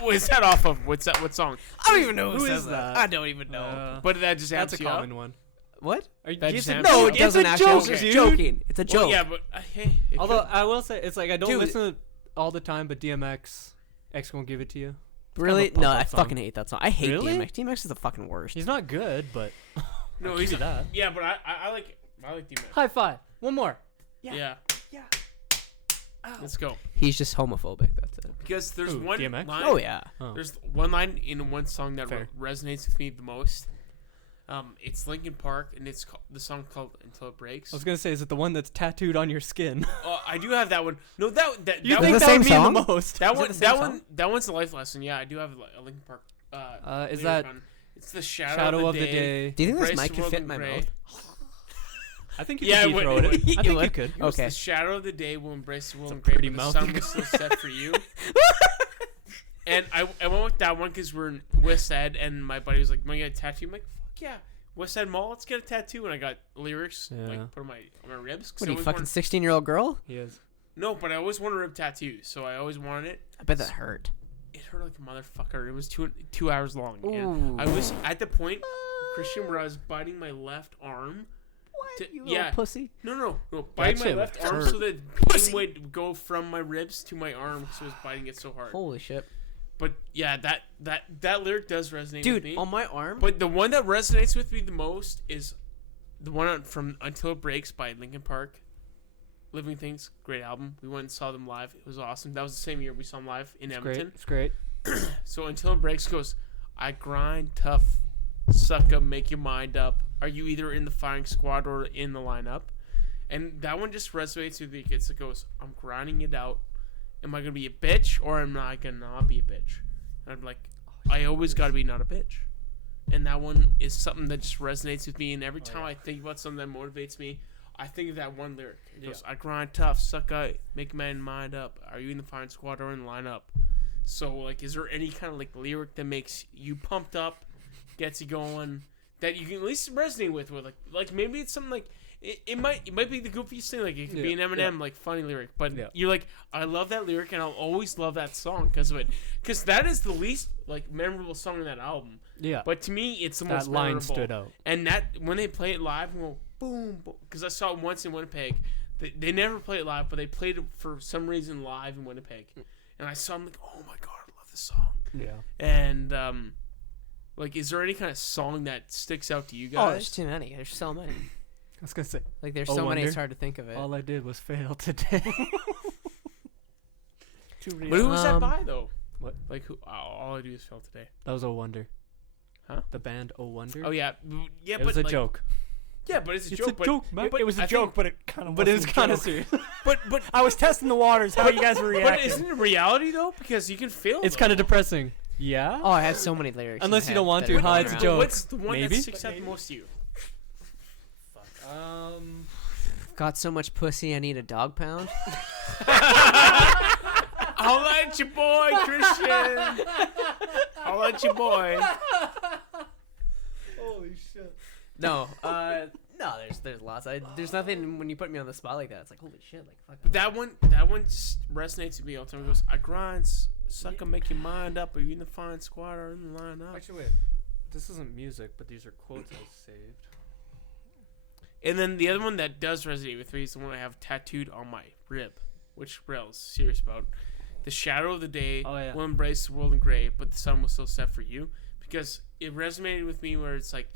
What is that off of? What's that? What song? I don't even know who says that. I don't even know. But that just That's amps a you up? common one. What? Are you That just just a- amps No, you it up? doesn't a actually. joke, I'm just dude. joking. It's a joke. Well, yeah, but hey. it Although could- I will say, it's like I don't Dude. listen to all the time, but DMX, X won't give it to you. Really? kind of a No, pop-up I song. fucking hate that song. I hate Really? DMX. DMX is the fucking worst. He's not good, but no, I'll he's give you that. Yeah, but I like it. I like DMX. High five. One more. Yeah. Yeah. Let's go. He's just homophobic. That's it. Because there's Who, one DMX? line. Oh yeah. Oh. There's one line in one song that Fair. resonates with me the most. It's Linkin Park, and it's the song called "Until It Breaks." I was gonna say, is it the one that's tattooed on your skin? I do have that one. No, that You that think the that same would mean song? the most? that Is it one the same that song? one that one's the life lesson. Yeah, I do have a Linkin Park. Is lyric that on- It's the shadow, Shadow of the day. Do you think this Embrace mic the could world fit in in my gray. mouth? I think you Yeah, could it would, throw it it. would. I think you would. could. It was Okay. the shadow of the day will embrace the world in a gray. pretty but the mouth sun you was got. still set for you. And I went with that one because we're in West Ed, and my buddy was like, "Want to get a tattoo?" I'm like, "Fuck yeah, West Ed Mall, let's get a tattoo." And I got lyrics Yeah. like put on my ribs. 'cause What I are you always fucking wanted- 16-year-old girl? He is. No, but I always wanted a rib tattoo, so I always wanted it. I bet that hurt. It hurt like a motherfucker. It was 2 hours long. And Ooh. I was at the point, Christian, where I was biting my left arm. What? You little pussy. No, biting my shit left would arm hurt. so that pain would go from my ribs to my arm because I was biting it so hard. Holy shit. But yeah, that lyric does resonate with Dude, me. on my arm. But the one that resonates with me the most is the one from Until It Breaks by Linkin Park. Living Things, great album. We went and saw them live. It was awesome. That was the same year we saw them live in It's great. Edmonton. It's great. So Until It Breaks goes, I grind tough, suck up, make your mind up. Are you either in the firing squad or in the lineup? And that one just resonates with me because it goes, I'm grinding it out. Am I going to be a bitch or am I going to not be a bitch? And I'm like, I always got to be not a bitch. And that one is something that just resonates with me. And every time I think about something that motivates me, I think of that one lyric. It goes, I grind tough, suck out, make your mind up. Are you in the firing squad or in the lineup? So, like, is there any kind of, like, lyric that makes you pumped up, gets you going, that you can at least resonate with? Like maybe it's something like, it might be the goofiest thing. Like, it could be an Eminem, like, funny lyric. But you're like, I love that lyric, and I'll always love that song because of it. Because that is the least, like, memorable song in that album. Yeah. But to me, it's the That most line memorable. stood out. And that, when they play it live, and go, boom, boom. Because I saw it once in Winnipeg. They never play it live, but they played it for some reason live in Winnipeg. And I saw them like, oh my god, I love this song. Yeah. And like, is there any kind of song that sticks out to you Oh, guys? there's too many. There's so many. I was gonna say. Like there's Oh, so many. Wonder? It's hard to think of it. All I did was fail today. But who was that Um, by though? What? Like who? All I do is fail today. That was Oh Wonder. Huh? The band Oh Wonder. Oh yeah, yeah. It but was a like, joke. Yeah, but it's a It's joke. a but, joke, man. but It was a I joke, think- but it kind of. But it was kind of serious. but I was testing the waters. How you guys were but reacting? isn't it reality though? Because you can fail. It's though. kind of depressing. Yeah. Oh, I have so many lyrics. in Unless my you don't head want that to, are huh, going it's a around. joke. What's the one Maybe? that sticks out the most to you? Got so much pussy, I need a dog pound. I'll let you, boy, Christian. I'll let you, boy. Holy shit. No, no. There's lots. There's nothing when you put me on the spot like that. It's like holy shit, like fuck. But that one just resonates with me all the time. It goes, I grind, sucker, make your mind up. Are you in the fine squad or in the line up? Actually, wait. This isn't music, but these are quotes I saved. And then the other one that does resonate with me is the one I have tattooed on my rib, which Rheal's serious about. The shadow of the day Oh, yeah. will embrace the world in gray, but the sun will still set for you. Because it resonated with me where it's like,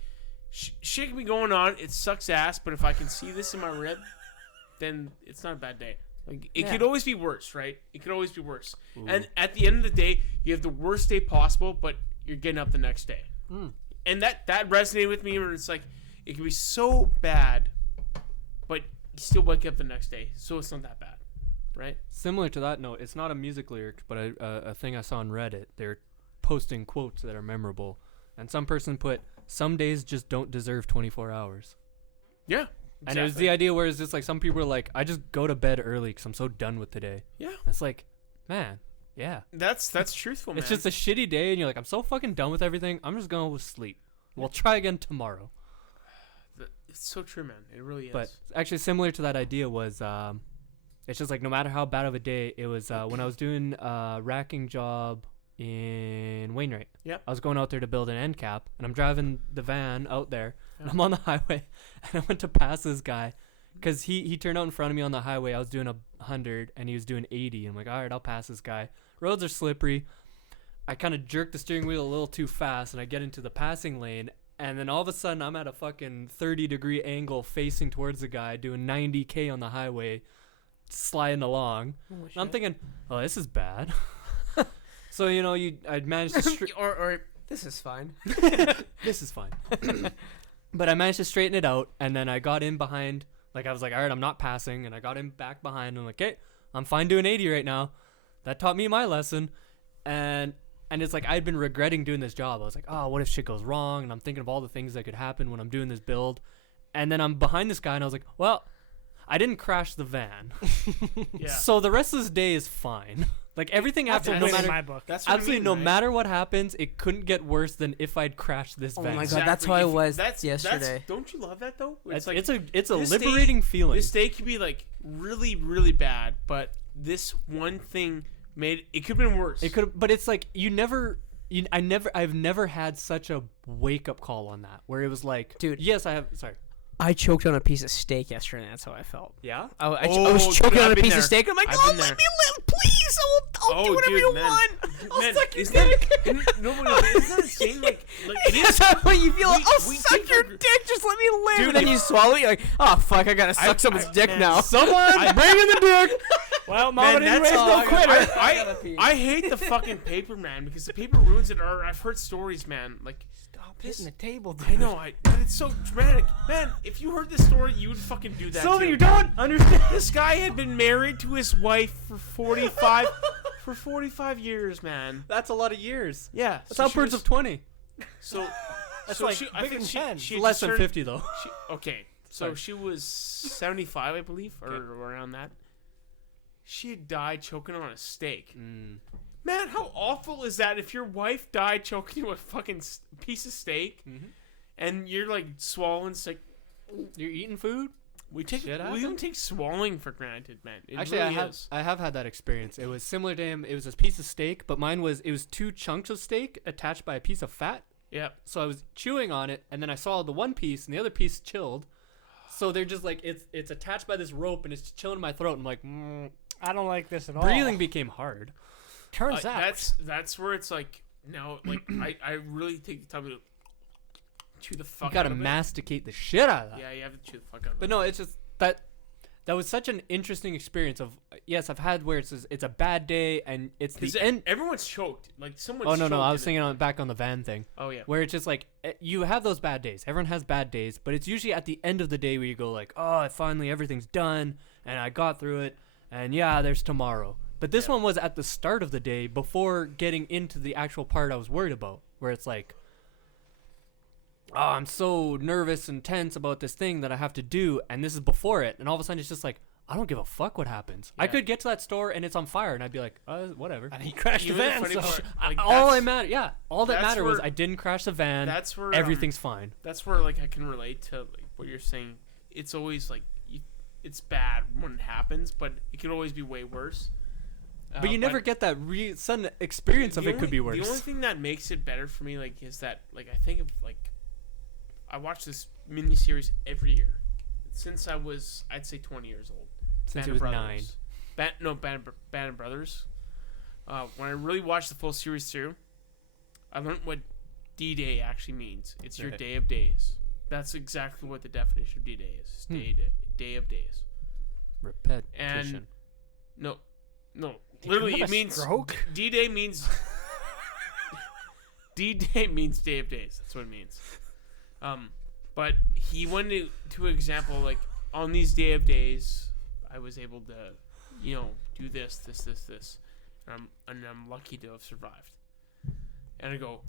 shit can be going on, it sucks ass, but if I can see this in my rib, then it's not a bad day. Like it could always be worse, right? It could always be worse. Ooh. And at the end of the day, you have the worst day possible, but you're getting up the next day. And that resonated with me where it's like, it can be so bad, but you still wake up the next day, so it's not that bad, right? Similar to that note, it's not a music lyric, but a thing I saw on Reddit. They're posting quotes that are memorable, and some person put, "Some days just don't deserve 24 hours." Yeah. And it was the idea where it's just like some people are like, "I just go to bed early because I'm so done with today." Yeah. And it's like, man, yeah. That's truthful, man. It's just a shitty day, and you're like, "I'm so fucking done with everything. I'm just going to sleep. We'll try again tomorrow." It's so true, man. It really is. But actually, similar to that idea was, it's just like no matter how bad of a day, it was when I was doing a racking job in Wainwright. Yep. I was going out there to build an end cap, and I'm driving the van out there, and I'm on the highway, and I went to pass this guy, because he turned out in front of me on the highway. I was doing 100, and he was doing 80. I'm like, all right, I'll pass this guy. Roads are slippery. I kind of jerked the steering wheel a little too fast, and I get into the passing lane, and then all of a sudden, I'm at a fucking 30-degree angle facing towards the guy, doing 90K on the highway, sliding along. And I'm thinking, oh, this is bad. So, you know, I'd managed to... or this is fine. This is fine. But I managed to straighten it out, and then I got in behind. Like, I was like, all right, I'm not passing. And I got in back behind, and I'm like, okay, I'm fine doing 80 right now. That taught me my lesson. And it's like I'd been regretting doing this job. I was like, oh, what if shit goes wrong? And I'm thinking of all the things that could happen when I'm doing this build. And then I'm behind this guy, and I was like, well, I didn't crash the van. yeah. So the rest of this day is fine. Like, everything That's after, a no win in matter... my book. That's what I Absolutely, mean, no right? matter what happens, it couldn't get worse than if I'd crashed this Oh van. my God, that's how I was yesterday. Don't you love that though? It's like it's a this day- liberating feeling. This day could be like really, really bad, but this one thing made it could have been worse. It could, but it's like I've never had such a wake up call on that where it was like, Dude. yes, I have. Sorry. I choked on a piece of steak yesterday. And that's how I felt. Yeah. I Oh, was choking dude, on I've a been piece there. of steak. I'm like, I've oh, been let there. me live, please. I'll do whatever dude, you man. want. I'll Man, suck your isn't that- dick. isn't- no, but isn't that insane? Like it is. That's how you feel. I'll we suck take your for- dick. Just let me live. Dude, and then if- you swallow it. You're like, oh fuck, I gotta suck someone's dick man, now. Someone bring in the dick. Well, Mama Man, didn't that's raise all no I got. quitter. gotta pee. I hate the fucking paper, man, because the paper ruins it. Or I've heard stories, man. Like Stop hitting the table, dude. I know, but it's so dramatic, man. If you heard this story, you would fucking do that. So too. you don't understand. This guy had been married to his wife for 45 years, man. That's a lot of years. Yeah, That's so she upwards was- of 20. So That's so like she, I bigger think than 10. she had Less just than turned- 50 though. Okay, so Sorry. she was 75, I believe, or around that. She had died choking on a steak. Man, how awful is that if your wife died choking you on a fucking piece of steak, and you're like swallowing steak? You're eating food. We Shit don't happens. take swallowing for granted, man. It Actually, really I is. have had that experience. It was similar to him. It was a piece of steak, but mine was 2 chunks of steak attached by a piece of fat. Yep. So I was chewing on it, and then I saw the one piece, and the other piece chilled. So they're just like it's attached by this rope and it's chilling in my throat. I'm like, I don't like this at all. breathing became hard. Turns out. That's where it's like now like I really take the time to chew the fuck. You gotta out of it. masticate the shit out of that. Yeah, you have to chew the fuck out of it. But no, it's just that was such an interesting experience. Of yes, I've had where it's a bad day and it's the end. Everyone's choked. Like someone's. Oh no, I was choked in thinking on back on the van thing. Oh yeah. Where it's just like you have those bad days. Everyone has bad days, but it's usually at the end of the day where you go like, oh, finally everything's done and I got through it, and yeah, there's tomorrow. But this one was at the start of the day before getting into the actual part I was worried about, where it's like, oh, I'm so nervous and tense about this thing that I have to do, and this is before it, and all of a sudden it's just like, I don't give a fuck what happens. I Yeah. could get to that store and it's on fire, and I'd be like, whatever. And he crashed the Even the van. funny So. part, like, All that's- that that's mattered was where- I didn't crash the van. That's where Everything's fine. That's where like I can relate to like what you're saying. It's always like it's bad when it happens, but it could always be way worse. But you never get that sudden experience of the it could be only- worse. The only thing that makes it better for me like is that like I think of like I watch this mini series every year since I was I'd say 20 years old. Since Band it of was Brothers. 9. Band of Brothers. When I really watched the full series through, I learned what D-Day actually means. It's your Right. day of days. That's exactly what the definition of D-Day is. It's day of days. Repetition. And no, Did literally you have it a means stroke? D-Day means D-Day means day of days. That's what it means. But he went to an example like on these day of days, I was able to, do this. And I'm lucky to have survived. And I go,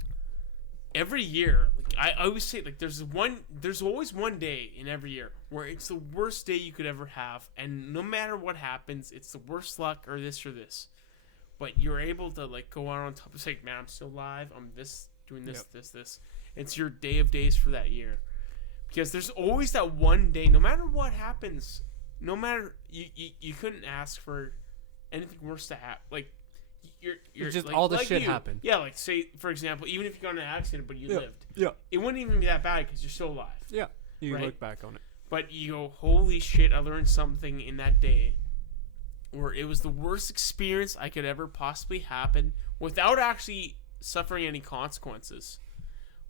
every year, like I always say, like there's always one day in every year where it's the worst day you could ever have, and no matter what happens, it's the worst luck or this or this. But you're able to like go out on top and say, man, I'm still alive. I'm doing this, this. It's your day of days for that year. Because there's always that one day, no matter what happens, no matter you couldn't ask for anything worse to happen. Like you're just like, all the like shit you. happened. Yeah, like say for example, even if you got in an accident but you lived, Yeah. it wouldn't even be that bad because you're still alive. Yeah. You Right? look back on it. But you go, holy shit! I learned something in that day, where it was the worst experience I could ever possibly happen without actually suffering any consequences.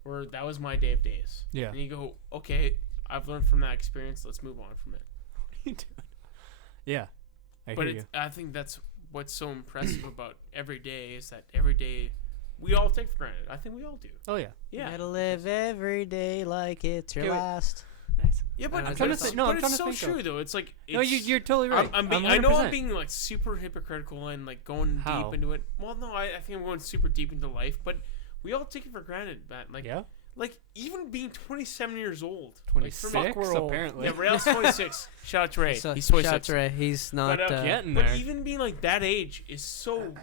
Where that was my day of days. Yeah. And you go, okay, I've learned from that experience. Let's move on from it. Yeah. But I think that's what's so impressive about every day is that every day we all take for granted. I think we all do. Oh yeah. Yeah. Gotta live every day like it's your Okay, wait. last. Nice. Yeah, but, I'm but trying to it's, think- no, but I'm it's trying to so think of- true though. It's like No, it's, you're totally right. I know I'm 100%. being like super hypocritical and like going How? deep into it. Well, no, I think I'm going super deep into life, but we all take it for granted, Matt. Like, Yeah. like even being 27 years old. 26 Like, we're old. apparently. yeah, Rheal's 26. Shout out to Ray. So, He's shout 26. out to Ray. He's not. But, Getting but there. even being like that age is so.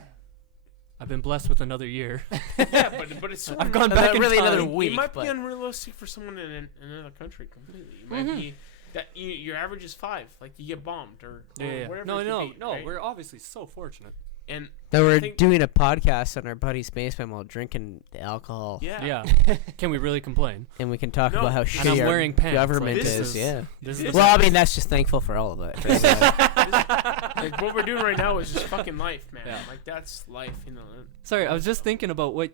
I've been blessed with another year. Yeah, but it's so. I've gone back in really time. another It week. might but be unrealistic for someone in another country completely. It might be that your average is 5, like you get bombed or Yeah. whatever. No, it could no, be, no. right? We're obviously so fortunate. And Now we're I think- doing a podcast on our buddy's basement while drinking alcohol, yeah, Yeah. Can we really complain? and we can talk No, about how and shitty I'm our wearing pants, like, government this is. is- Yeah. This This is Well, I mean, that's just thankful for all of it. Really. like what we're doing right now is just fucking life, man. Yeah. Like that's life, you know. Sorry, I was just thinking about what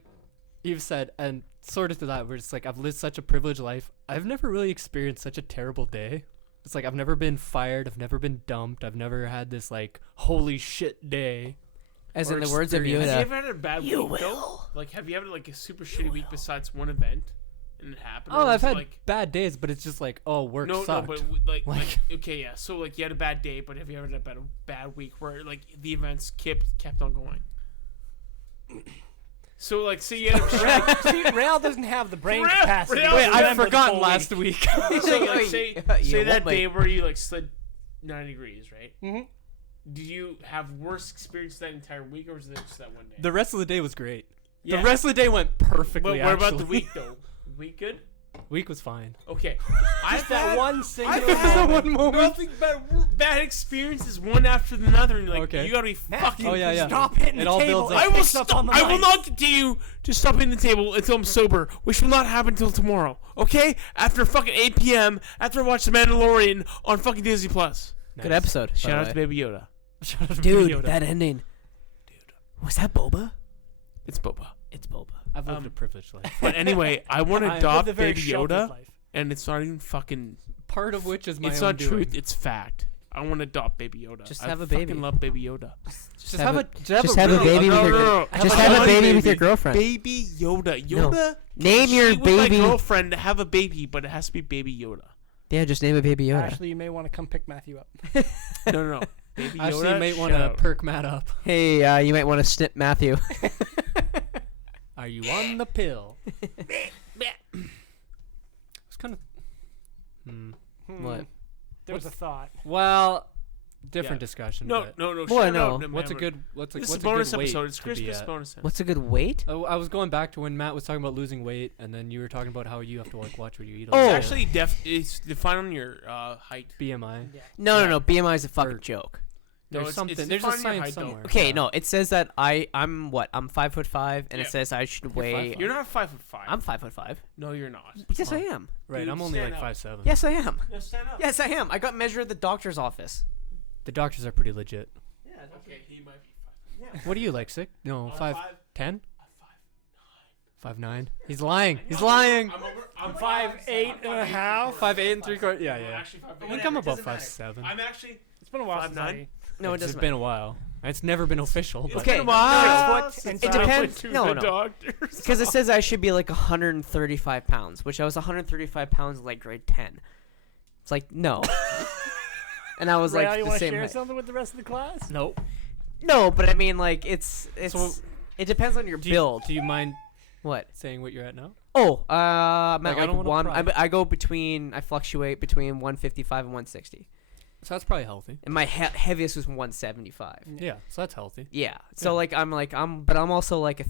you've said, and sort of to that, where it's like I've lived such a privileged life. I've never really experienced such a terrible day. It's like I've never been fired. I've never been dumped. I've never had this like holy shit day. As Or in the words of experience. Have you Yoda. ever had a bad You week though? will. Like, have you had like a super shitty week besides one event and it happened? Oh, Or I've was it, had like bad days, but it's just like, oh, work no, sucked. but like Like- okay, yeah. So like you had a bad day, but have you ever had a bad week where like the events kept on going? So like, say you had a See, Rheal doesn't have the brain Rheal- capacity. Rheal- to Wait, I've remember the forgotten full last week. week. so like say You that won't, day mate. where you like slid 9 degrees, right? Mhm. Did you have worse experience that entire week, or was it just that one day? The rest of the day was great. Yeah. The rest of the day went perfectly. But what about the actually. week though? Week good? Week was fine. Okay. Just that one single I've had moment. nothing but bad experiences one after another. And like, Okay. you gotta be fucking. Oh, yeah. Stop hitting It the all table. builds up. I It will picks up stop. on the I will mic. not continue to stop hitting the table until I'm sober, which will not happen until tomorrow. Okay? After fucking 8 p.m. After I watch The Mandalorian on fucking Disney Plus. Good episode. by Shout the out way. to Baby Yoda. Shout out to Dude, Yoda. that ending. Was that Boba? It's Boba. It's Boba. I've lived a privileged life. But anyway, I want to I adopt Lived a very Baby sheltered Yoda, life. and it's not even fucking. Part of which is my It's own not doing. truth. It's fact. I want to adopt Baby Yoda. Just I have a fucking baby. love Baby Yoda. Just have a a baby with your just I have a want baby with your girlfriend. Baby Yoda. No. Yoda. Name She your was my baby. girlfriend to have a baby, but it has to be Baby Yoda. Yeah, just name a baby Yoda. Ashley, you may want to come pick Matthew up. No. Baby Yoda. Actually, you might want shout to out. perk Matt up. Hey, you might want to snip Matthew. Are you on the pill? It's kind of. What? There was a thought. Well, different Yeah. discussion. No. but Boy, shout no. out to What's a Maverick. good? What's a This what's is a bonus good weight episode. It's to be Christmas at? bonus. What's a good weight? I was going back to when Matt was talking about losing weight, and then you were talking about how you have to like watch what you eat. Oh. It's day. actually it's defined on your height. BMI. Yeah. No. BMI is a fucking Or- joke. No, There's it's something. There's a defined on your science height, though. somewhere. Okay, Yeah. no, it says that I'm what? I'm 5'5", and Yeah. it says I should weigh. 5'5". You're not 5'5". I'm 5'5". No, you're not. Yes, I am. Right, Dude, I'm only stand like up. 5'7". Yes, I am. No, stand up. Yes, I am. I got measured at the doctor's office. The doctors are pretty legit. Okay, he might be 5'5". What are you like? 6? No, 5'10". 5'9". 5'9". He's lying. He's lying. I'm 5'8" and a half. 5'8"3/4. Yeah, I'm yeah. actually 5'8". I think I'm about 5'7". I'm actually. It's been a while 5'9". since I... No, it It's doesn't. been a while. It's never been official. But Okay. Been a while No, since it I went depends- to no, the no. doctors. Because it says I should be like 135 pounds, which I was 135 pounds like grade 10. It's like, no. And I was Ray, like you the want to same share height. something with the rest of the class? nope. No, but I mean, like, it's So, it depends on your build. Do you mind What? saying what you're at now? Oh, I'm Like, at I like don't wanna one. pry. I go between. I fluctuate between 155 and 160. So that's probably healthy. And my heaviest was 175. Yeah, so that's healthy. Yeah. So Yeah. like but I'm also like a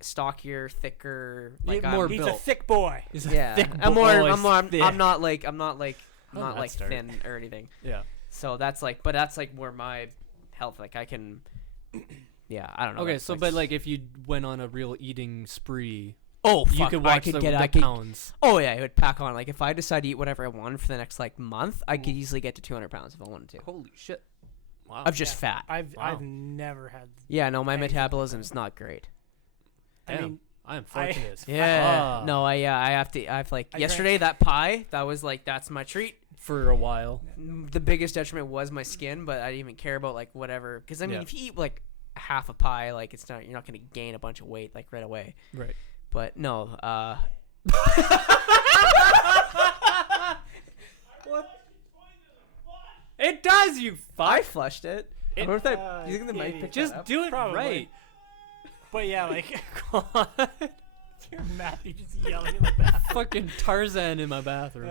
stockier, thicker. Like more I'm, He's a built. thick boy. He's a yeah. thick I'm boy. I'm Yeah. not like How did not that like start? thin or anything. Yeah. So that's like, but that's like where my health, like I can. Yeah, I don't know. Okay, that's, so but like if you went on a real eating spree, oh, you fuck, could I watch could the, get the I could. pounds. Oh yeah, it would pack on. Like if I decide to eat whatever I wanted for the next like month, I could easily get to 200 pounds if I wanted to. Holy shit! Wow. Of just fat. I've Wow. never had... Yeah, no, my Anything. metabolism's not great. I Damn. mean, I am fortunate. as Yeah. fuck. No, I have to. I've like I yesterday that pie. That was like that's my treat. For a while. The biggest detriment was my skin, but I didn't even care about like whatever. Because I mean, Yeah. if you eat like half a pie, like it's not you're not gonna gain a bunch of weight like right away. Right. But no. It does, you I fuck. flushed it. It- I wonder if that. Do you think the mic yeah, picked Just that up? do it Probably. right. But yeah, like... Matthew just yelling in the bathroom. Fucking Tarzan in my bathroom.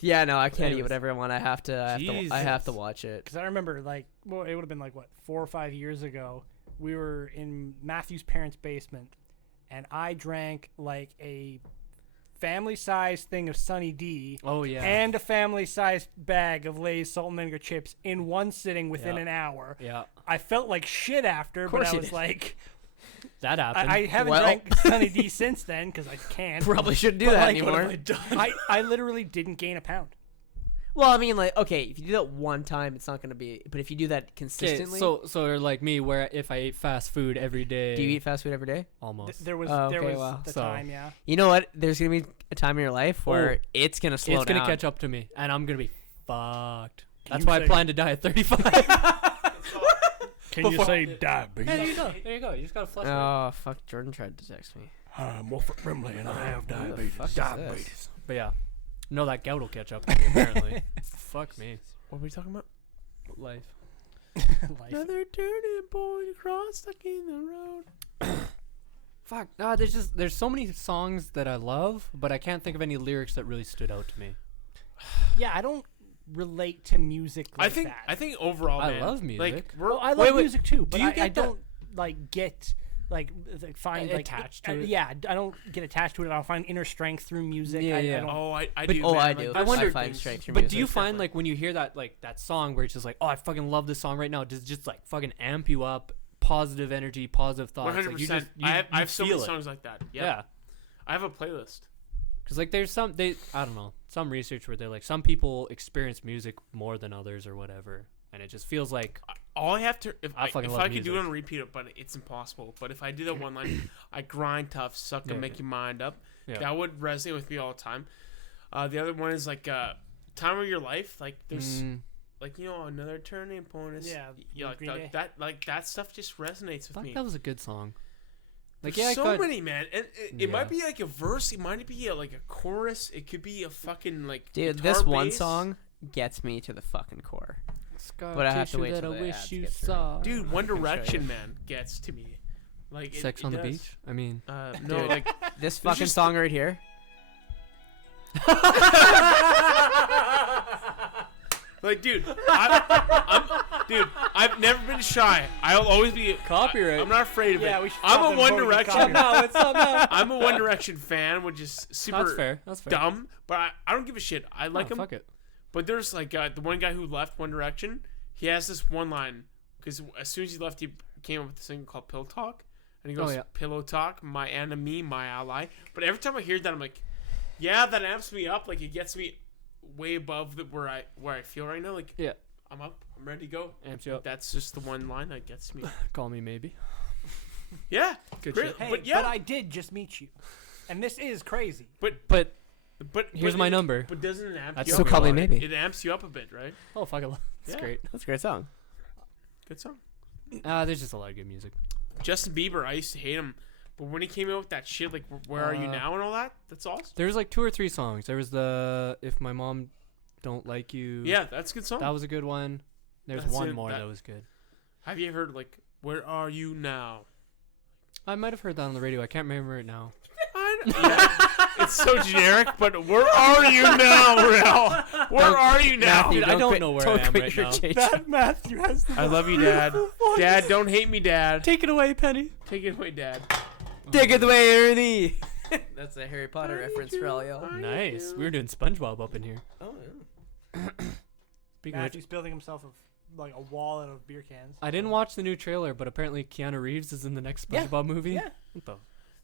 Yeah, no, I can't eat Anyways. whatever I want. I have to. I have to watch it. Because I remember, like, well, it would have been like, what, 4 or 5 years ago. We were in Matthew's parents' basement, and I drank, like, a family-sized thing of Sunny D Oh yeah. and a family-sized bag of Lay's salt and vinegar chips in one sitting within Yeah. an hour. yeah. I felt like shit after, but course I you was did. like... That happened. I haven't Well- drank Sunny D since then, because I can't. Probably shouldn't do But, that like, what anymore. I literally didn't gain a pound. Well, I mean, like, okay, if you do that one time, it's not gonna be. But if you do that Okay, consistently, so you're like me, where if I ate fast food every day, do you eat fast food every day? almost? There was Oh, there okay, was wow. the So- time, yeah. You know what? There's gonna be a time in your life where Oh, it's gonna slow It's down. gonna catch up to me, and I'm gonna be fucked. Can That's you why I say- plan to die at 35. Can you say diabetes? There you go. There you go. You just gotta flush it. Oh fuck! Jordan tried to text me. I'm Wilfred Brimley and I have Who the fuck is this? But yeah, no, that gout will catch up to me apparently. Fuck me. What were we talking about? Life. Life. Another turning point across stuck in the road. Fuck. There's so many songs that I love, but I can't think of any lyrics that really stood out to me. Yeah, I don't relate to music like I think overall, I man, love music. Like, we're, Well, I love wait, wait, music too, but do you I get that- don't like get find attached to it. Yeah, I don't get attached to it. I'll find inner strength through music. Yeah, I yeah. don't, Oh, I But- do. Oh, man. I Like, do. there's I wonder- certain find things- strength through But music. do you find like when you hear that song where it's just like, oh, I fucking love this song right now? Does it just like fucking amp you up? Positive energy, positive thoughts. 100%. Like, you just, you, I have so many feel it. songs like that. Yep. Yeah. I have a playlist. Because like there's I don't know, some research where they're like some people experience music more than others or whatever, and it just feels like All I have to, if I I fucking if love I could do it music. on repeat, but it's impossible. But if I do that one line, I grind tough, suck Yeah, and make yeah. your mind up. Yeah. That would resonate with me all the time. The other one is like time of your life. Like there's like another turning point. Is, Yeah, like Green Day. that stuff just resonates with fuck, me. that was a good song. Like There's yeah, so many, man, and it Yeah. might be like a verse. It might be like a chorus. It could be a fucking like Dude, guitar this one bass. song gets me to the fucking core. Scar But I have to tissue wait that till I the wish ads you get through. saw. Dude, One show you. Direction, man, gets to me. Like Sex it on the does. beach. I mean, No, Dude. like This fucking just- song right here. Like, dude, I've never been shy. I'll always be Copyright. I'm not afraid of Yeah, it. we should I'm stop a them One before we get Direction. copyright. it's not now. I'm a One Direction fan, which is super That's fair. That's fair. dumb. But I don't give a shit. I like Oh, him. fuck it. But there's like the one guy who left One Direction. He has this one line because as soon as he left, he came up with a single called "Pillow Talk," and he goes, yeah. "Pillow Talk, my enemy, my ally." But every time I hear that, I'm like, yeah, that amps me up. Like it gets me way above where I feel right now. Like Yeah. I'm up. I'm ready to go. Amps you up. That's just the one line that gets me. Call me maybe. Yeah, Good great. shit. Hey, but yeah, I did just meet you, and this is crazy. But here's but my it- number. But doesn't it amp That's you so up? call me a lot? maybe. It amps you up a bit, right? Oh fuck it. That's Yeah. great. That's a great song. Good song. There's just a lot of good music. Justin Bieber, I used to hate him, but when he came out with that shit, like "Where Are You Now" and all that, that's awesome. There's like 2 or 3 songs. There was the If My Mom Don't Like You. Yeah, that's a good song. That was a good one. There's That's one it, more that- that was good. Have you heard like "Where Are You Now"? I might have heard that on the radio. I can't remember it now. Yeah, it's so generic, but where are you now, Rheal? Where are you now? Matthew, Dude, I don't quit- know where don't I am quit right your now. chase. That Matthew has the I love you, Dad. Dad, don't hate me, Dad. Take it away, Penny. Take it away, Dad. Take it away, Ernie. That's a Harry Potter reference for all y'all. Nice. We were doing SpongeBob up in here. Oh, Speaking of which, Matthew's building himself like a wall out of beer cans. I didn't watch the new trailer, but apparently Keanu Reeves is in the next Yeah. SpongeBob movie. Yeah. What the?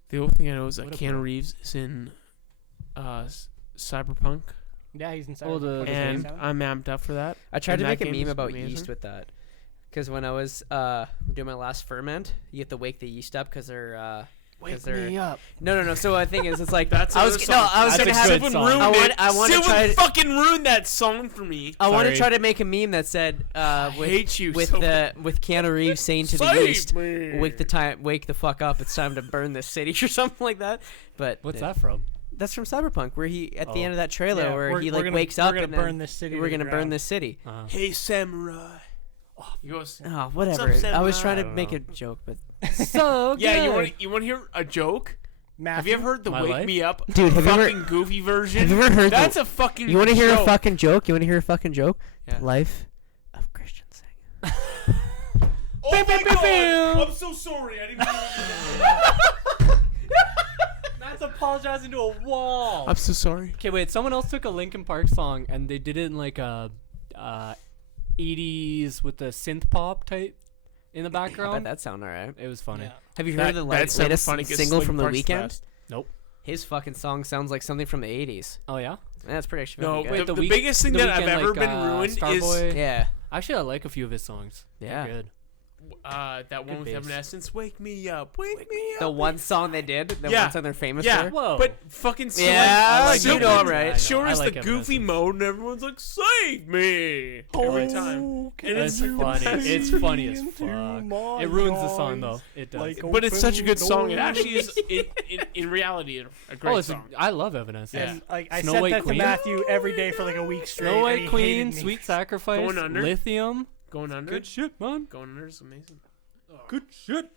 The only thing I know is that What a Keanu pro. Reeves is in Cyberpunk, Yeah, he's inside. Oh, of the and game? I'm amped up for that. I tried And to that make a game meme is about amazing. yeast with that. Because when I was doing my last ferment, you have to wake the yeast up because they're Wake they're me up. no. So the thing is, it's like That's I was another no, song. I was That's gonna a have good it. song. Ruined I want- it. I wanna Sylvan try to- fucking ruined that song for me. I want to Sorry. try to make a meme that said with hate you with so the with Keanu Reeves saying to the Save yeast, me. wake the fuck up. It's time to burn this city or something like that. But What's that from? That's from Cyberpunk, where he at the Oh. end of that trailer Yeah, where we're- he we're like gonna- wakes we're up gonna and burn then this city. we're to the gonna burn ground. this city. Hey, samurai. He goes. Oh, whatever. I was trying to I don't make know. a joke, but So Yeah, good. you want to hear a joke? Matthew, Have you ever heard the My "Wake life? Me Up" Dude, have you ever- fucking goofy version? have you ever heard That's the- a fucking. you want to hear a joke. fucking joke? You want to hear a fucking joke? Yeah. Life of Christian singing. Oh my god! I'm so sorry. I didn't. mean to do that. That's apologizing to a wall. I'm so sorry. Okay, wait. Someone else took a Linkin Park song and they did it in like a 80s with the synth pop type in the I bet background. that sound alright. It was funny. Yeah. Have you That- heard the that sounded latest funny 'cause single Linkin from the Park's weekend? best. Nope. His fucking song sounds like something from the 80s. Oh yeah. That's pretty actually No, fucking Wait, good. the the week- biggest thing the that I've Weeknd, ever like, been ruined is Starboy. Yeah. Actually, I like a few of his songs. They're Yeah. good. that one Good with bass. Evanescence. Wake me up. Wake me up. The one song they did, the Yeah. one song they're famous Yeah, for. Whoa. but fucking Yeah, I like you know Sylvan I'm right. I know, showed I us like the goofy Evanescence. mode, and everyone's like, "Save me!" every time. Okay. And It's it's funny. It's funny as into fuck. my It ruins the song eyes. though. It does. Like But it's such a good open song. It doors. actually is, in reality, a great Oh, it's song. I love Evanescence. Yeah. And like I Snow said White that Queen? to Matthew every day for like a week straight. Snow and White he Queen, hated me. Sweet Sacrifice, Going Under? Lithium. Going under. Good shit, man. Going under is amazing. Good shit.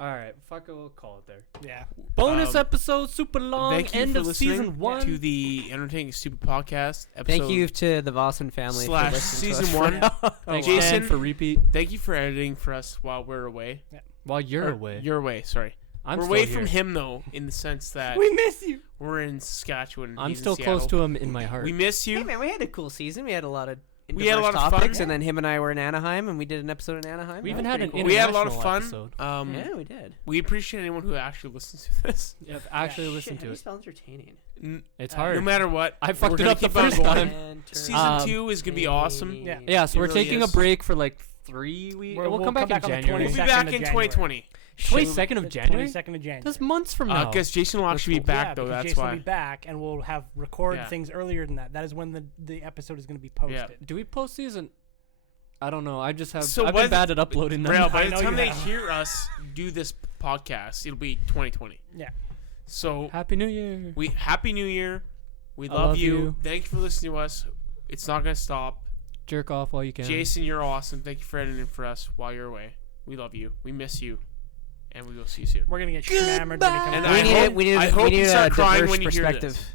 All right, fuck it, we'll call it there. Yeah. Bonus episode, super long. Thank you End for of listening season 1. to the Entertaining Stupid Podcast. Episode Thank you to the Vossen family for / listening to season us. 1. Thanks, Jason, Dan, for repeat. Thank you for editing for us while we're away. While you're Or, away, You're away. Sorry. I'm we're still away here. from him though, in the sense that We miss you. we're in Saskatchewan. I'm he's in still close Seattle. to him in my heart. We miss you. Hey man, we had a cool season. We had a lot of We had a diverse lot of fun. topics, and then him and I were in Anaheim, and we did an episode in Anaheim. We That even was had an pretty cool. We had a lot of international fun. episode. Yeah, we did. We appreciate anyone who actually listens to this. Yeah, actually Yeah. listen Shit, to how do you it. spell entertaining? It's No hard. No matter what, I fucked we're it gonna up the keep on first going. time. Season 2 is gonna be awesome. Yeah. Yeah, so It we're really taking is. a break for like 3 weeks. We'll come back in on the January. We'll be 22nd back of in January. 2020. 22nd of January? 22nd of January. That's months from now. Because Jason will actually be back Yeah, though. because That's Jason why. will be back, and we'll have record Yeah. things earlier than that. That is when the episode is going to be posted. Do we post these? I don't know. I just have. So I've by been the- bad at uploading them. Rheal, by I the know time you they have. hear us do this podcast, it'll be 2020. Yeah. So Happy New Year. Happy New Year. We I love love you. you. Thank you for listening to us. It's not gonna stop. Jerk off while you can. Jason, you're awesome. Thank you for editing for us while you're away. We love you. We miss you, and we will see you soon. We're going to get hammered when he comes And back. I hope- I hope we need you a start crying diverse when you hear perspective. this.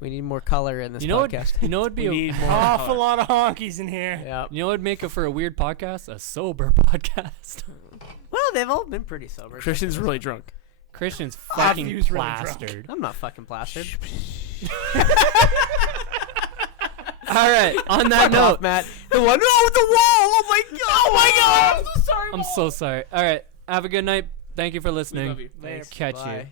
We need more color in this You know what? podcast. You know what'd be We a, need more Awful color. lot of honkies in here. Yeah. you know what'd make it for a weird podcast? A sober podcast. Well, they've all been pretty sober. Christian's really drunk. Christian's fucking Matthew's really drunk. plastered. I'm not fucking plastered. All right. On that Fuck off, note, Matt. The one. Oh, the wall. Oh my god. Oh my god. I'm so sorry. I'm so sorry. All right. Have a good night. Thank you for We listening. love you. Later. Catch you. Bye.